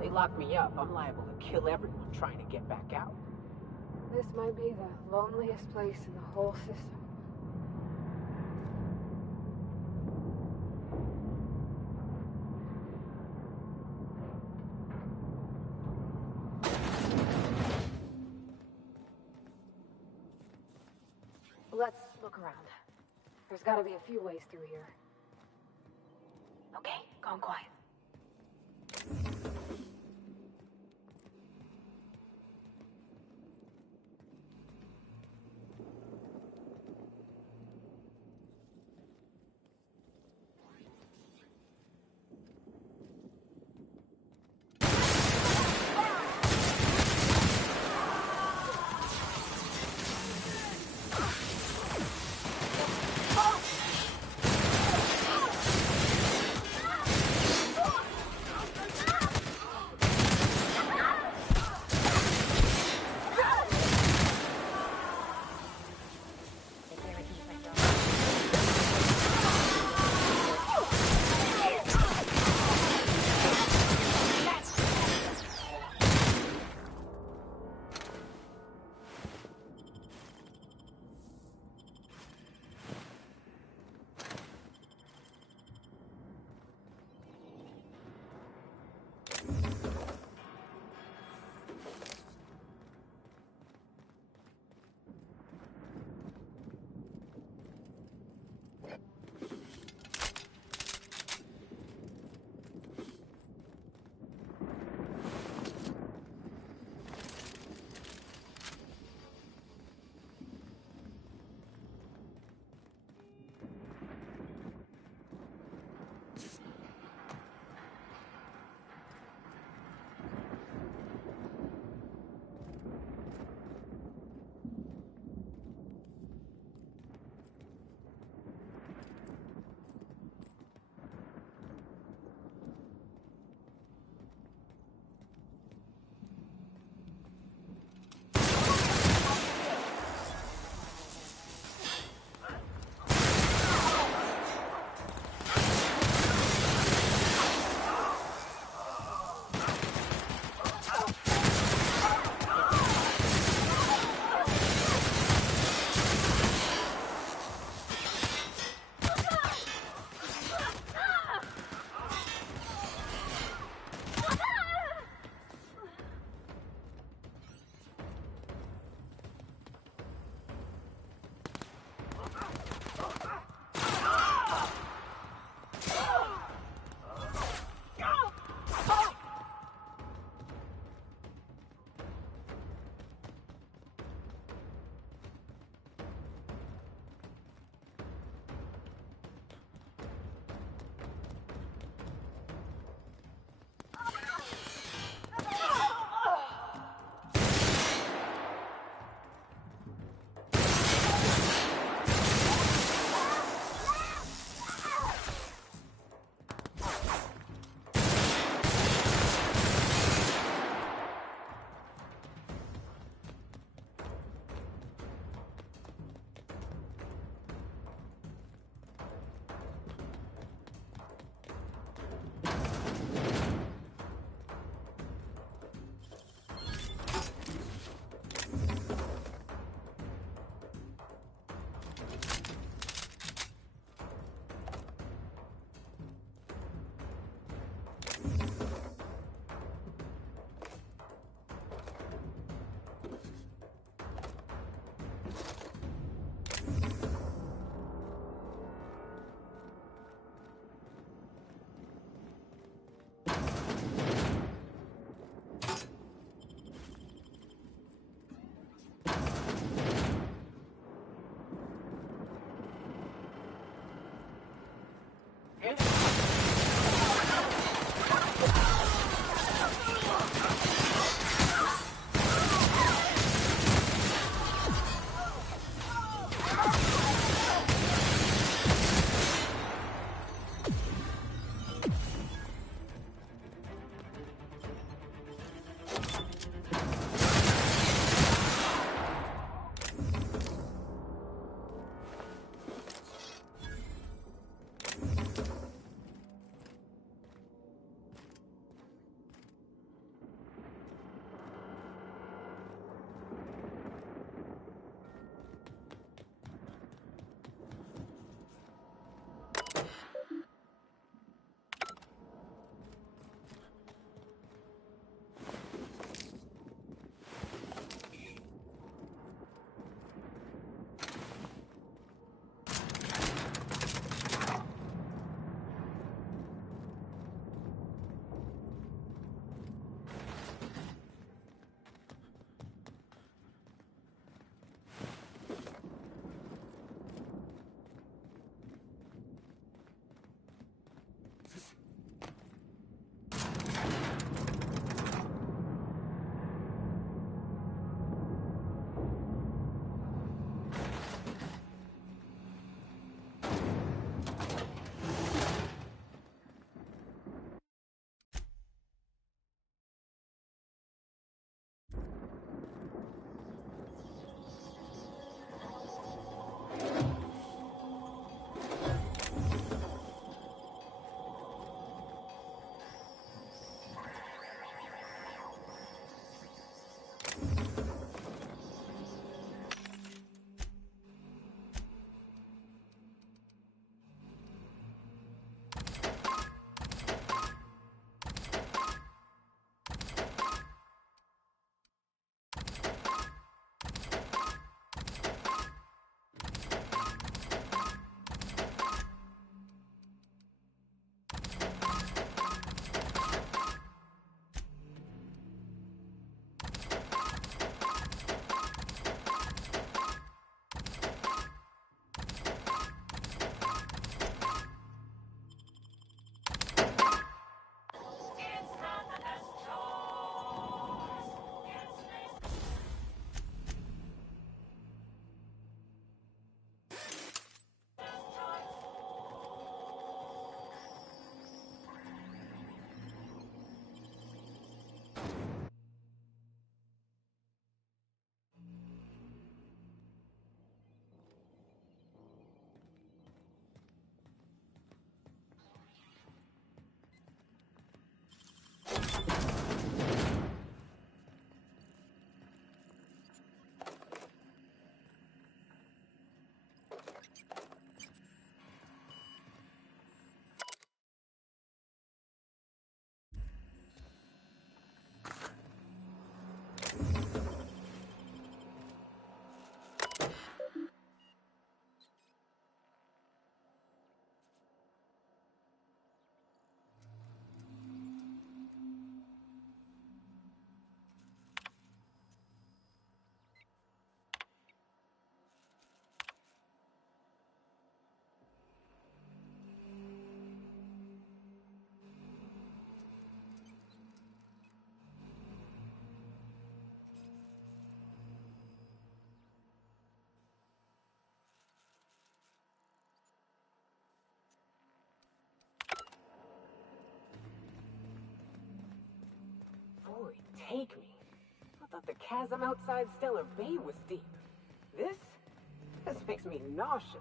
They lock me up, I'm liable to kill everyone trying to get back out. This might be the loneliest place in the whole system. Let's look around. There's gotta be a few ways through here. Okay, gone quiet. make me. I thought the chasm outside Stellar Bay was deep. This makes me nauseous.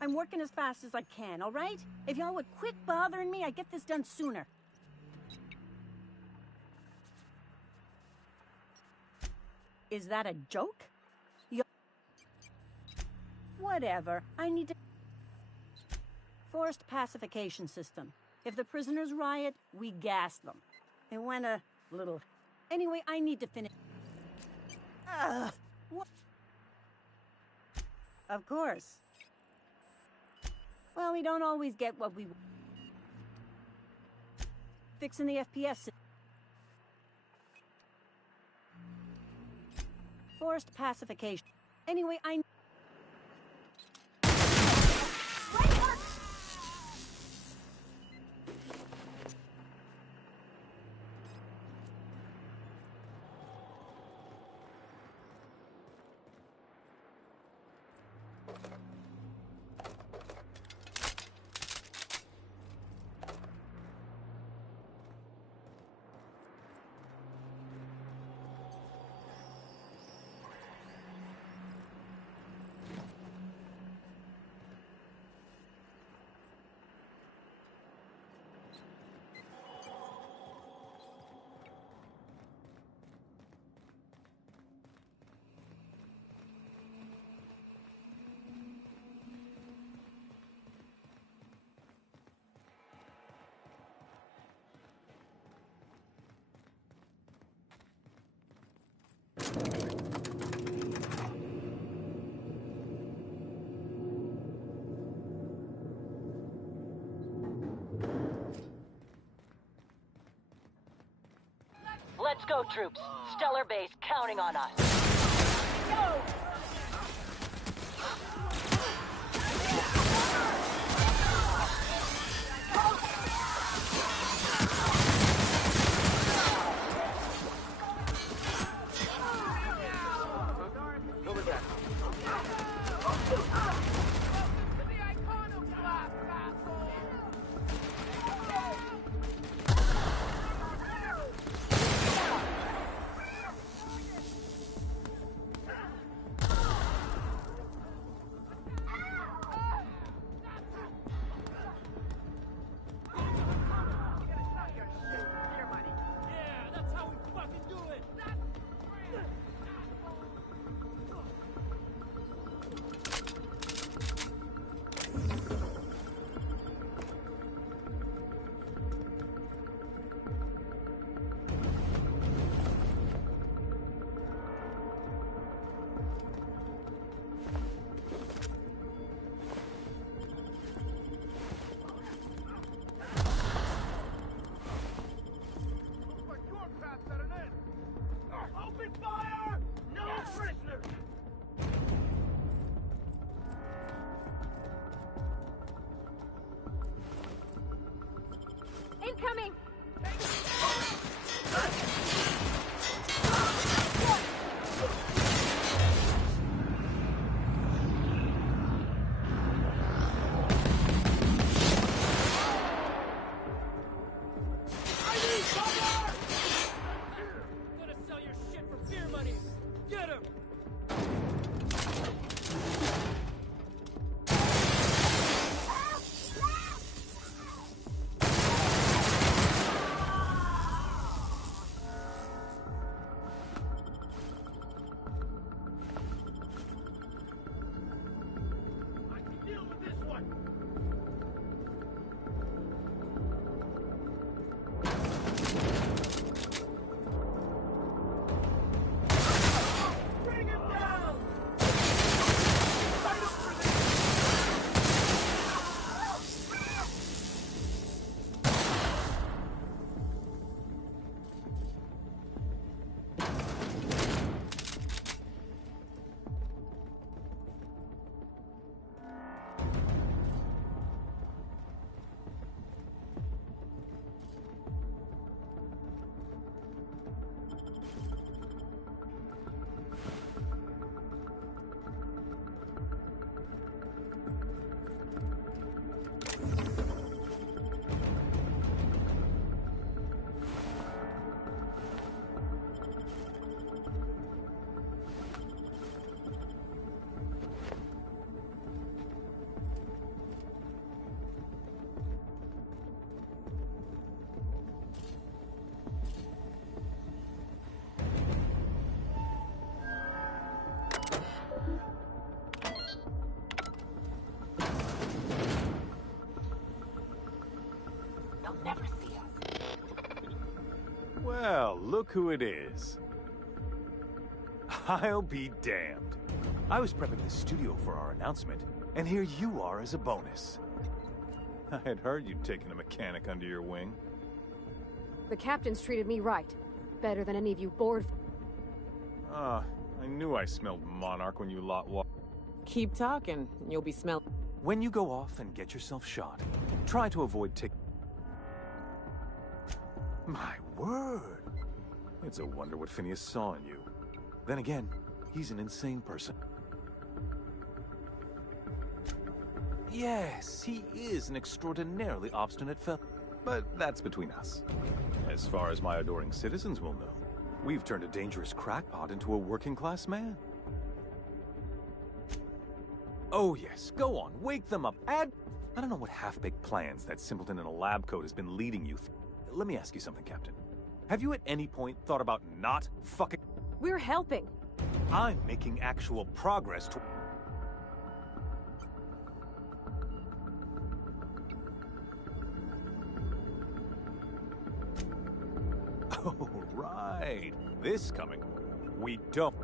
I'm working as fast as I can, all right? If y'all would quit bothering me, I'd get this done sooner. Is that a joke? Whatever. I need to... Forced pacification system. If the prisoners riot, we gas them. It went a little... Anyway, I need to finish... What? Of course. Well, we don't always get what we... Fixing the FPS system. Forced pacification. Anyway, I... Let's go, troops. Stellar Base counting on us. Go! Never see us. Well, look who it is. I'll be damned. I was prepping the studio for our announcement, and here you are as a bonus. I had heard you'd taken a mechanic under your wing. The captain's treated me right. Better than any of you bored. Ah, I knew I smelled Monarch when you lot walked. Keep talking, and you'll be smelling. When you go off and get yourself shot, try to avoid My word! It's a wonder what Phineas saw in you. Then again, he's an insane person. Yes, he is an extraordinarily obstinate fellow. But that's between us. As far as my adoring citizens will know, we've turned a dangerous crackpot into a working-class man. Oh yes, go on, wake them up, I don't know what half-baked plans that simpleton in a lab coat has been leading you through. Let me ask you something, Captain. Have you at any point thought about not fucking... We're helping. I'm making actual progress to... Oh, right. This coming. We don't...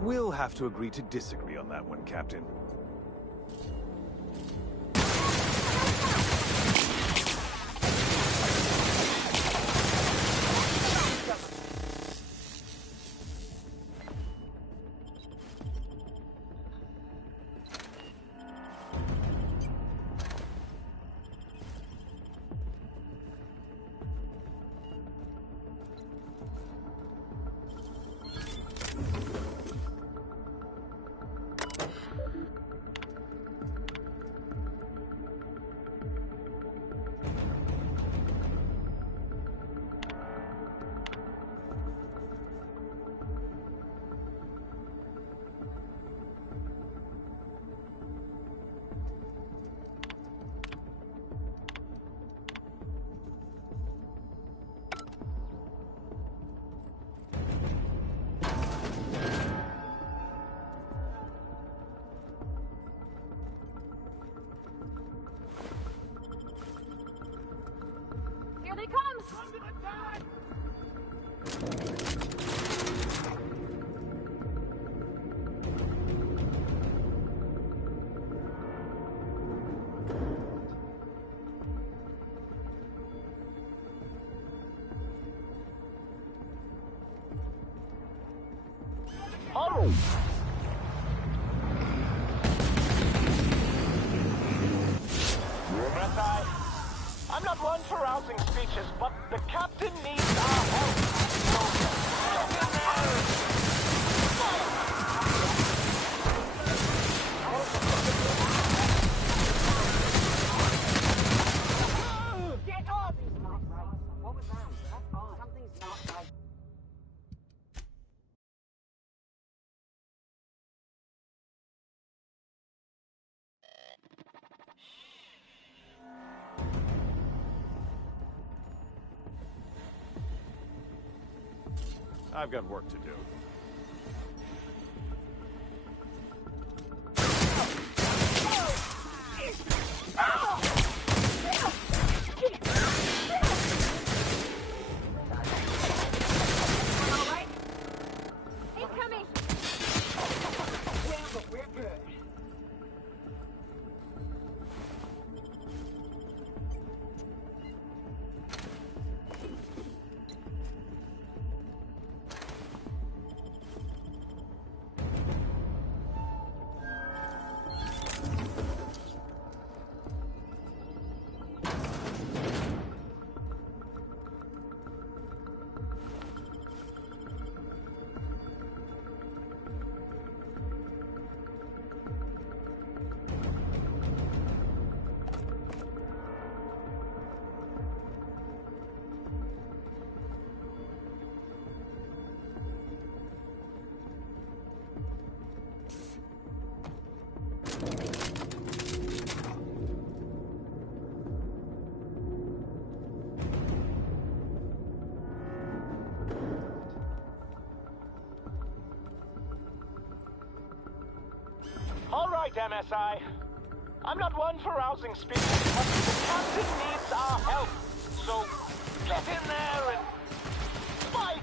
We'll have to agree to disagree on that one, Captain. I'm not one for rousing speeches, but the captain needs our help. Get off! He's not right. What was that? Something's not right. I've got work to do. right, MSI. I'm not one for rousing speeches, but the captain needs our help. So, get in there and fight!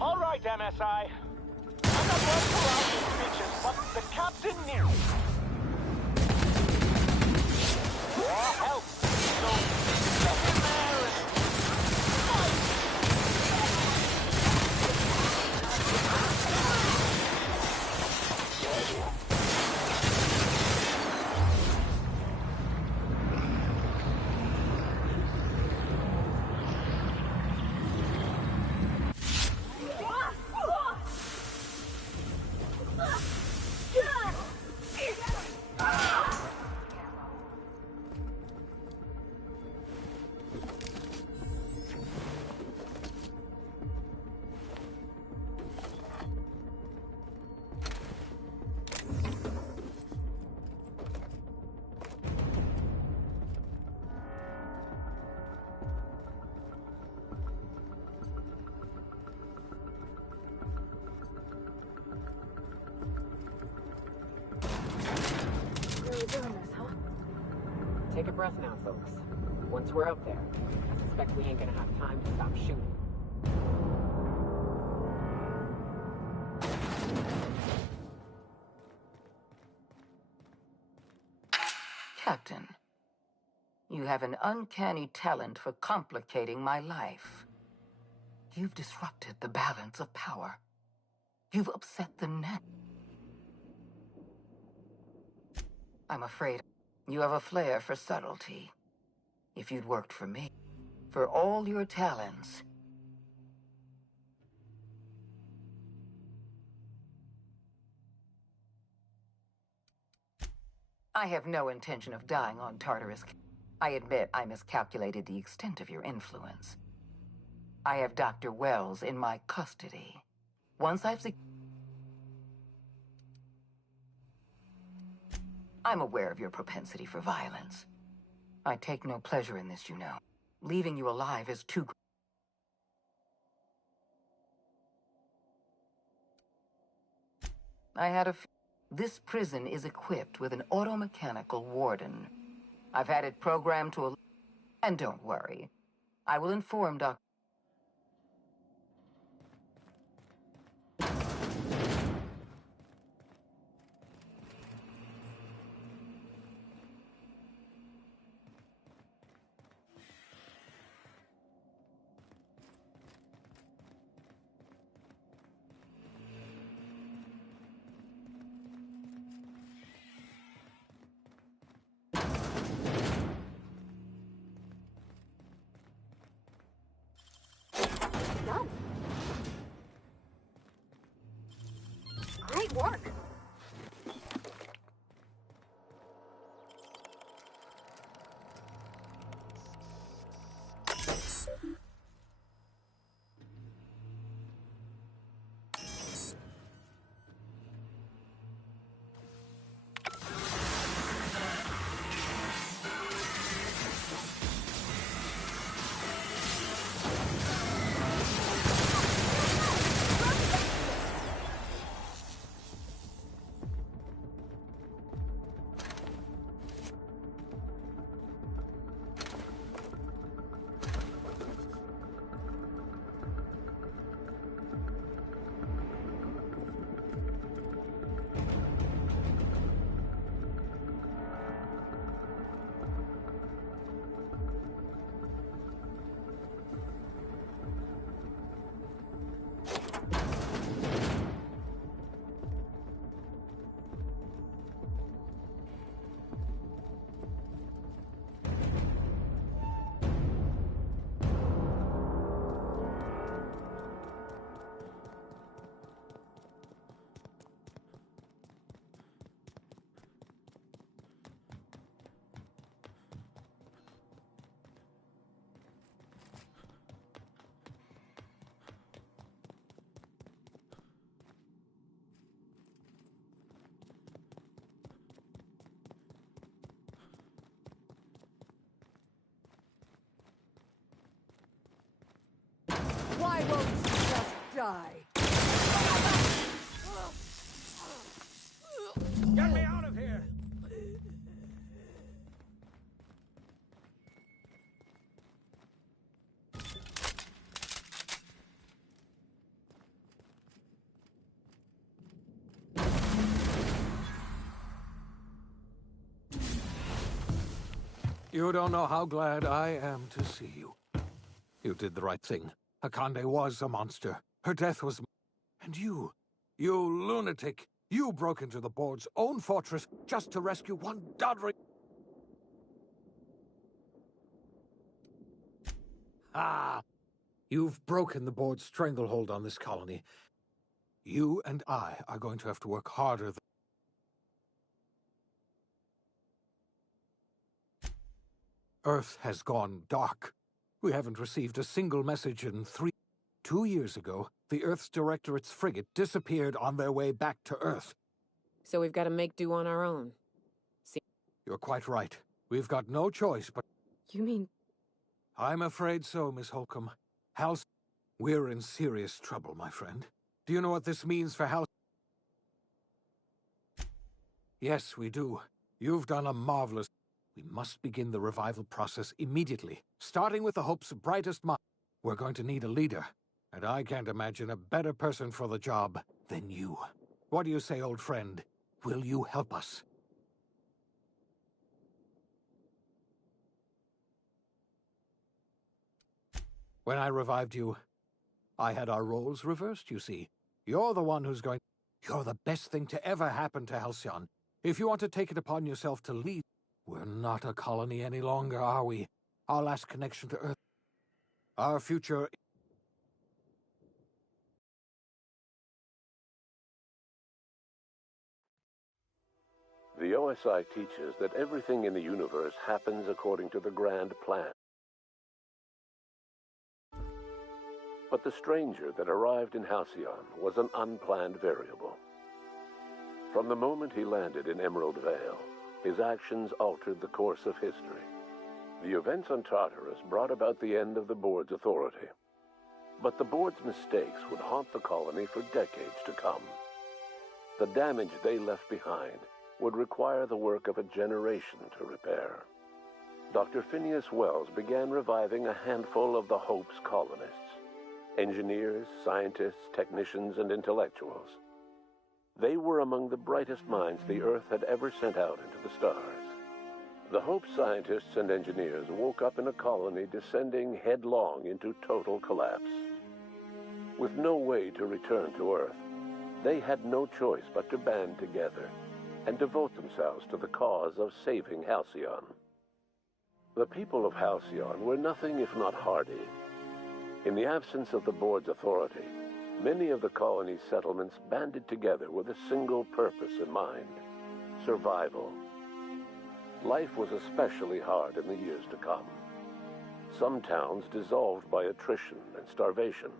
All right, MSI. I'm not one for rousing speeches, but the captain needs our help. So, get in there and fight! Take a breath now, folks. Once we're up there, I suspect we ain't gonna have time to stop shooting. Captain, you have an uncanny talent for complicating my life. You've disrupted the balance of power. You've upset the net. I'm afraid you have a flair for subtlety. If you'd worked for me, for all your talents, I have no intention of dying on Tartarus. I admit I miscalculated the extent of your influence. I have Dr. Wells in my custody. Once I'm aware of your propensity for violence. I take no pleasure in this, you know. Leaving you alive is too... This prison is equipped with an automechanical warden. I've had it programmed to... And don't worry. I will inform Dr. Great work! die. Get me out of here! You don't know how glad I am to see you. You did the right thing. Akande was a monster. Her death was... And you lunatic, you broke into the board's own fortress just to rescue one doddering... Ah! You've broken the board's stranglehold on this colony. You and I are going to have to work harder than... Earth has gone dark. We haven't received a single message in 2 years ago, the Earth's Directorate's frigate disappeared on their way back to Earth. So we've got to make do on our own. See? You're quite right. We've got no choice, but... You mean... I'm afraid so, Miss Holcomb. We're in serious trouble, my friend. Do you know what this means for Hal... Yes, we do. You've done a marvelous... We must begin the revival process immediately, starting with the Hope's brightest mind. We're going to need a leader, and I can't imagine a better person for the job than you. What do you say, old friend? Will you help us? When I revived you, I had our roles reversed, you see. You're the one who's going... You're the best thing to ever happen to Halcyon. If you want to take it upon yourself to lead... We're not a colony any longer, are we? Our last connection to Earth. Our future... The OSI teaches that everything in the universe happens according to the grand plan. But the stranger that arrived in Halcyon was an unplanned variable. From the moment he landed in Emerald Vale, his actions altered the course of history. The events on Tartarus brought about the end of the board's authority. But the board's mistakes would haunt the colony for decades to come. The damage they left behind would require the work of a generation to repair. Dr. Phineas Wells began reviving a handful of the Hope's colonists. Engineers, scientists, technicians, and intellectuals. They were among the brightest minds the Earth had ever sent out into the stars. The Hope scientists and engineers woke up in a colony descending headlong into total collapse. With no way to return to Earth, they had no choice but to band together and devote themselves to the cause of saving Halcyon. The people of Halcyon were nothing if not hardy. In the absence of the board's authority, many of the colony's settlements banded together with a single purpose in mind: survival. Life was especially hard in the years to come. Some towns dissolved by attrition and starvation,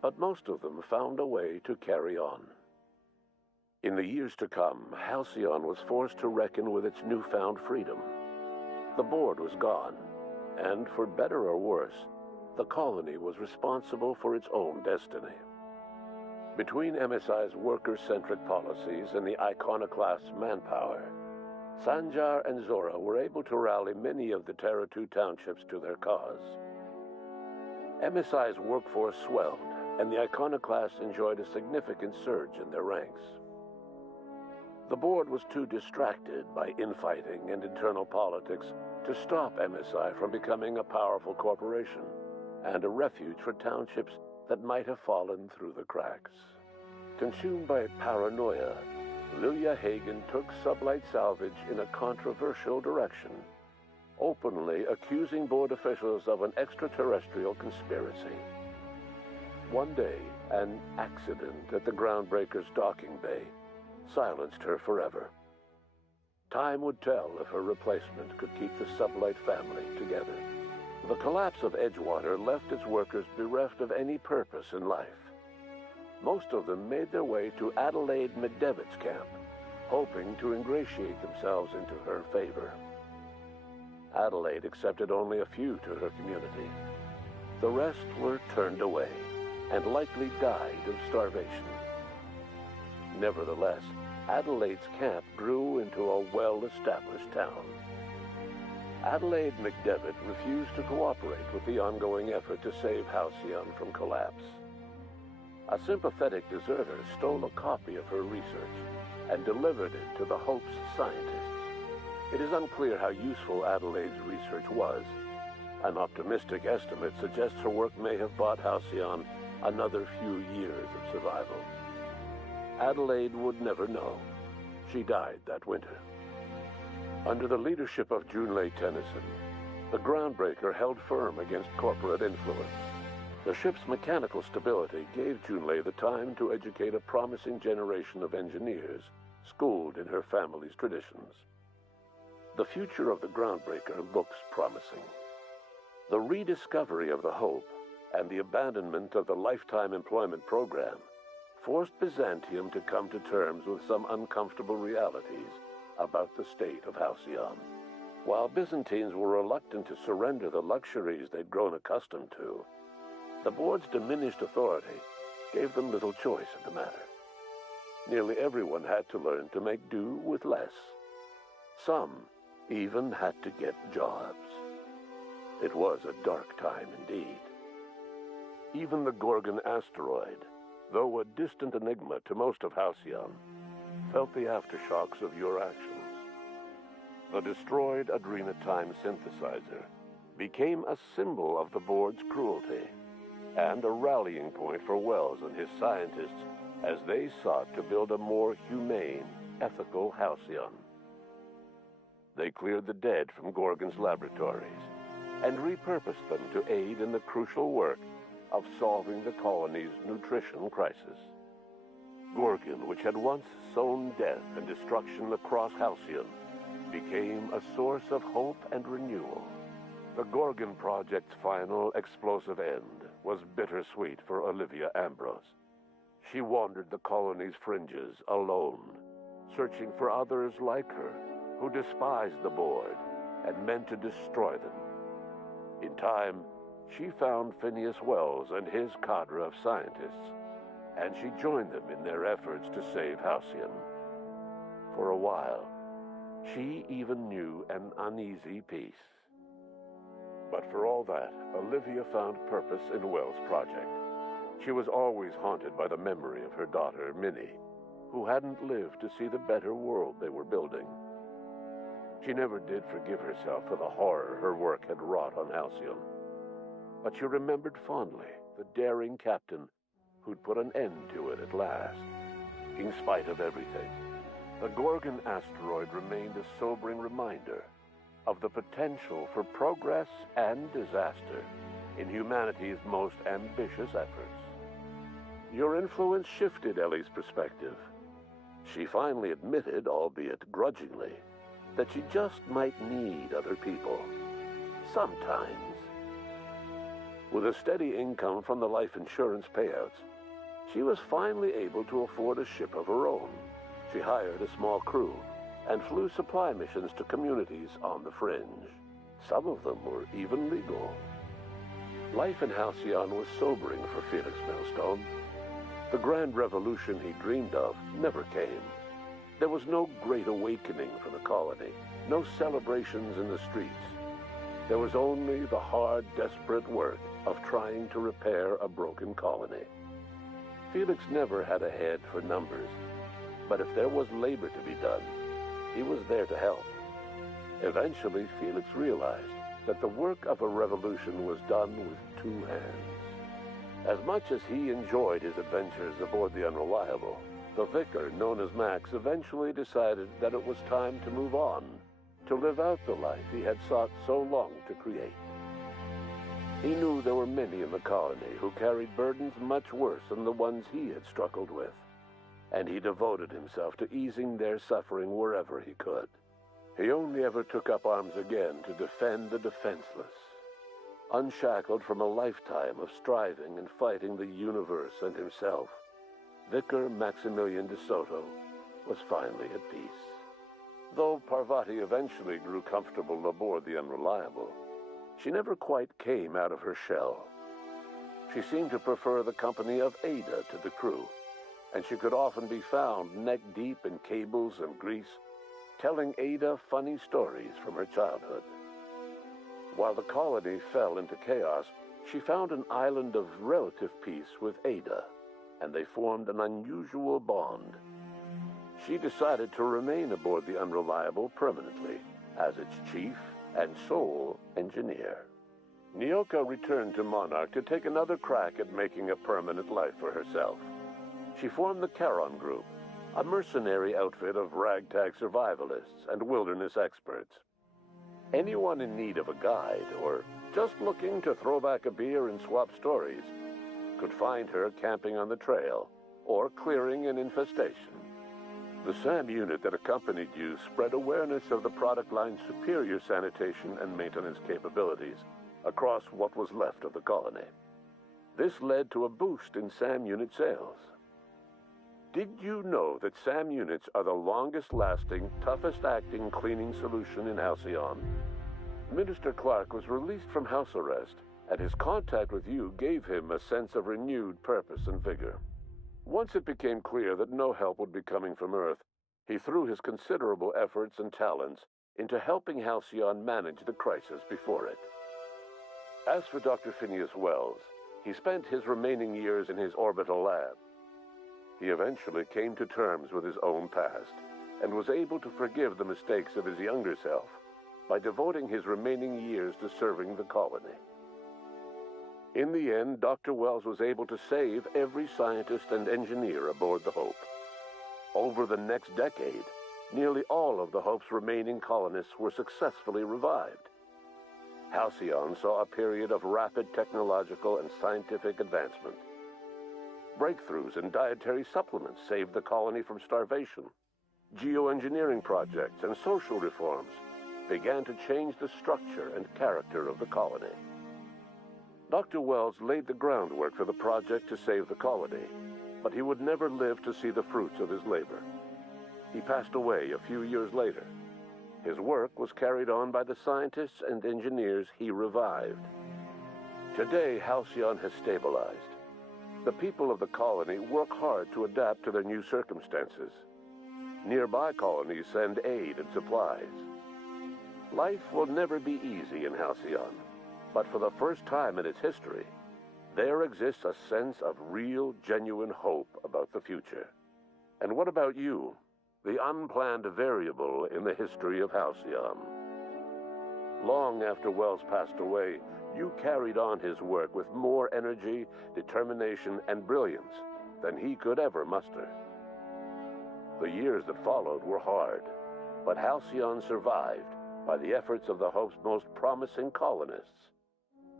but most of them found a way to carry on. In the years to come, Halcyon was forced to reckon with its newfound freedom. The board was gone, and for better or worse, the colony was responsible for its own destiny. Between MSI's worker-centric policies and the iconoclast's manpower, Sanjar and Zora were able to rally many of the Terra 2 townships to their cause. MSI's workforce swelled, and the iconoclasts enjoyed a significant surge in their ranks. The board was too distracted by infighting and internal politics to stop MSI from becoming a powerful corporation and a refuge for townships that might have fallen through the cracks. Consumed by paranoia, Lilia Hagen took Sublight Salvage in a controversial direction, openly accusing board officials of an extraterrestrial conspiracy. One day, an accident at the Groundbreaker's docking bay silenced her forever. Time would tell if her replacement could keep the Sublight family together. The collapse of Edgewater left its workers bereft of any purpose in life. Most of them made their way to Adelaide McDevitt's camp, hoping to ingratiate themselves into her favor. Adelaide accepted only a few to her community. The rest were turned away, and likely died of starvation. Nevertheless, Adelaide's camp grew into a well-established town. Adelaide McDevitt refused to cooperate with the ongoing effort to save Halcyon from collapse. A sympathetic deserter stole a copy of her research and delivered it to the Hope's scientists. It is unclear how useful Adelaide's research was. An optimistic estimate suggests her work may have bought Halcyon another few years of survival. Adelaide would never know. She died that winter. Under the leadership of Junlei Tennyson, the Groundbreaker held firm against corporate influence. The ship's mechanical stability gave Junlei the time to educate a promising generation of engineers, schooled in her family's traditions. The future of the Groundbreaker looks promising. The rediscovery of the Hope and the abandonment of the lifetime employment program forced Byzantium to come to terms with some uncomfortable realities about the state of Halcyon. While Byzantines were reluctant to surrender the luxuries they'd grown accustomed to, the board's diminished authority gave them little choice in the matter. Nearly everyone had to learn to make do with less. Some even had to get jobs. It was a dark time indeed. Even the Gorgon asteroid, though a distant enigma to most of Halcyon, felt the aftershocks of your actions. The destroyed Adrenatime synthesizer became a symbol of the board's cruelty and a rallying point for Wells and his scientists as they sought to build a more humane, ethical Halcyon. They cleared the dead from Gorgon's laboratories and repurposed them to aid in the crucial work of solving the colony's nutrition crisis. Gorgon, which had once sown death and destruction across Halcyon, became a source of hope and renewal. The Gorgon Project's final explosive end was bittersweet for Olivia Ambrose. She wandered the colony's fringes alone, searching for others like her who despised the board and meant to destroy them. In time, she found Phineas Wells and his cadre of scientists, and she joined them in their efforts to save Halcyon. For a while, she even knew an uneasy peace. But for all that, Olivia found purpose in Wells' project. She was always haunted by the memory of her daughter, Minnie, who hadn't lived to see the better world they were building. She never did forgive herself for the horror her work had wrought on Halcyon. But she remembered fondly the daring captain who'd put an end to it at last. In spite of everything, the Gorgon asteroid remained a sobering reminder of the potential for progress and disaster in humanity's most ambitious efforts. Your influence shifted Ellie's perspective. She finally admitted, albeit grudgingly, that she just might need other people. Sometimes. With a steady income from the life insurance payouts, she was finally able to afford a ship of her own. She hired a small crew and flew supply missions to communities on the fringe. Some of them were even legal. Life in Halcyon was sobering for Felix Millstone. The grand revolution he dreamed of never came. There was no great awakening for the colony, no celebrations in the streets. There was only the hard, desperate work of trying to repair a broken colony. Felix never had a head for numbers, but if there was labor to be done, he was there to help. Eventually, Felix realized that the work of a revolution was done with two hands. As much as he enjoyed his adventures aboard the Unreliable, the vicar, known as Max, eventually decided that it was time to move on, to live out the life he had sought so long to create. He knew there were many in the colony who carried burdens much worse than the ones he had struggled with, and he devoted himself to easing their suffering wherever he could. He only ever took up arms again to defend the defenseless. Unshackled from a lifetime of striving and fighting the universe and himself, Vicar Maximilian de Soto was finally at peace. Though Parvati eventually grew comfortable aboard the Unreliable, she never quite came out of her shell. She seemed to prefer the company of Ada to the crew, and she could often be found neck-deep in cables and grease, telling Ada funny stories from her childhood. While the colony fell into chaos, she found an island of relative peace with Ada, and they formed an unusual bond. She decided to remain aboard the Unreliable permanently as its chief and sole engineer. Nyoka returned to Monarch to take another crack at making a permanent life for herself. She formed the Charon Group, a mercenary outfit of ragtag survivalists and wilderness experts. Anyone in need of a guide or just looking to throw back a beer and swap stories could find her camping on the trail or clearing an infestation. The SAM unit that accompanied you spread awareness of the product line's superior sanitation and maintenance capabilities across what was left of the colony. This led to a boost in SAM unit sales. Did you know that SAM units are the longest-lasting, toughest-acting cleaning solution in Halcyon? Minister Clark was released from house arrest, and his contact with you gave him a sense of renewed purpose and vigor. Once it became clear that no help would be coming from Earth, he threw his considerable efforts and talents into helping Halcyon manage the crisis before it. As for Dr. Phineas Wells, he spent his remaining years in his orbital lab. He eventually came to terms with his own past and was able to forgive the mistakes of his younger self by devoting his remaining years to serving the colony. In the end, Dr. Wells was able to save every scientist and engineer aboard the Hope. Over the next decade, nearly all of the Hope's remaining colonists were successfully revived. Halcyon saw a period of rapid technological and scientific advancement. Breakthroughs in dietary supplements saved the colony from starvation. Geoengineering projects and social reforms began to change the structure and character of the colony. Dr. Wells laid the groundwork for the project to save the colony, but he would never live to see the fruits of his labor. He passed away a few years later. His work was carried on by the scientists and engineers he revived. Today, Halcyon has stabilized. The people of the colony work hard to adapt to their new circumstances. Nearby colonies send aid and supplies. Life will never be easy in Halcyon, but for the first time in its history, there exists a sense of real, genuine hope about the future. And what about you, the unplanned variable in the history of Halcyon? Long after Wells passed away, you carried on his work with more energy, determination, and brilliance than he could ever muster. The years that followed were hard, but Halcyon survived by the efforts of the Hope's most promising colonists,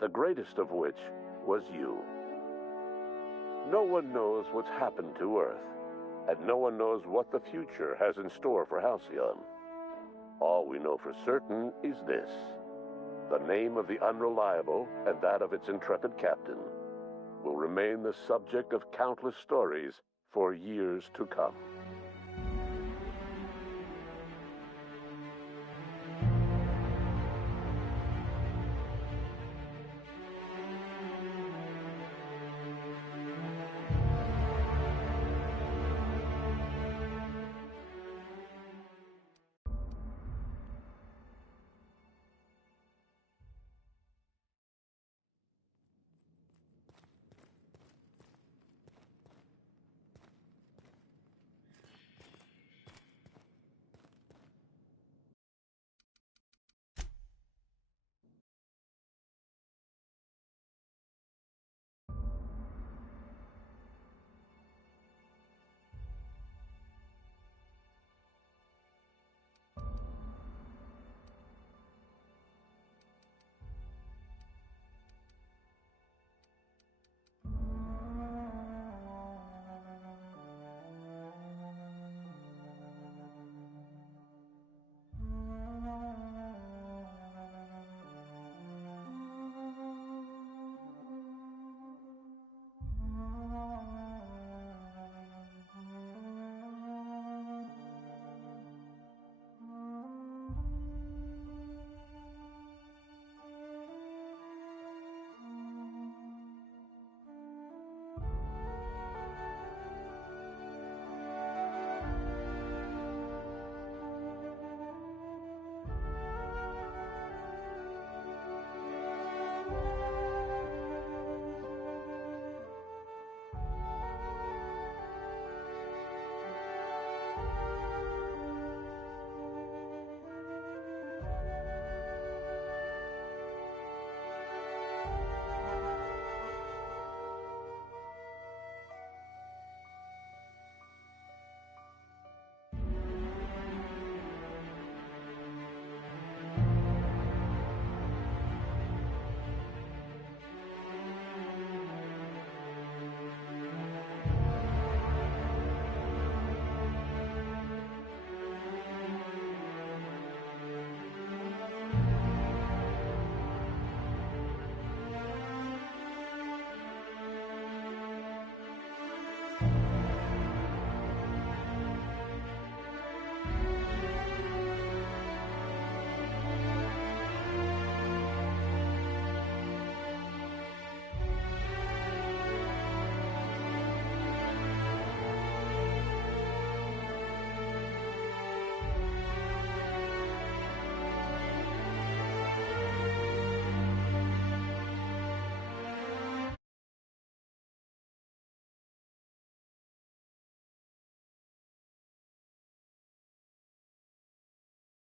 the greatest of which was you. No one knows what's happened to Earth, and no one knows what the future has in store for Halcyon. All we know for certain is this: the name of the Unreliable and that of its intrepid captain will remain the subject of countless stories for years to come.